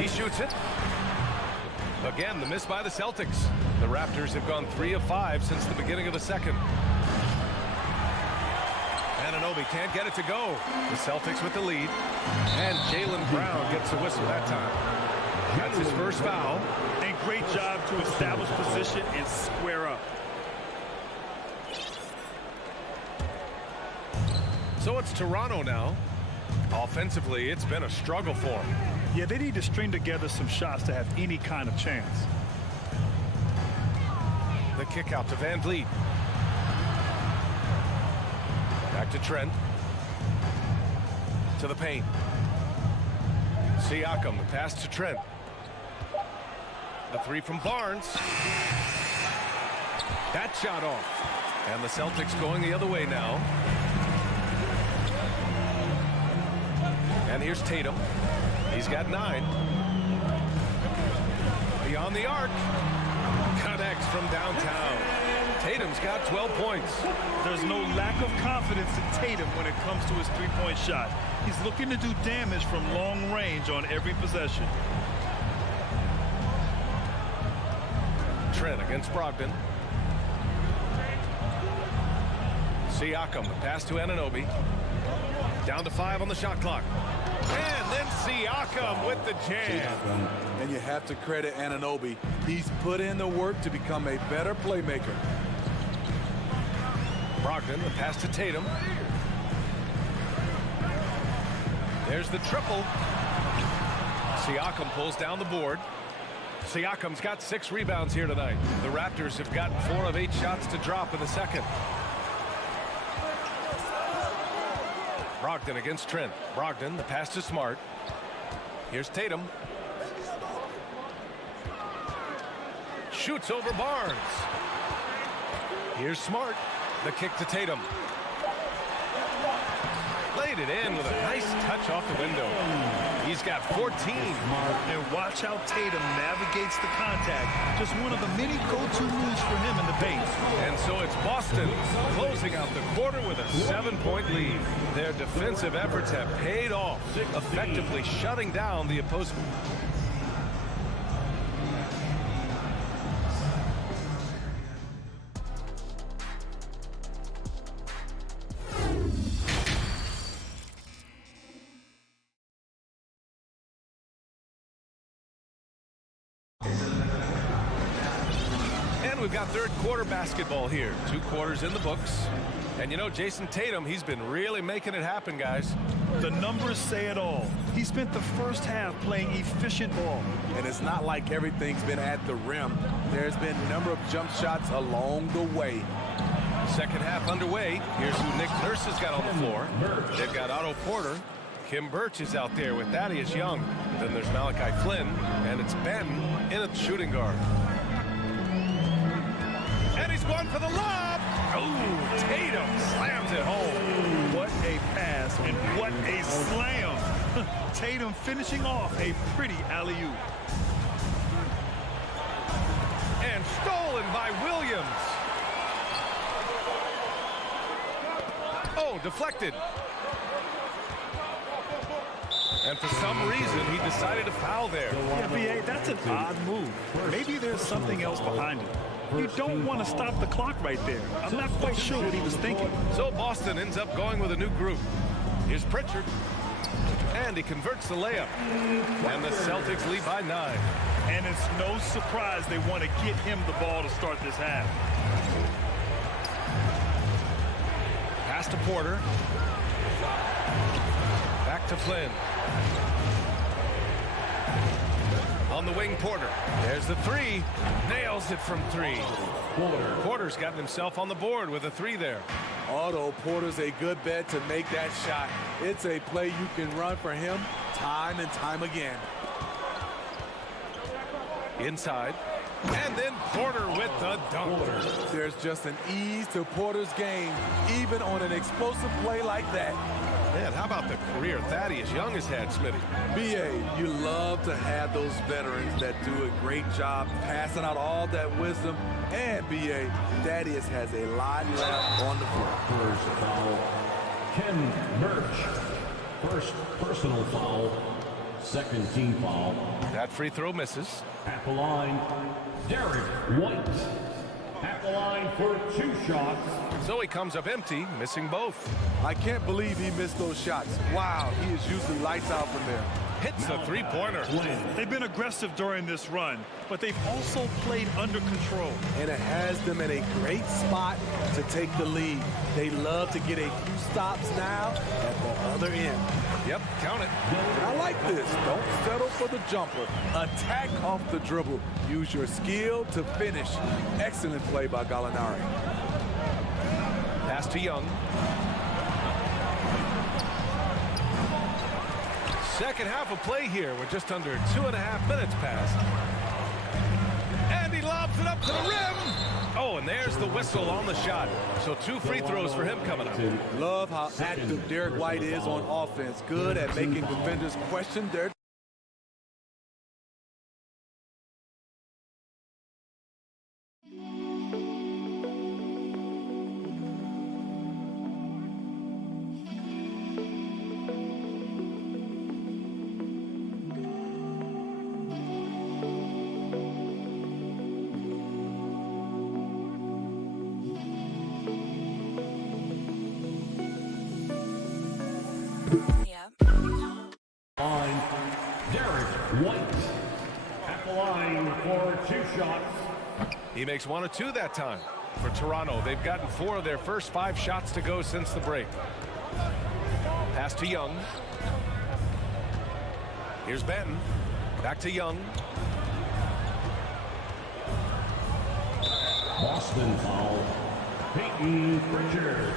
He shoots it. Again, the miss by the Celtics. The Raptors have gone 3 of 5 since the beginning of the second. Anunoby can't get it to go. The Celtics with the lead. And Jaylen Brown gets the whistle that time. That's his first foul. And great job to establish position and square up. So it's Toronto now. Offensively, it's been a struggle for them. Yeah, they need to string together some shots to have any kind of chance. The kick out to VanVleet. Back to Trent. To the paint. Siakam, the pass to Trent. A three from Barnes. That shot off. And the Celtics going the other way now. And here's Tatum. He's got 9. Beyond the arc. Connects from downtown. Tatum's got 12 points. There's no lack of confidence in Tatum when it comes to his three-point shot. He's looking to do damage from long range on every possession. Trent against Brogdon. Siakam, the pass to Anunoby. Down to 5 on the shot clock. And then Siakam with the jam. And you have to credit Anunoby. He's put in the work to become a better playmaker. Brogdon, the pass to Tatum. There's the triple. Siakam pulls down the board. Siakam's got 6 rebounds here tonight. The Raptors have gotten 4 of 8 shots to drop in the second. Brogdon against Trent. Brogdon, the pass to Smart. Here's Tatum. Shoots over Barnes. Here's Smart. The kick to Tatum. Laid it in with a nice touch off the window. He's got 14. And watch how Tatum navigates the contact. Just one of the many go-to moves for him in the paint. And so it's Boston closing out the quarter with a 7-point lead. Their defensive efforts have paid off, effectively shutting down the opposing. We've got third quarter basketball here. 2 quarters in the books. And you know, Jason Tatum, he's been really making it happen, guys. The numbers say it all. He spent the first half playing efficient ball. And it's not like everything's been at the rim. There's been a number of jump shots along the way. Second half underway. Here's who Nick Nurse has got on the floor. They've got Otto Porter. Kim Birch is out there with Thaddeus Young. Then there's Malachi Flynn. And it's Ben in at shooting guard. And he's going for the lob. Oh, Tatum slams it home. What a pass and what a slam. Tatum finishing off a pretty alley-oop. And stolen by Williams. Oh, deflected. And for some reason, he decided to foul there. Yeah, B.A., that's an odd move. Maybe there's something else behind it. You don't want to stop the clock right there. I'm not quite sure what he was thinking. So Boston ends up going with a new group. Here's Pritchard. And he converts the layup. And the Celtics lead by 9. And it's no surprise they want to get him the ball to start this half. Pass to Porter. Back to Flynn. On the wing, Porter. There's the 3. Nails it from 3. Porter's gotten himself on the board with a 3 there. Otto Porter's a good bet to make that shot. It's a play you can run for him time and time again. Inside. And then Porter with the dunk. There's just an ease to Porter's game, even on an explosive play like that. Man, how about the career Thaddeus Young has had, Smitty? B.A., you love to have those veterans that do a great job passing out all that wisdom. And, B.A., Thaddeus has a lot left on the floor. First foul, Ken Birch. First personal foul, second team foul. That free throw misses. At the line, Derek White. At the line for 2 shots. So he comes up empty, missing both. I can't believe he missed those shots. Wow, he is usually lights out from there. Hits the 3-pointer. They've been aggressive during this run, but they've also played under control. And it has them in a great spot to take the lead. They love to get a few stops now at the other end. Yep, count it. I like this. Don't settle for the jumper. Attack off the dribble. Use your skill to finish. Excellent play by Gallinari. Pass to Young. Second half of play here. We're just under 2.5 minutes past. And he lobs it up to the rim. Oh, and there's the whistle on the shot. So 2 free throws for him coming up. Love how active Derek White is on offense. Good at making defenders question their On Derek White at the line for 2 shots. He makes 1 of 2 that time for Toronto. They've gotten 4 of their first 5 shots to go since the break. Pass to Young. Here's Benton. Back to Young. Boston foul. Peyton Pritchard.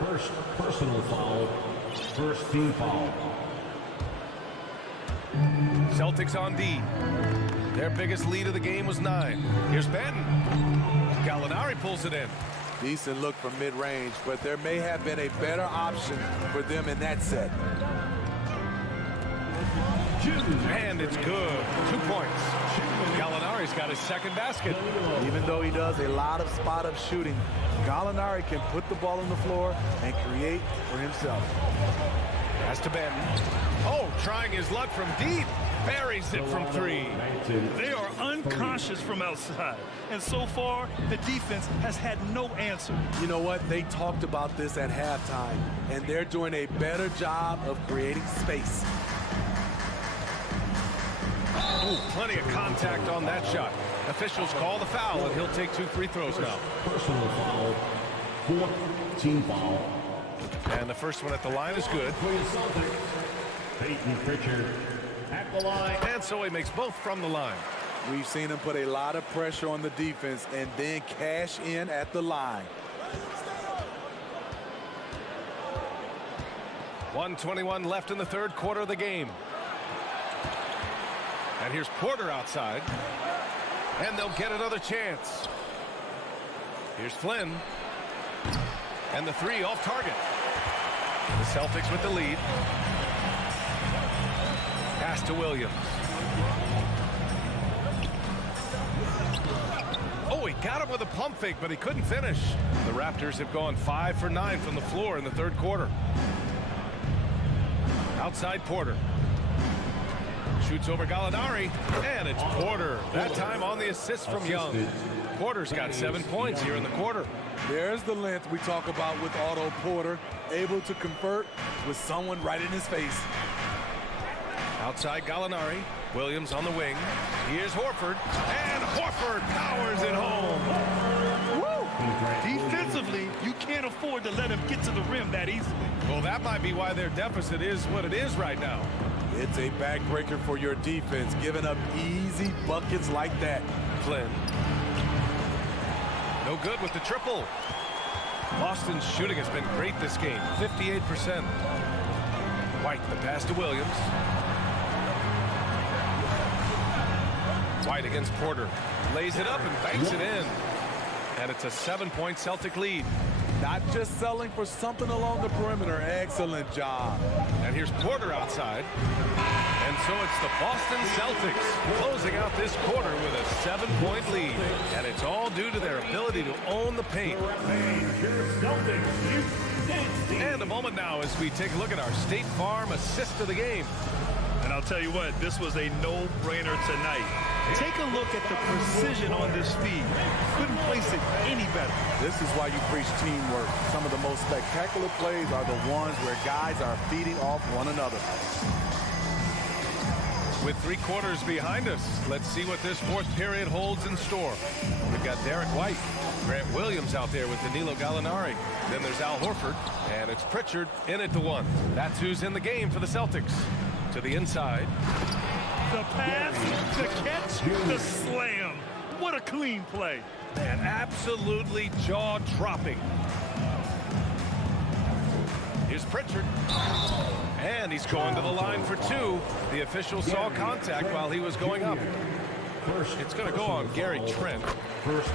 First personal foul. First team foul. Celtics on D. Their biggest lead of the game was 9. Here's Benton. Gallinari pulls it in. decent look from mid-range, but there may have been a better option for them in that set. And it's good. 2 points. Gallinari's got his second basket. Even though he does a lot of spot-up shooting, Gallinari can put the ball on the floor and create for himself. Pass to Benton. Oh, trying his luck from deep. Buries it from 3. They are unconscious from outside. And so far, the defense has had no answer. You know what? They talked about this at halftime, and they're doing a better job of creating space. Ooh, plenty of contact on that shot. Officials call the foul, and he'll take 2 free throws now. Personal foul, 4th team foul. And the first one at the line is good. For the Celtics, Peyton Pritchard at the line. And so he makes both from the line. We've seen him put a lot of pressure on the defense and then cash in at the line. 1:21 left in the third quarter of the game. And here's Porter outside. And they'll get another chance. Here's Flynn. And the 3 off target. The Celtics with the lead. Pass to Williams. Oh, he got him with a pump fake, but he couldn't finish. The Raptors have gone 5 for 9 from the floor in the third quarter. Outside Porter. Shoots over Gallinari, and it's Porter. That time on the assist from Young. Porter's got 7 points here in the quarter. There's the length we talk about with Otto Porter, able to convert with someone right in his face. Outside Gallinari, Williams on the wing. Here's Horford, and Horford powers it home. Woo! Defensively, you can't afford to let him get to the rim that easily. Well, that might be why their deficit is what it is right now. It's a backbreaker for your defense, giving up easy buckets like that. Flynn. No good with the triple. Boston's shooting has been great this game, 58%. White, the pass to Williams. White against Porter. Lays it up and banks it in. And it's a 7-point Celtic lead. Not just selling for something along the perimeter. Excellent job. And here's Porter outside. And so it's the Boston Celtics closing out this quarter with a 7-point lead. And it's all due to their ability to own the paint. And a moment now as we take a look at our State Farm assist of the game. And I'll tell you what, this was a no-brainer tonight. Take a look at the precision on this feed. Couldn't place it any better. This is why you preach teamwork. Some of the most spectacular plays are the ones where guys are feeding off one another. With 3 quarters behind us, let's see what this fourth period holds in store. We've got Derek White, Grant Williams out there with Danilo Gallinari. Then there's Al Horford, and it's Pritchard in at the 1. That's who's in the game for the Celtics. To the inside. The pass, the catch, the slam. What a clean play. And absolutely jaw-dropping. Here's Pritchard. And he's going to the line for two. The official saw contact while he was going up. It's going to go on Gary Trent.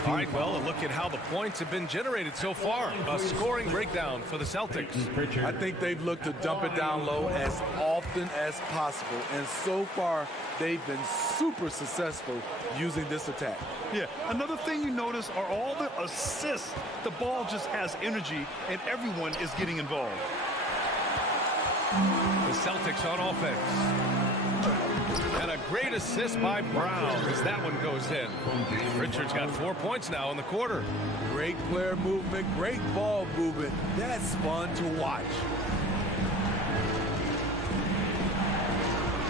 All right, well, a look at how the points have been generated so far. A scoring breakdown for the Celtics. I think they've looked to dump it down low as often as possible. And so far, they've been super successful using this attack. Yeah, another thing you notice are all the assists. The ball just has energy, and everyone is getting involved. The Celtics on offense. And a great assist by Brown as that one goes in. Richards got 4 points now in the quarter. Great player movement, great ball movement. That's fun to watch.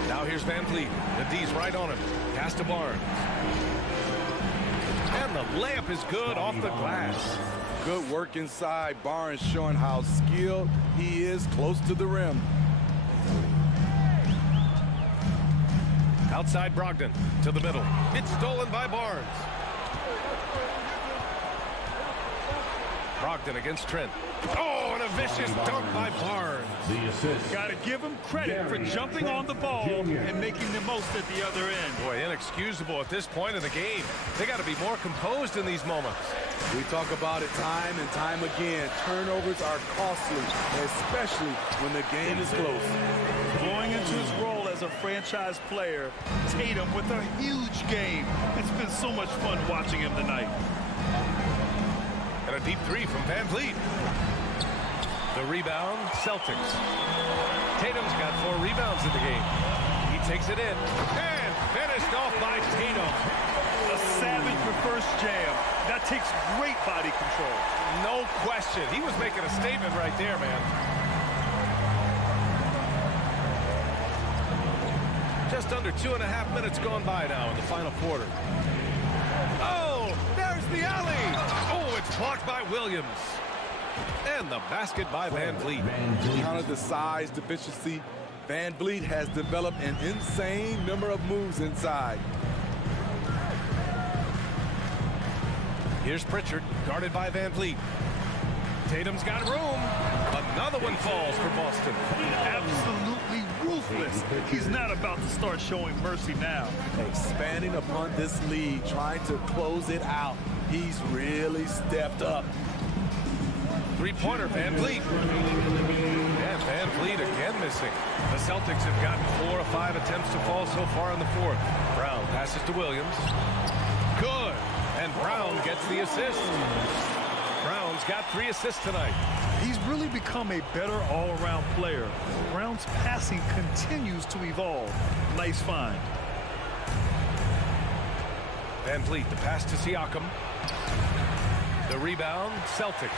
Now here's Van Vliet. The D's right on him. Pass to Barnes. And the layup is good off the glass. Good work inside. Barnes showing how skilled he is close to the rim. Outside Brogdon to the middle. It's stolen by Barnes. Brogdon against Trent. Oh, and a vicious dunk by Barnes. The assist. Got to give him credit for jumping on the ball and making the most at the other end. Boy, inexcusable at this point in the game. They got to be more composed in these moments. We talk about it time and time again. Turnovers are costly, especially when the game is close. Going into his role as a franchise player, Tatum with a huge game. It's been so much fun watching him tonight. And a deep three from Van Vliet. The rebound, Celtics. Tatum's got 4 rebounds in the game. He takes it in and finished off by Tatum. A savage reverse jam. That takes great body control. No question. He was making a statement right there, man. Just under 2.5 minutes gone by now in the final quarter. Oh, there's the alley. Oh, it's blocked by Williams. And the basket by Van Vliet. Counted the size deficiency. Van Vliet has developed an insane number of moves inside. Here's Pritchard, guarded by Van Vliet. Tatum's got room. Another one falls for Boston. Absolutely ruthless. He's not about to start showing mercy now. Expanding upon this lead, trying to close it out. He's really stepped up. Three-pointer, Van Vliet. And Van Vliet again missing. The Celtics have gotten 4 of 5 attempts to fall so far in the fourth. Brown passes to Williams. Good. And Brown gets the assist. Brown's got 3 assists tonight. He's really become a better all-around player. Brown's passing continues to evolve. Nice find. Van Vliet, the pass to Siakam. The rebound, Celtics.